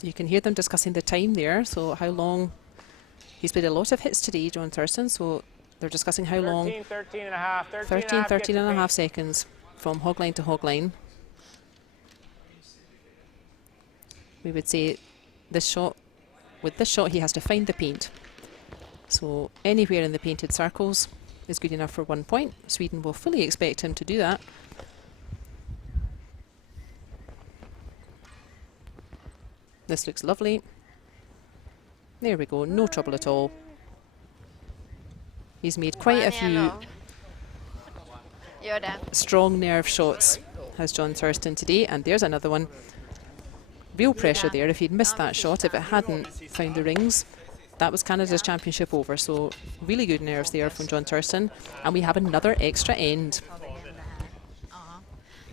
You can hear them discussing the time there, so how long. He's played a lot of hits today, John Thurston, so they're discussing how long. 13, 13 and a half. 13 and a half seconds from hog line to hog line. We would say this shot, with this shot he has to find the paint. So anywhere in the painted circles is good enough for 1 point. Sweden will fully expect him to do that. This looks lovely. There we go, no trouble at all. He's made quite a few Gör det. strong nerve shots, has John Thurston today, and there's another one. Real pressure there. If he'd missed that shot, if it hadn't found the rings, that was Canada's championship over. So really good nerves there from John Thurston, and we have another extra end. Ja.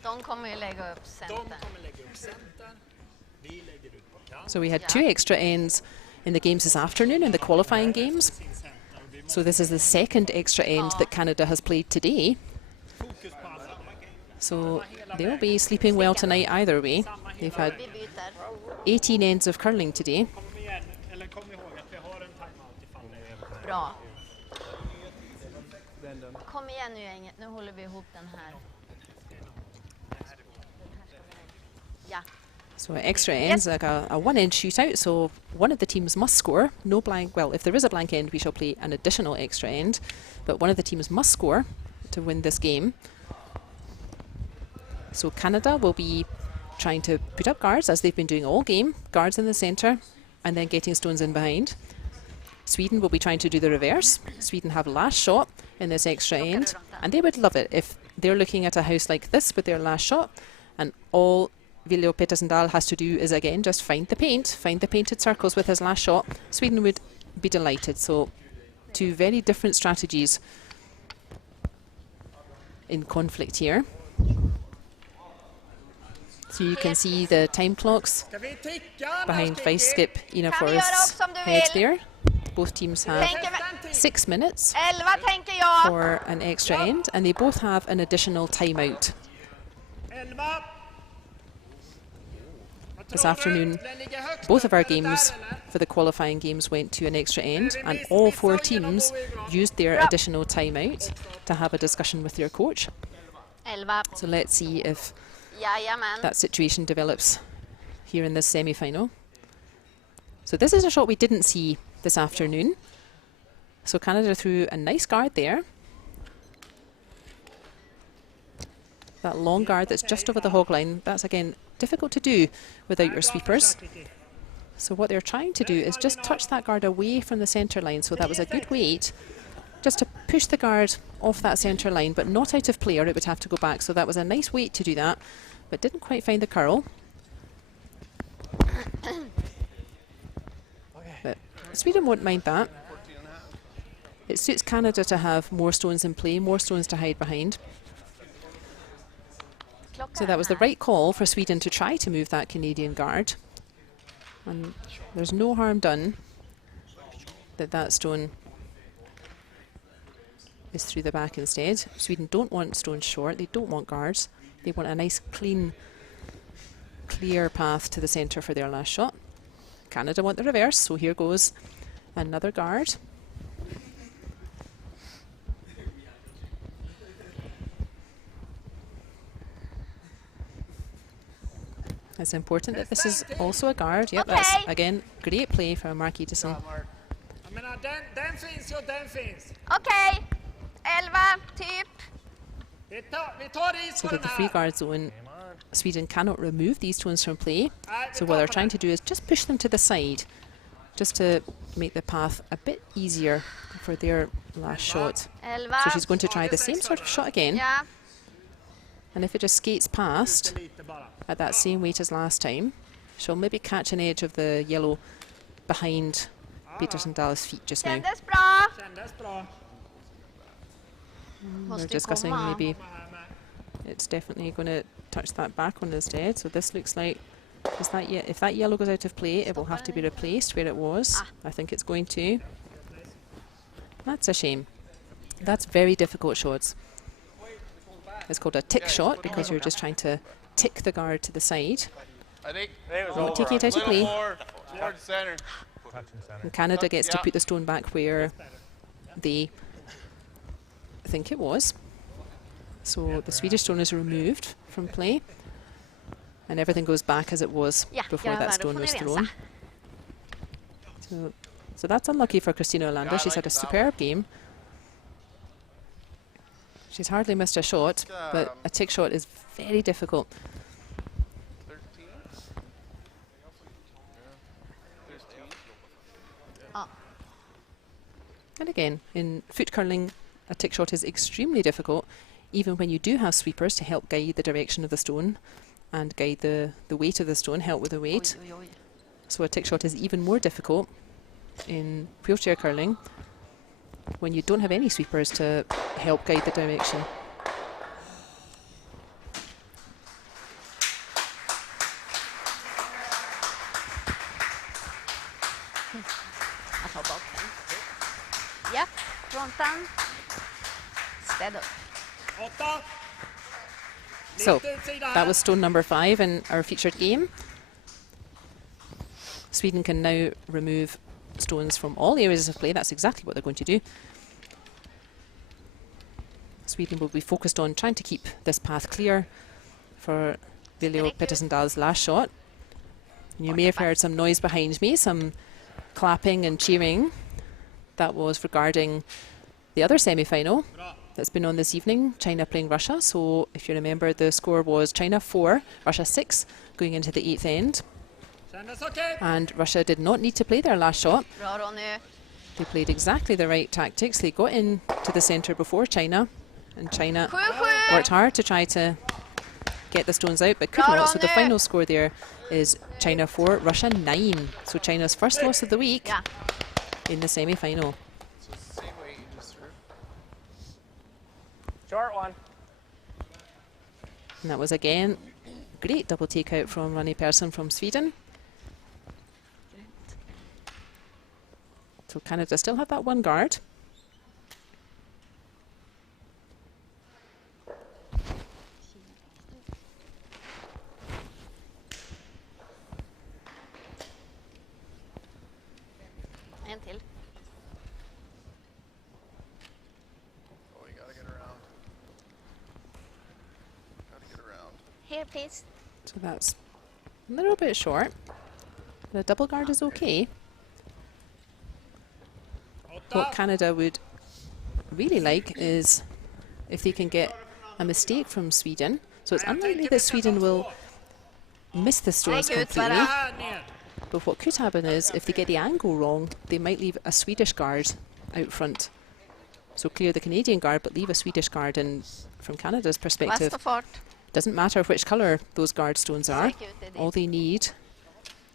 De kommer ju lägga upp De center. kommer lägga upp center. Vi lägger ut på kant. So we had 2 extra ends in the games this afternoon, in the qualifying games. Sin center. Och vi So this is the second extra end that Canada has played today. fokus på alla. So they'll be sleeping well tonight either way. They've had Vi byter. 18 ends of curling today. Kom igen, eller kom ihåg att vi har en timeout ifall det är. Bra. Kom igen nu gänget, nu håller vi ihop den här. Ja. So extra ends, like a one-end shootout, so one of the teams must score. No blank, well, if there is a blank end, we shall play an additional extra end, but one of the teams must score to win this game. So Canada will be trying to put up guards, as they've been doing all game, guards in the centre, and then getting stones in behind. Sweden will be trying to do the reverse. Sweden have last shot in this extra end, and they would love it if they're looking at a house like this with their last shot, and all Viljo Pettersson has to do is again just find the painted circles with his last shot. Sweden would be delighted. So 2 very different strategies in conflict here. So you can see the time clocks Ska vi ticka? behind Vice Skip Ina Kan vi göra Forrest's också om du head vill? there. Both teams have Tänker vi- 6 minutes 11 tänker jag. for an extra end, and they both have an additional timeout. 11. This afternoon, both of our games for the qualifying games went to an extra end, and all 4 teams used their additional timeout to have a discussion with their coach. 11. So let's see if Jajamän. that situation develops here in this semi-final. So this is a shot we didn't see this afternoon. So Canada threw a nice guard there. That long guard that's just over the hog line, that's again difficult to do without your sweepers. So what they're trying to do is just touch that guard away from the centre line. So that was a good weight just to push the guard off that centre line, but not out of play or it would have to go back. So that was a nice weight to do that, but didn't quite find the curl. But Sweden won't mind that. It suits Canada to have more stones in play, more stones to hide behind. So that was the right call for Sweden to try to move that Canadian guard. And there's no harm done that stone is through the back instead. Sweden don't want stones short, they don't want guards. They want a nice, clean, clear path to the centre for their last shot. Canada want the reverse, so here goes another guard. It's important that this is also a guard. Yep, that's, again, great play from Mark Edison. Jag menar, den finns ju, den finns. Okej, 11 typ. Vi tar is So på with den the free här. guard zone, Sweden cannot remove these stones from play. So what they're trying to do is just push them to the side, just to make the path a bit easier for their last shot. 11. So she's going to try the same sort of shot again. Ja. And if it just skates past Lite bara. at that same weight as last time, she'll maybe catch an edge of the yellow behind Peterson Dallas' feet just now. Kändes bra. Kändes bra. We're Måste ju discussing komma. maybe Här med. it's definitely going to touch that back one instead. So this looks like, is that if that yellow goes out of play, it will have to be replaced where it was. I think it's going to. That's a shame. That's very difficult shots. It's called a tick shot because you're just trying to tick the guard to the side. I think Not taking it out of play. more towards center. Touch and center. And Canada gets to put the stone back where they think it was. So the Swedish stone is removed from play. And everything goes back as it was Ja, before grabbar, that då stone får ni was rensa. thrown. So that's unlucky for Christina Olander. She's had a superb game. She's hardly missed a shot, but a tick shot is very difficult. 13. 13. Ja. And again, in foot curling, a tick shot is extremely difficult, even when you do have sweepers to help guide the direction of the stone and guide the weight of the stone, help with the weight. Oj, oj, oj. So a tick shot is even more difficult in wheelchair curling when you don't have any sweepers to help guide the direction. Jag tar bak den. Ja, fronten. Städ upp. 8. So Lite utsida här. that was stone number 5 in our featured game. Sweden can now remove stones from all areas of play. That's exactly what they're going to do. Sweden will be focused on trying to keep this path clear for Viljo Pettersson-Dahl's last shot. And you may have heard some noise behind me, some clapping and cheering. That was regarding the other semi-final that's been on this evening, China playing Russia. So if you remember, the score was China 4, Russia 6, going into the 8th end. Kändes okej. And Russia did not need to play their last shot. Bra Ronny. They played exactly the right tactics. They got in to the centre before China, and China 7-7. worked hard to try to get the stones out, but could Bra, not. So the Ronny. final score there is China 4, Russia 9. So China's first loss of the week Ja. in the semi-final. So it's the same way you just threw. Short one. And that was again great double takeout from Ronnie Persson from Sweden. So Canada still have that one guard. En till. Oh, you gotta get around. Gotta get around. Here please. So that's a little bit short. The double guard is okay. What Canada would really like is if they can get a mistake from Sweden. So it's unlikely that Sweden will miss the stones Nej, gud, completely. bara. Här ner. But what could happen is if they get the angle wrong, they might leave a Swedish guard out front. So clear the Canadian guard, but leave a Swedish guard. And from Canada's perspective, Fast och fart. doesn't matter which colour those guard stones are. Sträck ut det All dit. they need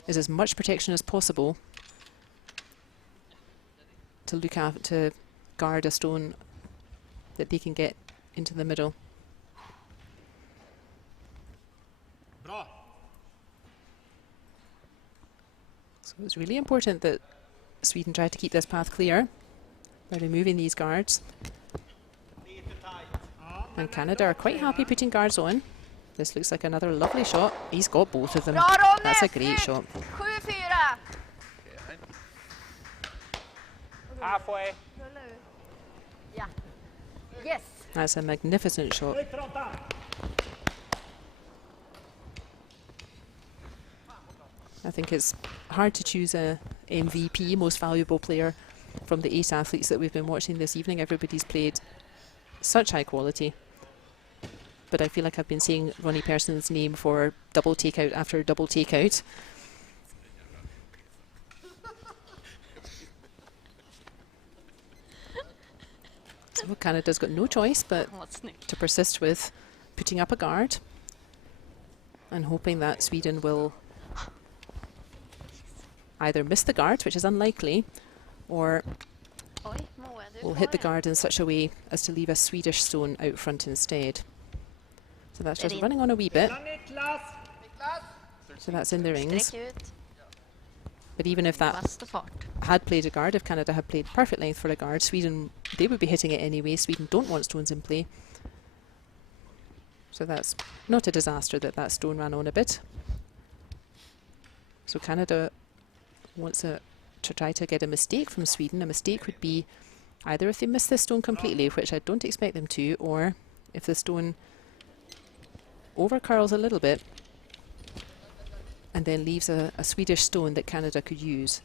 is as much protection as possible to look at, to guard a stone that they can get into the middle. Bra. So it's really important that Sweden try to keep this path clear by removing these guards. And Canada are quite happy putting guards on. This looks like another lovely shot. He's got both of them. That's a great shot. 7-4. Halfway. Yeah. Yes. That's a magnificent shot. I think it's hard to choose a MVP, most valuable player, from the 8 athletes that we've been watching this evening. Everybody's played such high quality. But I feel like I've been saying Ronnie Person's name for double takeout after double takeout. So Canada's got no choice but to persist with putting up a guard and hoping that Sweden will either miss the guard, which is unlikely, or will hit the guard in such a way as to leave a Swedish stone out front instead. So that's just running on a wee bit. So that's in the rings. But even if that had played a guard, if Canada had played perfect length for a guard, Sweden, they would be hitting it anyway. Sweden don't want stones in play. So that's not a disaster that that stone ran on a bit. So Canada wants to try to get a mistake from Sweden. A mistake would be either if they miss this stone completely, which I don't expect them to, or if the stone overcurls a little bit and then leaves a Swedish stone that Canada could use.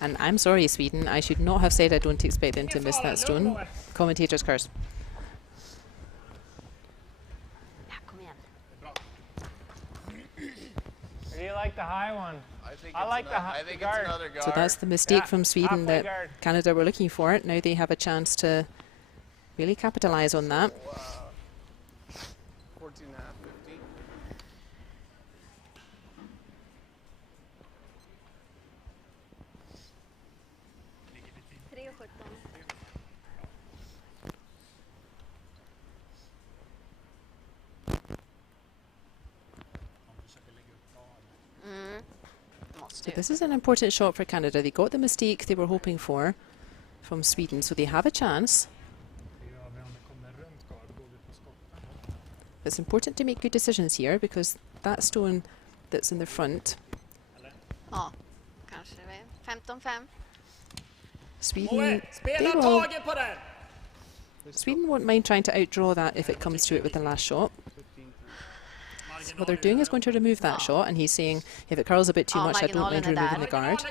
And I'm sorry, Sweden, I should not have said I don't expect them to miss that stone. Commentator's curse. Or do you like the high one? I like the guard. So that's the mistake from Sweden that Canada were looking for. Now they have a chance to really capitalize on that. 14.5, 50. So this is an important shot for Canada. They got the mistake they were hoping for from Sweden, so they have a chance. It's important to make good decisions here because that stone that's in the front, Ja, kanske det är 15-5. Sweden, Sweden won't mind trying to outdraw that if it comes to it with the last shot. So what they're doing is going to remove that shot, and he's saying if it curls a bit too much, I don't mind removing the guard.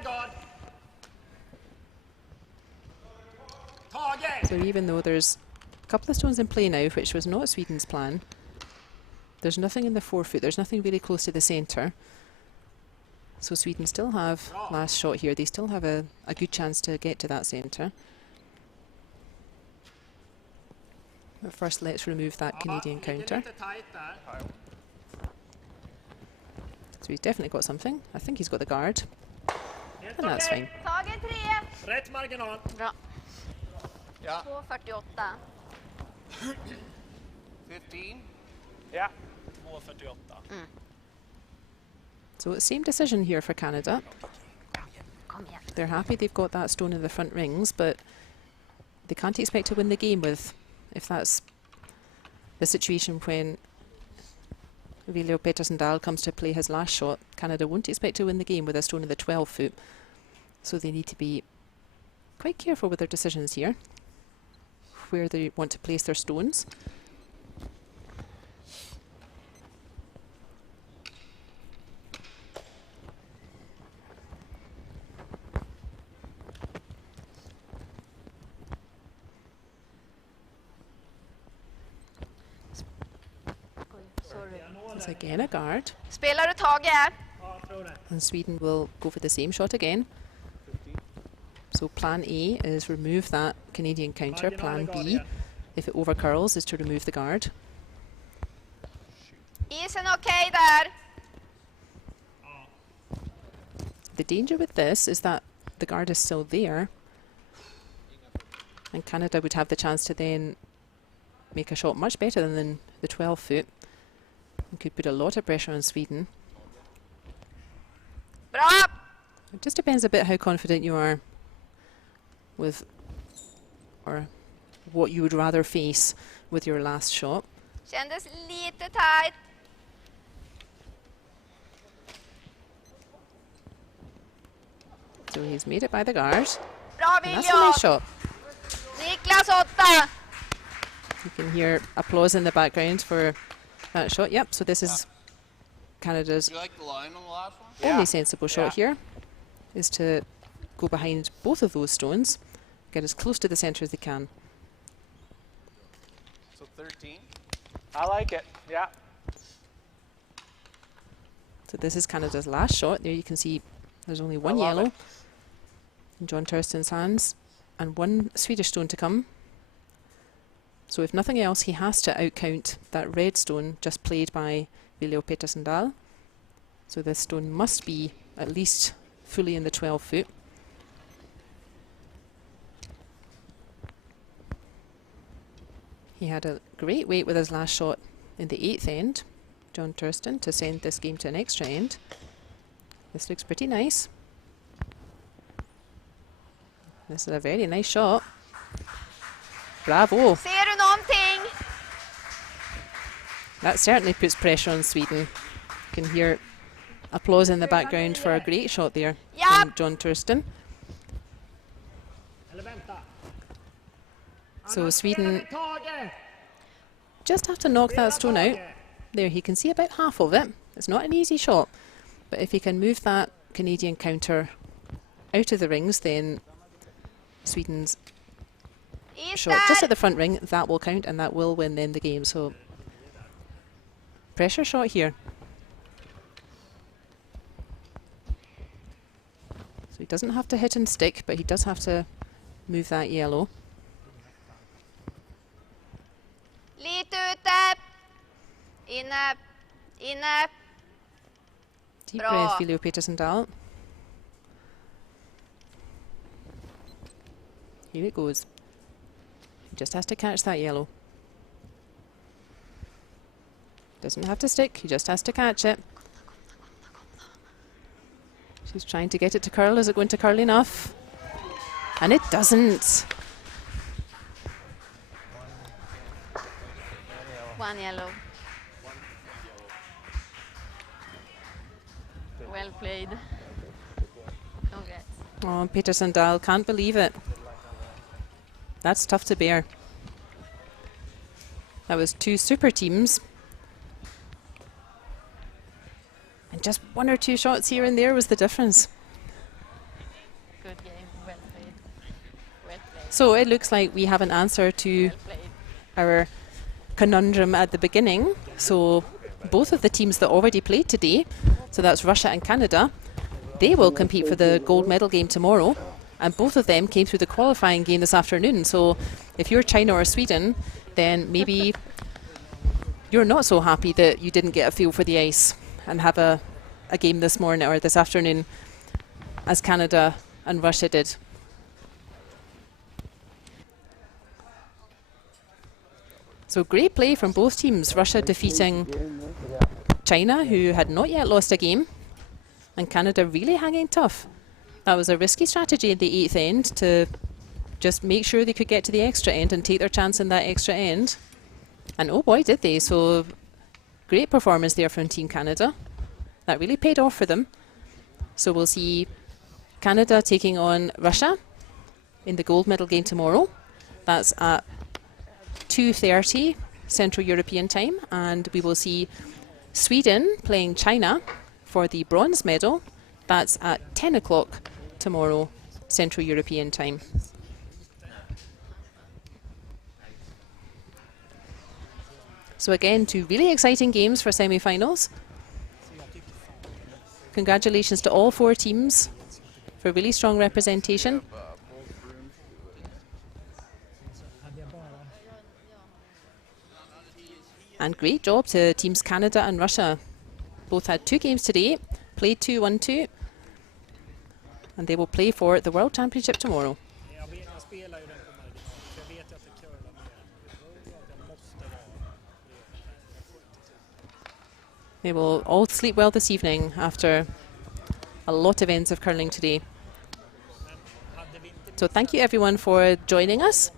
So even though there's a couple of stones in play now, which was not Sweden's plan, there's nothing in the forefoot, there's nothing really close to the centre. So Sweden still have last shot here, they still have a good chance to get to that centre. But first let's remove that Canadian counter. So he's definitely got something. I think he's got the guard. And that's fine. Tagen 3. Rätt marginal. Bra. Ja. 2.48. 15. Yeah. 2.48. So same decision here for Canada. Kom igen. They're happy they've got that stone in the front rings, but they can't expect to win the game with, if that's the situation when Viljo Pettersson-Dahl comes to play his last shot. Canada won't expect to win the game with a stone in the 12 foot. So they need to be quite careful with their decisions here, where they want to place their stones. Once again a guard, Spelar du Tage? and Sweden will go for the same shot again. So plan A is remove that Canadian counter. Plan B, if it overcurls, is to remove the guard. Isen okej där? The danger with this is that the guard is still there, and Canada would have the chance to then make a shot much better than the 12 foot and could put a lot of pressure on Sweden. Bra! It just depends a bit how confident you are with, or what you would rather face with your last shot. Kändes lite tight. So he's made it by the guard. Bra And that's a nice Viljo! shot. Niklas 8! You can hear applause in the background for that shot. Yep, so this is Canada's You like the line on the last one? only sensible shot here, is to go behind both of those stones, get as close to the centre as they can. So 13. I like it. Yeah. So this is Canada's last shot. There you can see there's only one love yellow it. in John Tursten's hands and one Swedish stone to come. So if nothing else, he has to outcount that red stone just played by Viljo Petersendal. So this stone must be at least fully in the 12 foot. He had a great weight with his last shot in the 8th end, John Tursten, to send this game to an extra end. This looks pretty nice. This is a very nice shot. Bravo. Ser du någonting? That certainly puts pressure on Sweden. You can hear applause in the background for a great shot there from John Tursten. Eller vänta. So Sweden just have to knock that stone out. There, he can see about half of it. It's not an easy shot, but if he can move that Canadian counter out of the rings, then Sweden's shot just at the front ring, that will count and that will win then the game. So pressure shot here. So he doesn't have to hit and stick, but he does have to move that yellow. Lite ute. Inne. Inne. Deep Bra. breath, Viljo Petersendal. Here it goes. He just has to catch that yellow. Doesn't have to stick, he just has to catch it. She's trying to get it to curl. Is it going to curl enough? And it doesn't. One yellow. Well played. Congrats. Oh, Petersendal can't believe it. That's tough to bear. That was two super teams. And just one or two shots here and there was the difference. Good game. Well played. Well played. So it looks like we have an answer to Well played. our conundrum at the beginning. So both of the teams that already played today, so that's Russia and Canada, they will compete for the gold medal game tomorrow. And both of them came through the qualifying game this afternoon. So if you're China or Sweden, then maybe you're not so happy that you didn't get a feel for the ice and have a game this morning or this afternoon as Canada and Russia did. So great play from both teams. Russia defeating China, who had not yet lost a game, and Canada really hanging tough. That was a risky strategy in the 8th end to just make sure they could get to the extra end and take their chance in that extra end. And oh boy, did they. So great performance there from Team Canada. That really paid off for them. So we'll see Canada taking on Russia in the gold medal game tomorrow. That's at 2:30 Central European time. And we will see Sweden playing China for the bronze medal. That's at 10 o'clock tomorrow Central European time. So again, two really exciting games for semi-finals. Congratulations to all four teams for really strong representation. And great job to teams Canada and Russia. Both had two games today, played 2-1-2, and they will play for the World Championship tomorrow. Jag spelar ju den på marginal, för jag vet ju att det curlar mer. Jag måste vara. They will all sleep well this evening after A lot of ends of curling today. So thank you everyone for joining us,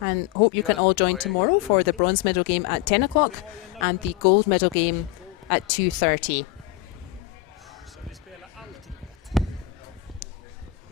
and hope you can all join tomorrow for the bronze medal game at 10 o'clock and the gold medal game at 2:30.